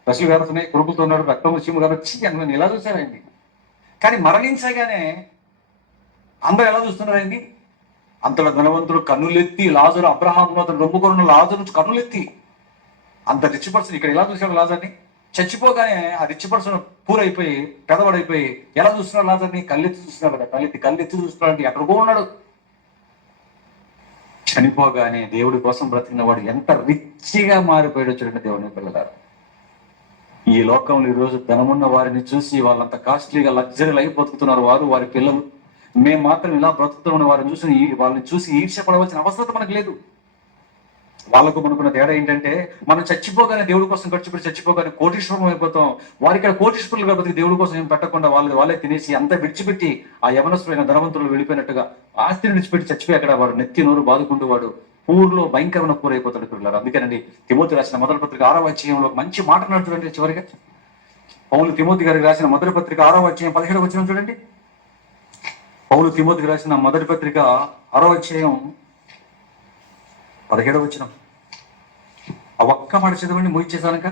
రసులు గారుతున్నాయి, కురుపులతో ఉన్నాడు, రక్తం చీము గారొచ్చి అని ఎలా చూశారండి. కానీ మరణించగానే అందరూ ఎలా చూస్తున్నారండి? అంతలో ధనవంతుడు కన్నులెత్తి లాజరు, అబ్రహాము అతను రొమ్ముకొన్న లాజరు నుంచి కన్నులెత్తి, అంత రిచ్ పర్సన్ ఇక్కడ ఎలా చూశాడు లాజర్ని? చచ్చిపోగానే ఆ రిచ్ పర్సన్ పూరైపోయి పెదవాడైపోయి ఎలా చూస్తున్నాడు లాజర్ని? కళ్ళెత్తి చూస్తున్నాడు కదా, కళ్ళెత్తి చూస్తున్నాడు అంటే ఎక్కడికో ఉన్నాడు. చనిపోగానే దేవుడి కోసం బ్రతికిన వాడు ఎంత రిచ్గా మారిపోయాడో చూడండి దేవుని పిల్లలారా. ఈ లోకంలో ఈరోజు ధనమున్న వారిని చూసి వాళ్ళంత కాస్ట్లీగా లగ్జరీలు అయి బతుకుతున్నారు వారు, వారి పిల్లలు. మేము మాత్రం ఇలా బ్రతుకుతున్న వాళ్ళని చూసి ఈర్ష్యపడవలసిన అవసరం మనకు లేదు. వాళ్ళకు మనకున్న తేడా ఏంటంటే, మనం చచ్చిపోగానే దేవుడి కోసం ఖర్చు పెట్టి చచ్చిపోగానే కోటీశ్వరం అయిపోతాం. వారి ఇక్కడ కోటీశ్వరులు కాబట్టి దేవుడి కోసం ఏం పెట్టకుండా వాళ్ళే తినేసి అంతా విడిచిపెట్టి ఆ యవనస్తులైన ధనవంతులు వెళ్ళిపోయినట్టుగా ఆస్తిని విడిచిపెట్టి చచ్చిపోయి అక్కడ వాడు నెత్తి నోరు బాదుకుంటూ వాడు పూర్లో భయంకరమైన పూర్ అయిపోతాడు పిల్లలు. అందుకేనండి తిమోతి రాసిన మొదటి పత్రిక 6వ అధ్యాయంలో ఒక మంచి మాట అన్నాడు చూడండి. చివరిగా పౌలు తిమోతి గారికి రాసిన మొదటి పత్రిక 6వ అధ్యాయం 17వ వచనం చూడండి. పౌలు తిమోతికి రాసిన మొదటి పత్రిక 6వ అధ్యాయం 17వ వచనం. ఆ ఒక్క మాట చదవండి, ముగించేసానుక.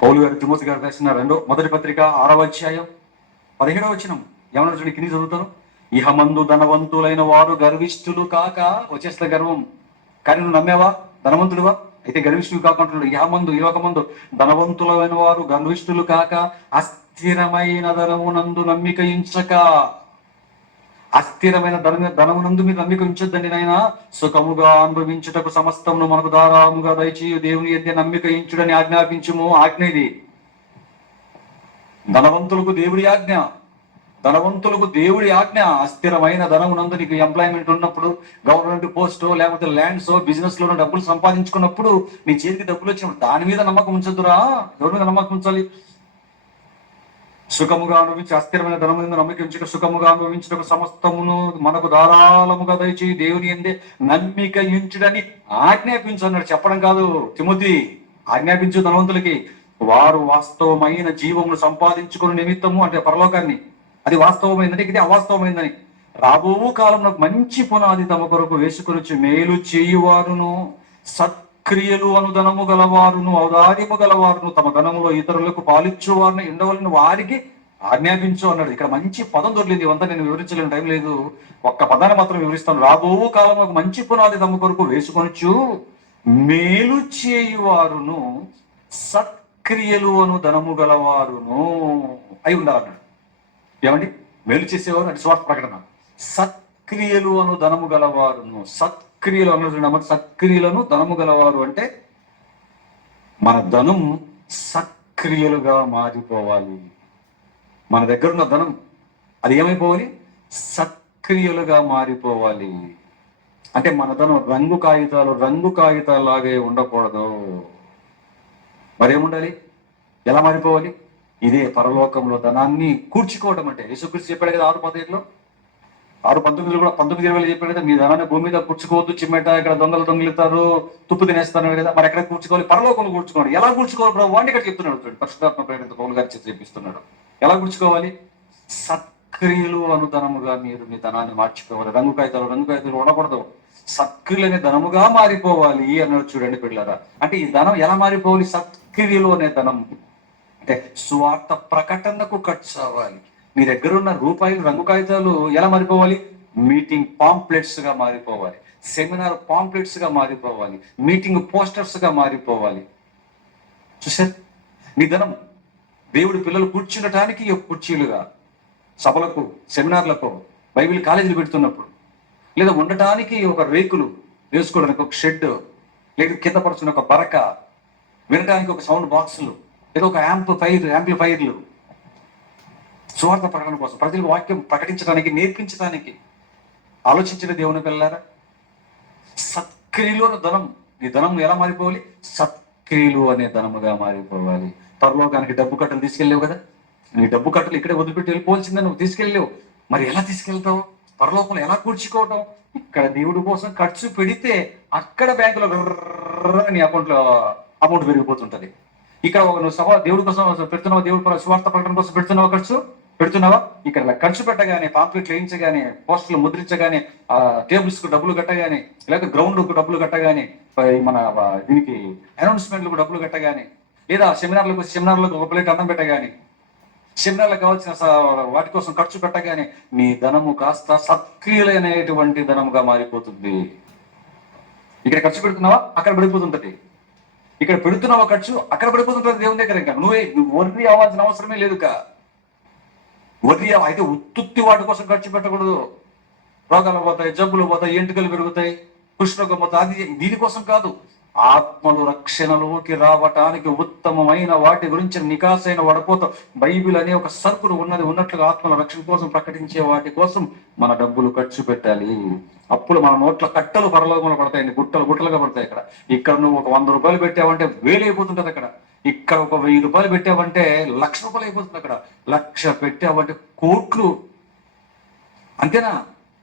పౌలు గారు తిమోతి గారు రాసిన మొదటి పత్రిక 6వ అధ్యాయం 17వ వచనం ఏమన్నా చూడండి, కింది చదువుతాను. ఇహమందు ధనవంతులైన వారు గర్విష్ఠులు కాక, వచ్చేస్తే గర్వం. కానీ నువ్వు నమ్మేవా? ధనవంతుడువా అయితే గర్విష్ఠులు కాకుంటున్నాడు. ఇహమందు, ఈ లోకమందు ధనవంతులైన వారు గర్విష్ఠులు కాక, అస్థిరమైన ధనమునందు నమ్మిక ఉంచక. అస్థిరమైన ధనమునందు మీరు నమ్మిక ఉంచొద్దండి నాయన. సుఖముగా అనుభవించుటకు సమస్తమును మనకు ధారాముగా దయచేయు దేవుని ఎద్దే నమ్మిక ఇంచుడని ఆజ్ఞాపించుము. ఆజ్ఞ ఇది. ధనవంతులకు దేవుడి ఆజ్ఞ. అస్థిరమైన ధనమునందు నీకు ఎంప్లాయ్మెంట్ ఉన్నప్పుడు, గవర్నమెంట్ పోస్టో లేకపోతే ల్యాండ్సో బిజినెస్ లోనో డబ్బులు సంపాదించుకున్నప్పుడు, నీ చేతికి డబ్బులు వచ్చినప్పుడు దాని మీద నమ్మకం ఉంచొద్దురా. ఎవరి మీద నమ్మకం ఉంచాలి? సుఖముగా అనుభవించి అస్థిరమైన ధనము నమ్మకం ఉంచుట, సుఖముగా అనుభవించుటకు సమస్తమును మనకు ధారాళముగా దయచేయి దేవుని ఎందే నమ్మిక ఉంచుడని ఆజ్ఞాపించు అన్నాడు. చెప్పడం కాదు తిమోతి, ఆజ్ఞాపించు ధనవంతులకి. వారు వాస్తవమైన జీవమును సంపాదించుకుని నిమిత్తము, అంటే పరలోకాన్ని, అది వాస్తవమైందంటే ఇది అవాస్తవమైందని, రాబో కాలంలో మంచి పునాది తమ కొరకు వేసుకొనొచ్చి మేలు చేయువారును సత్క్రియలు అను ధనము గలవారును ఔదార్యము గలవారును తమ ధనములో ఇతరులకు పాలిచ్చు వారిని ఉండవలని వారికి ఆజ్ఞాపించు అన్నాడు. ఇక్కడ మంచి పదం దొరికింది. ఇవంతా నేను వివరించలేని టైం లేదు, ఒక్క పదాన్ని మాత్రం వివరిస్తాను. రాబో కాలంలో మంచి పునాది తమ కొరకు వేసుకొనొచ్చు మేలు చేయువారును సత్క్రియలు అను ధనము గలవారును అయి ఉండాలన్నాడు. ఏమండి? మేలు చేసేవారు అంటే స్వార్థ ప్రకటన. సత్క్రియలు అను ధనము గలవారును, సత్క్రియలు అన్నమాట. సత్క్రియలను ధనము గలవారు అంటే మన ధనం సత్క్రియలుగా మారిపోవాలి. మన దగ్గర ఉన్న ధనం అది ఏమైపోవాలి? సత్క్రియలుగా మారిపోవాలి. అంటే మన ధనం రంగు కాగితాలు లాగే ఉండకూడదు. మరేముండాలి? ఎలా మారిపోవాలి? ఇదే పరలోకంలో ధనాన్ని కూర్చుకోవడం అంటే. యేసుక్రీస్తు చెప్పాడు కదా 6:15లో, 6:19 కూడా, 19:20 చెప్పాడు కదా, మీ ధనాన్ని భూమి మీద కూర్చుకోవద్దు, చిమ్మెట ఇక్కడ దొంగలుతారు, తుప్పు తినేస్తాను కదా. మరి ఎక్కడ కూర్చుకోవాలి? పరలోకంలో కూర్చుకోవాలి. ఎలా కూర్చుకోవాలి ప్రభు అంటే ఇక్కడ చెప్తున్నాడు. పరిశుద్ధాత్మ ప్రేరిత పౌలు గారు చెప్పిస్తున్నాడు. ఎలా కూర్చుకోవాలి? సత్క్రియలు అను ధనముగా మీరు మీ ధనాన్ని మార్చుకోవాలి. రంగు కాగితాలు ఉండకూడదు. సత్క్రియలు అనే ధనముగా మారిపోవాలి అన్నాడు. చూడండి పిల్లరా, అంటే ఈ ధనం ఎలా మారిపోవాలి? సత్క్రియలు అనే ధనం అంటే స్వార్థ ప్రకటనకు ఖర్చు అవ్వాలి. మీ దగ్గర ఉన్న రూపాయలు రంగు కాగితాలు ఎలా మారిపోవాలి? మీటింగ్ పాంప్లెట్స్ గా మారిపోవాలి, సెమినార్ పాంప్లెట్స్ గా మారిపోవాలి, మీటింగ్ పోస్టర్స్ గా మారిపోవాలి. చూసారు? మీ ధనం దేవుడి పిల్లలు కూర్చుండటానికి కుర్చీలుగా, సభలకు, సెమినార్లకు, బైబిల్ కాలేజీలు పెడుతున్నప్పుడు, లేదా ఉండటానికి ఒక రేకులు వేసుకోవడానికి ఒక షెడ్, లేదా కింద పడుతున్న ఒక బరక, వినడానికి ఒక సౌండ్ బాక్సులు, లేదా ఒక యాంప్లిఫైర్లు, సువార్త ప్రకటన కోసం, ప్రజలకు వాక్యం ప్రకటించడానికి, నేర్పించడానికి ఆలోచించిన దేవుని పిల్లారా. సత్క్రియలు అనే ధనం, ఈ ధనం ఎలా మారిపోవాలి? సత్క్రియలు అనే ధనముగా మారిపోవాలి. పరలోకానికి డబ్బు కట్టలు తీసుకెళ్ళలేవు కదా. నీ డబ్బు కట్టలు ఇక్కడే వదిలిపెట్టి వెళ్ళిపోవాల్సిందని నువ్వు తీసుకెళ్ళలేవు. మరి ఎలా తీసుకెళ్తావు? పరలోకంలో ఎలా కూర్చుకోవటం? ఇక్కడ దేవుడి కోసం ఖర్చు పెడితే అక్కడ బ్యాంకులో నీ అకౌంట్లో అమౌంట్ పెరిగిపోతుంటది. ఇక్కడ నువ్వు దేవుడి కోసం పెడుతున్నావా, దేవుడి స్వార్థ ప్రకటన కోసం పెడుతున్నావా? ఇక్కడ ఖర్చు పెట్టగానే, పాంప్లెట్లు వేయించగానే, పోస్టర్లు ముద్రించగానే, టేబుల్స్ కు డబ్బులు కట్టగానే, లేక గ్రౌండ్ కు డబ్బులు కట్టగానే, మన దీనికి అనౌన్స్మెంట్లకు డబ్బులు కట్టగానే, లేదా సెమినార్లకు ఒక ప్లేట్ అన్నం పెట్టగానే, సెమినార్లకు కావాల్సిన వాటి కోసం ఖర్చు పెట్టగానే నీ ధనము కాస్త సత్క్రియలైనటువంటి ధనముగా మారిపోతుంది. ఇక్కడ ఖర్చు పెడుతున్నావా, అక్కడ పడిపోతుంటది. ఇక్కడ పెడుతున్నావా ఖర్చు, అక్కడ పడిపోతుంటది దేవుని దగ్గర. ఇంకా నువ్వు వర్రీ అవ్వాల్సిన అవసరమే లేదుక. వర్రీ అయితే ఉత్తుత్తి వాటి కోసం ఖర్చు పెట్టకూడదు. రోగాలు పోతాయి, జబ్బులు పోతాయి, ఎంటుకలు పెరుగుతాయి, కృష్ణరోగం పోతాయి. అది దీనికోసం కాదు. ఆత్మలు రక్షణలోకి రావటానికి ఉత్తమమైన వాటి గురించి నికాసైన వడపోత బైబిల్ అనే ఒక సరుకులు ఉన్నట్లుగా ఆత్మల రక్షణ కోసం ప్రకటించే వాటి కోసం మన డబ్బులు ఖర్చు పెట్టాలి. అప్పుడు మన నోట్ల కట్టలు పరలోకంలో పడతాయండి, గుట్టలుగా పడతాయి. ఇక్కడ నువ్వు ఒక 100 రూపాయలు పెట్టావంటే 1000 అయిపోతుంటది. ఇక్కడ ఒక 1000 రూపాయలు పెట్టావంటే 1,00,000 రూపాయలు అయిపోతుంది. 1,00,000 పెట్టావంటే కోట్లు. అంతేనా?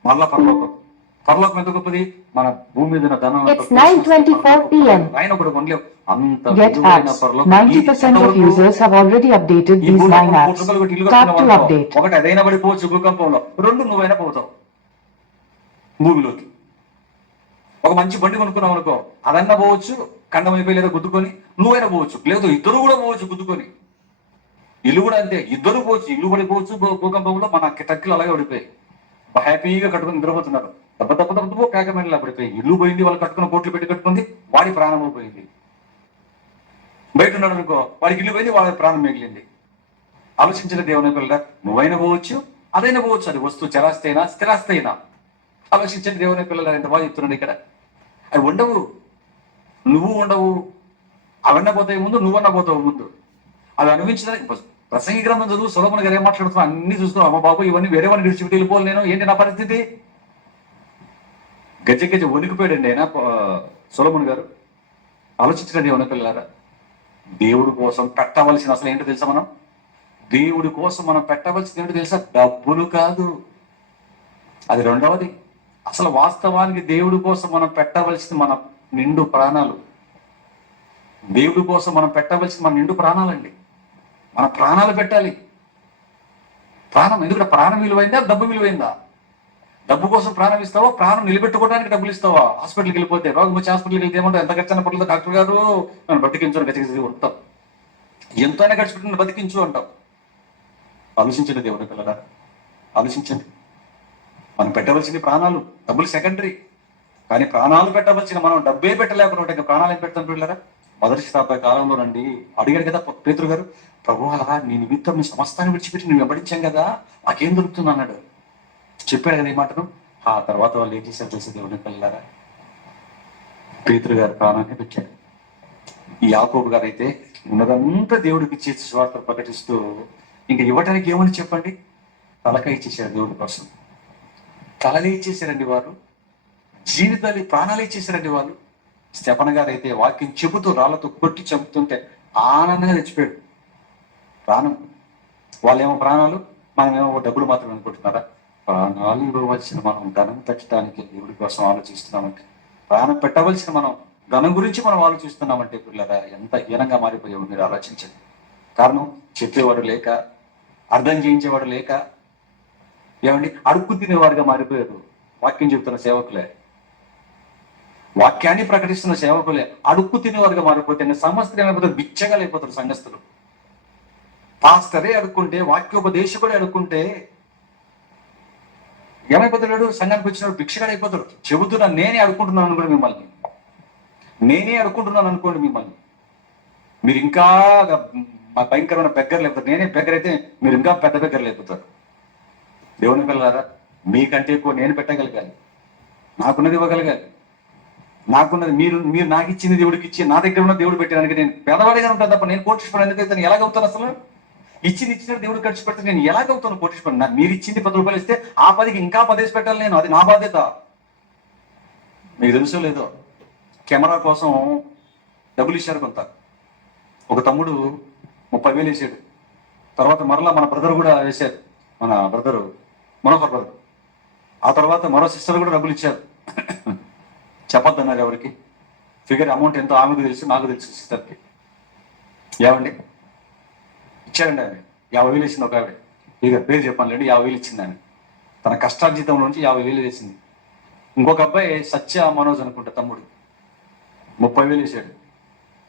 మళ్ళా పరలోకం ఎంత గొప్పది. మన భూమి మీద ధనం It's 9:24 p.m. ఆయన ఒకటి కొనలేవు అంత. Get apps. 90% of users have already updated these 9 apps. Start to update. ఒకటి అదైనా పడిపోవచ్చు భూకంపంలో, 2 నువ్వైనా పోతావు భూమిలోకి. ఒక మంచి బండి కొనుక్కున్నావు అనుకో, అదన్నా పోవచ్చు, కండం అయిపోయి లేదా గుద్దుకొని, నువ్వైనా పోవచ్చు, లేదు ఇద్దరు కూడా పోవచ్చు గుద్దుకొని. ఇల్లు కూడా అంతే, ఇద్దరు పోవచ్చు, ఇల్లు పడిపోవచ్చు భూకంపంలో. మన టక్కులు అలాగే పడిపోయి హ్యాపీగా కట్టుకుని నిద్రపోతున్నారు. దెబ్బ పేకమెంట్లా పడిపోయి ఇల్లు పోయింది, వాళ్ళు కట్టుకున్న కోట్లు పెట్టి కట్టుకుంది, వాడి ప్రాణం పోయింది. బయట ఉన్నాడు అనుకో, వాడికి ఇల్లు పోయింది, వాడి ప్రాణం మిగిలింది. ఆలోచించిన దేవుని పిల్ల, నువ్వైనా పోవచ్చు, అదైనా పోవచ్చు. అది వస్తువు చరాస్తి అయినా స్థిరాస్తి అయినా. ఆలోచించిన దేవుని పిల్లలు ఎంత బాగా చెప్తున్నాడు ఇక్కడ. అవి ఉండవు, నువ్వు ఉండవు, అవన్నీ పోతాయి ముందు, నువ్వన్నా పోతావు ముందు. అవి అనుభవించడానికి ప్రసంగి గ్రంథం చదువు, సొలొమోను గారు ఏం మాట్లాడుతున్నా అన్ని చూస్తున్నావు. అమ్మ బాబు, ఇవన్నీ వేరే వాడిని విడిచిపెట్టి వెళ్ళిపోవాలి నేను, ఏంటి నా పరిస్థితి? గజ్జ వణికిపోయాడండి ఆయన సొలొమోను గారు. ఆలోచించిన దేవుని పిల్లలారా, దేవుడి కోసం కట్టవలసిన అసలు ఏంటో తెలుసా? మనం దేవుడి కోసం మనం పెట్టవలసింది ఏంటో తెలుసా? డబ్బులు కాదు. అది రెండవది. అసలు వాస్తవానికి దేవుడి కోసం మనం పెట్టవలసింది మన నిండు ప్రాణాలు. దేవుడి కోసం మనం పెట్టవలసింది మన నిండు ప్రాణాలండి. మన ప్రాణాలు పెట్టాలి. ప్రాణం, ఎందుకంటే ప్రాణం విలువైందా డబ్బు విలువైందా? డబ్బు కోసం ప్రాణం ఇస్తావా? ప్రాణం నిలబెట్టుకోవడానికి డబ్బులు ఇస్తావా? హాస్పిటల్కి వెళ్ళిపోతే, రోగం వచ్చి హాస్పిటల్కి వెళ్తే ఏమంటావు? ఎంత ఖర్చు అయినా పర్లేదు డాక్టర్ గారు నన్ను బతికించు గచ్చిగచ్చి ఉంటావు. ఎంతైనా ఖర్చు పెట్టి నన్ను బతికించు అంటావు. ఆలోచించండి దేవుని పిల్లరా, ఆలోచించండి. మనం పెట్టవలసింది ప్రాణాలు, డబ్బులు సెకండరీ. కానీ ప్రాణాలు పెట్టవలసిన మనం డబ్బే పెట్టలేకపోతే ఇంకా ప్రాణాలు ఏం పెడతాం పిల్లరా? మొదటి శతాబ్ద కాలంలో నండి అడిగాడు కదా పేతురు గారు, ప్రభువా నీ నిమిత్తం నీ సమస్తాన్ని విడిచిపెట్టి నువ్వు వెంబడించాం కదా, మాకేం దొరుకుతుంది అన్నాడు. చెప్పాడు కదా ఈ మాటను. ఆ తర్వాత వాళ్ళు ఏం చేశారు తెలిసి దేవుని పిల్లరా? పేతురు గారు ప్రాణాన్ని పెట్టాడు. ఈ యాకోబు గారు అయితే ఉన్నదంతా దేవుడికి ఇచ్చేసి స్వార్థ ప్రకటిస్తూ ఇంకా ఇవ్వటానికి ఏమని చెప్పండి? తలకాయ ఇచ్చేసాడు దేవుడి కోసం. తలనే ఇచ్చేసారండి వారు. జీవితాలు ప్రాణాలు ఇచ్చేసారండి వాళ్ళు. స్టెఫన్ గారు అయితే వాక్యం చెబుతూ రాళ్లతో కొట్టి చంపుతుంటే ఆనందంగా తెచ్చిపోయాడు ప్రాణం. వాళ్ళేమో ప్రాణాలు, మనమేమో డబ్బులు మాత్రం అనుకుంటున్నారా? ప్రాణాలు ఇవ్వవలసిన మనం ధనం పెట్టడానికి దేవుడి కోసం ఆలోచిస్తున్నామంటే, ప్రాణం పెట్టవలసిన మనం ధనం గురించి మనం ఆలోచిస్తున్నామంటే పిల్లరా ఎంత హీనంగా మారిపోయావు మీరు ఆలోచించండి. కారణం చెప్పేవాడు లేక, అర్థం చేయించేవాడు లేక, ఏమండి అడుక్కు తినేవాడుగా మారిపోయారు. వాక్యం చెబుతున్న సేవకులే, వాక్యాన్ని ప్రకటిస్తున్న సేవకులే అడుక్కు తినేవారుగా మారిపోతే సంస్థలు ఏమైపోతారు? బిచ్చగా లేకపోతారు సంఘస్థులు. పాస్టరే అడుక్కుంటే, వాక్యోపదేశకుడే అడుక్కుంటే ఏమైపోతాడు? సంఘానికి వచ్చినాడు భిక్షగా అయిపోతాడు. చెబుతున్నా నేనే అడుక్కుంటున్నాను అనుకోండి మిమ్మల్ని, నేనే అడుక్కుంటున్నాను అనుకోండి మిమ్మల్ని, మీరు ఇంకా భయంకరమైన బెగ్గర లేకపోతారు. నేనే బెగ్గర అయితే మీరు ఇంకా పెద్ద బెగ్గర లేకపోతారు. దేవుని పిల్లలారా, మీకంటే ఎక్కువ నేను పెట్టగలగాలి, నాకున్నది ఇవ్వగలగాలి. నాకున్నది మీరు నాకు ఇచ్చింది దేవుడికి ఇచ్చి, నా దగ్గర ఉన్న దేవుడు పెట్టడానికి నేను పేదవాడిగా ఉంటాను తప్ప నేను కోటీశ్వరుడు ఎందుకైతే నేను ఎలాగవుతాను? అసలు ఇచ్చిన దేవుడు ఖర్చు పెడితే నేను ఎలాగవుతాను కోటీశ్వరుడు? మీరు ఇచ్చింది 10 రూపాయలు ఇస్తే ఆ 10కి ఇంకా 10 పెట్టాలి నేను, అది నా బాధ్యత. మీకు తెలుసో లేదో, కెమెరా కోసం డబ్బులు ఇచ్చారు కొంత. ఒక తమ్ముడు 30,000 వేసాడు. తర్వాత మరలా మన బ్రదర్ కూడా వేశారు, మన బ్రదరు మనోహర్ బ్రదర్. ఆ తర్వాత మరో సిస్టర్ కూడా డబ్బులు ఇచ్చారు. చెప్పొద్దన్నారు ఎవరికి. ఫిగర్ అమౌంట్ ఎంతో ఆమెకు తెలుసు, నాకు తెలుసు, సిస్టర్కి. ఏమండి ఇచ్చారండి ఆమె 50,000 వేసింది. ఒక ఆవిడ ఫిగర్ పేరు చెప్పాను లేండి, 50,000 ఇచ్చింది ఆమె. తన కష్టార్జితం నుంచి 50,000 వేసింది. ఇంకొక అబ్బాయి సత్య మనోజ్ అనుకుంటా తమ్ముడు 30,000 వేసాడు.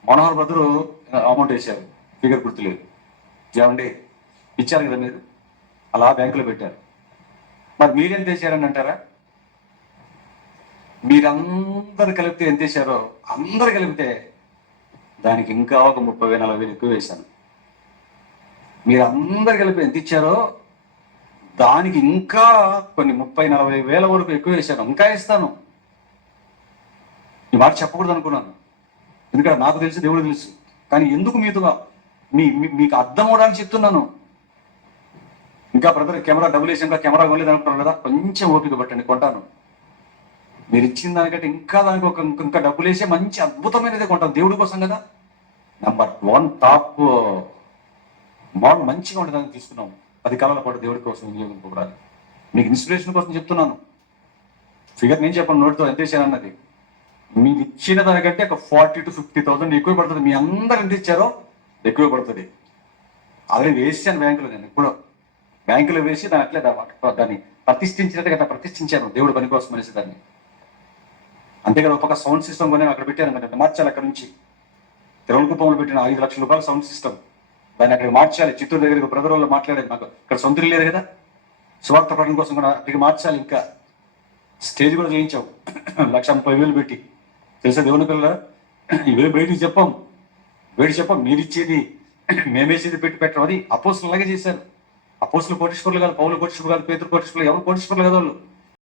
మనోహర్ బ్రదరు అమౌంట్ వేశారు, ఫిగర్ గుర్తులేదు. ఏమండి ఇచ్చారు కదా మీరు, అలా బ్యాంకులో పెట్టారు. మరి మీరెంత వేసారని అంటారా? మీరందరు కలిపితే ఎంత వేశారో, అందరు కలిపితే దానికి ఇంకా ఒక 30,000-40,000 ఎక్కువ వేశాను. మీరందరు కలిపి ఎంత ఇచ్చారో దానికి ఇంకా కొన్ని 30,000-40,000 వరకు ఎక్కువ వేశాను, ఇంకా ఇస్తాను. ఈ మాట చెప్పకూడదు అనుకున్నాను, ఎందుకంటే నాకు తెలుసు, దేవుడు తెలుసు. కానీ ఎందుకు మీతో మీకు అర్థం అవడానికి చెప్తున్నాను. ఇంకా బ్రదర్ కెమెరా డబ్బులు వేసి ఇంకా కెమెరా కొనలేదు అనుకుంటాను కదా, కొంచెం ఓపిక పట్టండి, కొంటాను. మీరు ఇచ్చిన దానికంటే ఇంకా దానికి ఇంకా డబ్బులు వేసే మంచి అద్భుతమైనదే కొంటాను దేవుడి కోసం కదా. నెంబర్ 1 టాప్ మోడల్ మంచిగా ఉండేదాన్ని తీసుకున్నాం. 10 కాలాల పాటు దేవుడి కోసం వినియోగింపబడాలి. మీకు ఇన్స్పిరేషన్ కోసం చెప్తున్నాను. ఫిగర్ నేను చెప్పను నోటితో ఎంత వేసాను అన్నది. మీకు ఇచ్చిన దానికంటే ఒక 40,000 to 50,000 ఎక్కువ పడుతుంది. మీ అందరు ఎంత ఇచ్చారో ఎక్కువ పడుతుంది. ఆల్రెడీ వేసాను బ్యాంకులో, నేను ఇప్పుడు బ్యాంకులో వేసి దాని అట్లే దాన్ని ప్రతిష్ఠించినట్టు కదా ప్రతిష్ఠించాను దేవుడి పని కోసం అనేసి దాన్ని. అంతేకాదు ఒక సౌండ్ సిస్టమ్ కొని అక్కడ పెట్టాను కదా, మార్చాలి. అక్కడ నుంచి తిరువణకుప్పంలో పెట్టిన 5 లక్షల రూపాయల సౌండ్ సిస్టమ్, దాన్ని అక్కడికి మార్చాలి. చిత్తూరు దగ్గర బ్రదర్ వాళ్ళు మాట్లాడేది, నాకు ఇక్కడ సొంత లేదు కదా, స్వార్థ ప్రకటన కోసం కూడా అక్కడికి మార్చాలి. ఇంకా స్టేజ్ కూడా చేయించావు 1,30,000 పెట్టి. తెలుసా దేవుని పిల్లల, ఇవే బయటికి చెప్పాం, మీరు ఇచ్చేది మేమేసేది పెట్టడం. అది అపోస్తులు అలాగే చేశారు. అపోస్తులు కోటీశ్వరులు కాదు, పౌలు కోటీశ్వరులు కాదు, పేతురు కోటీశ్వరులు, ఎవరు కోటీశ్వరులు కదా వాళ్ళు.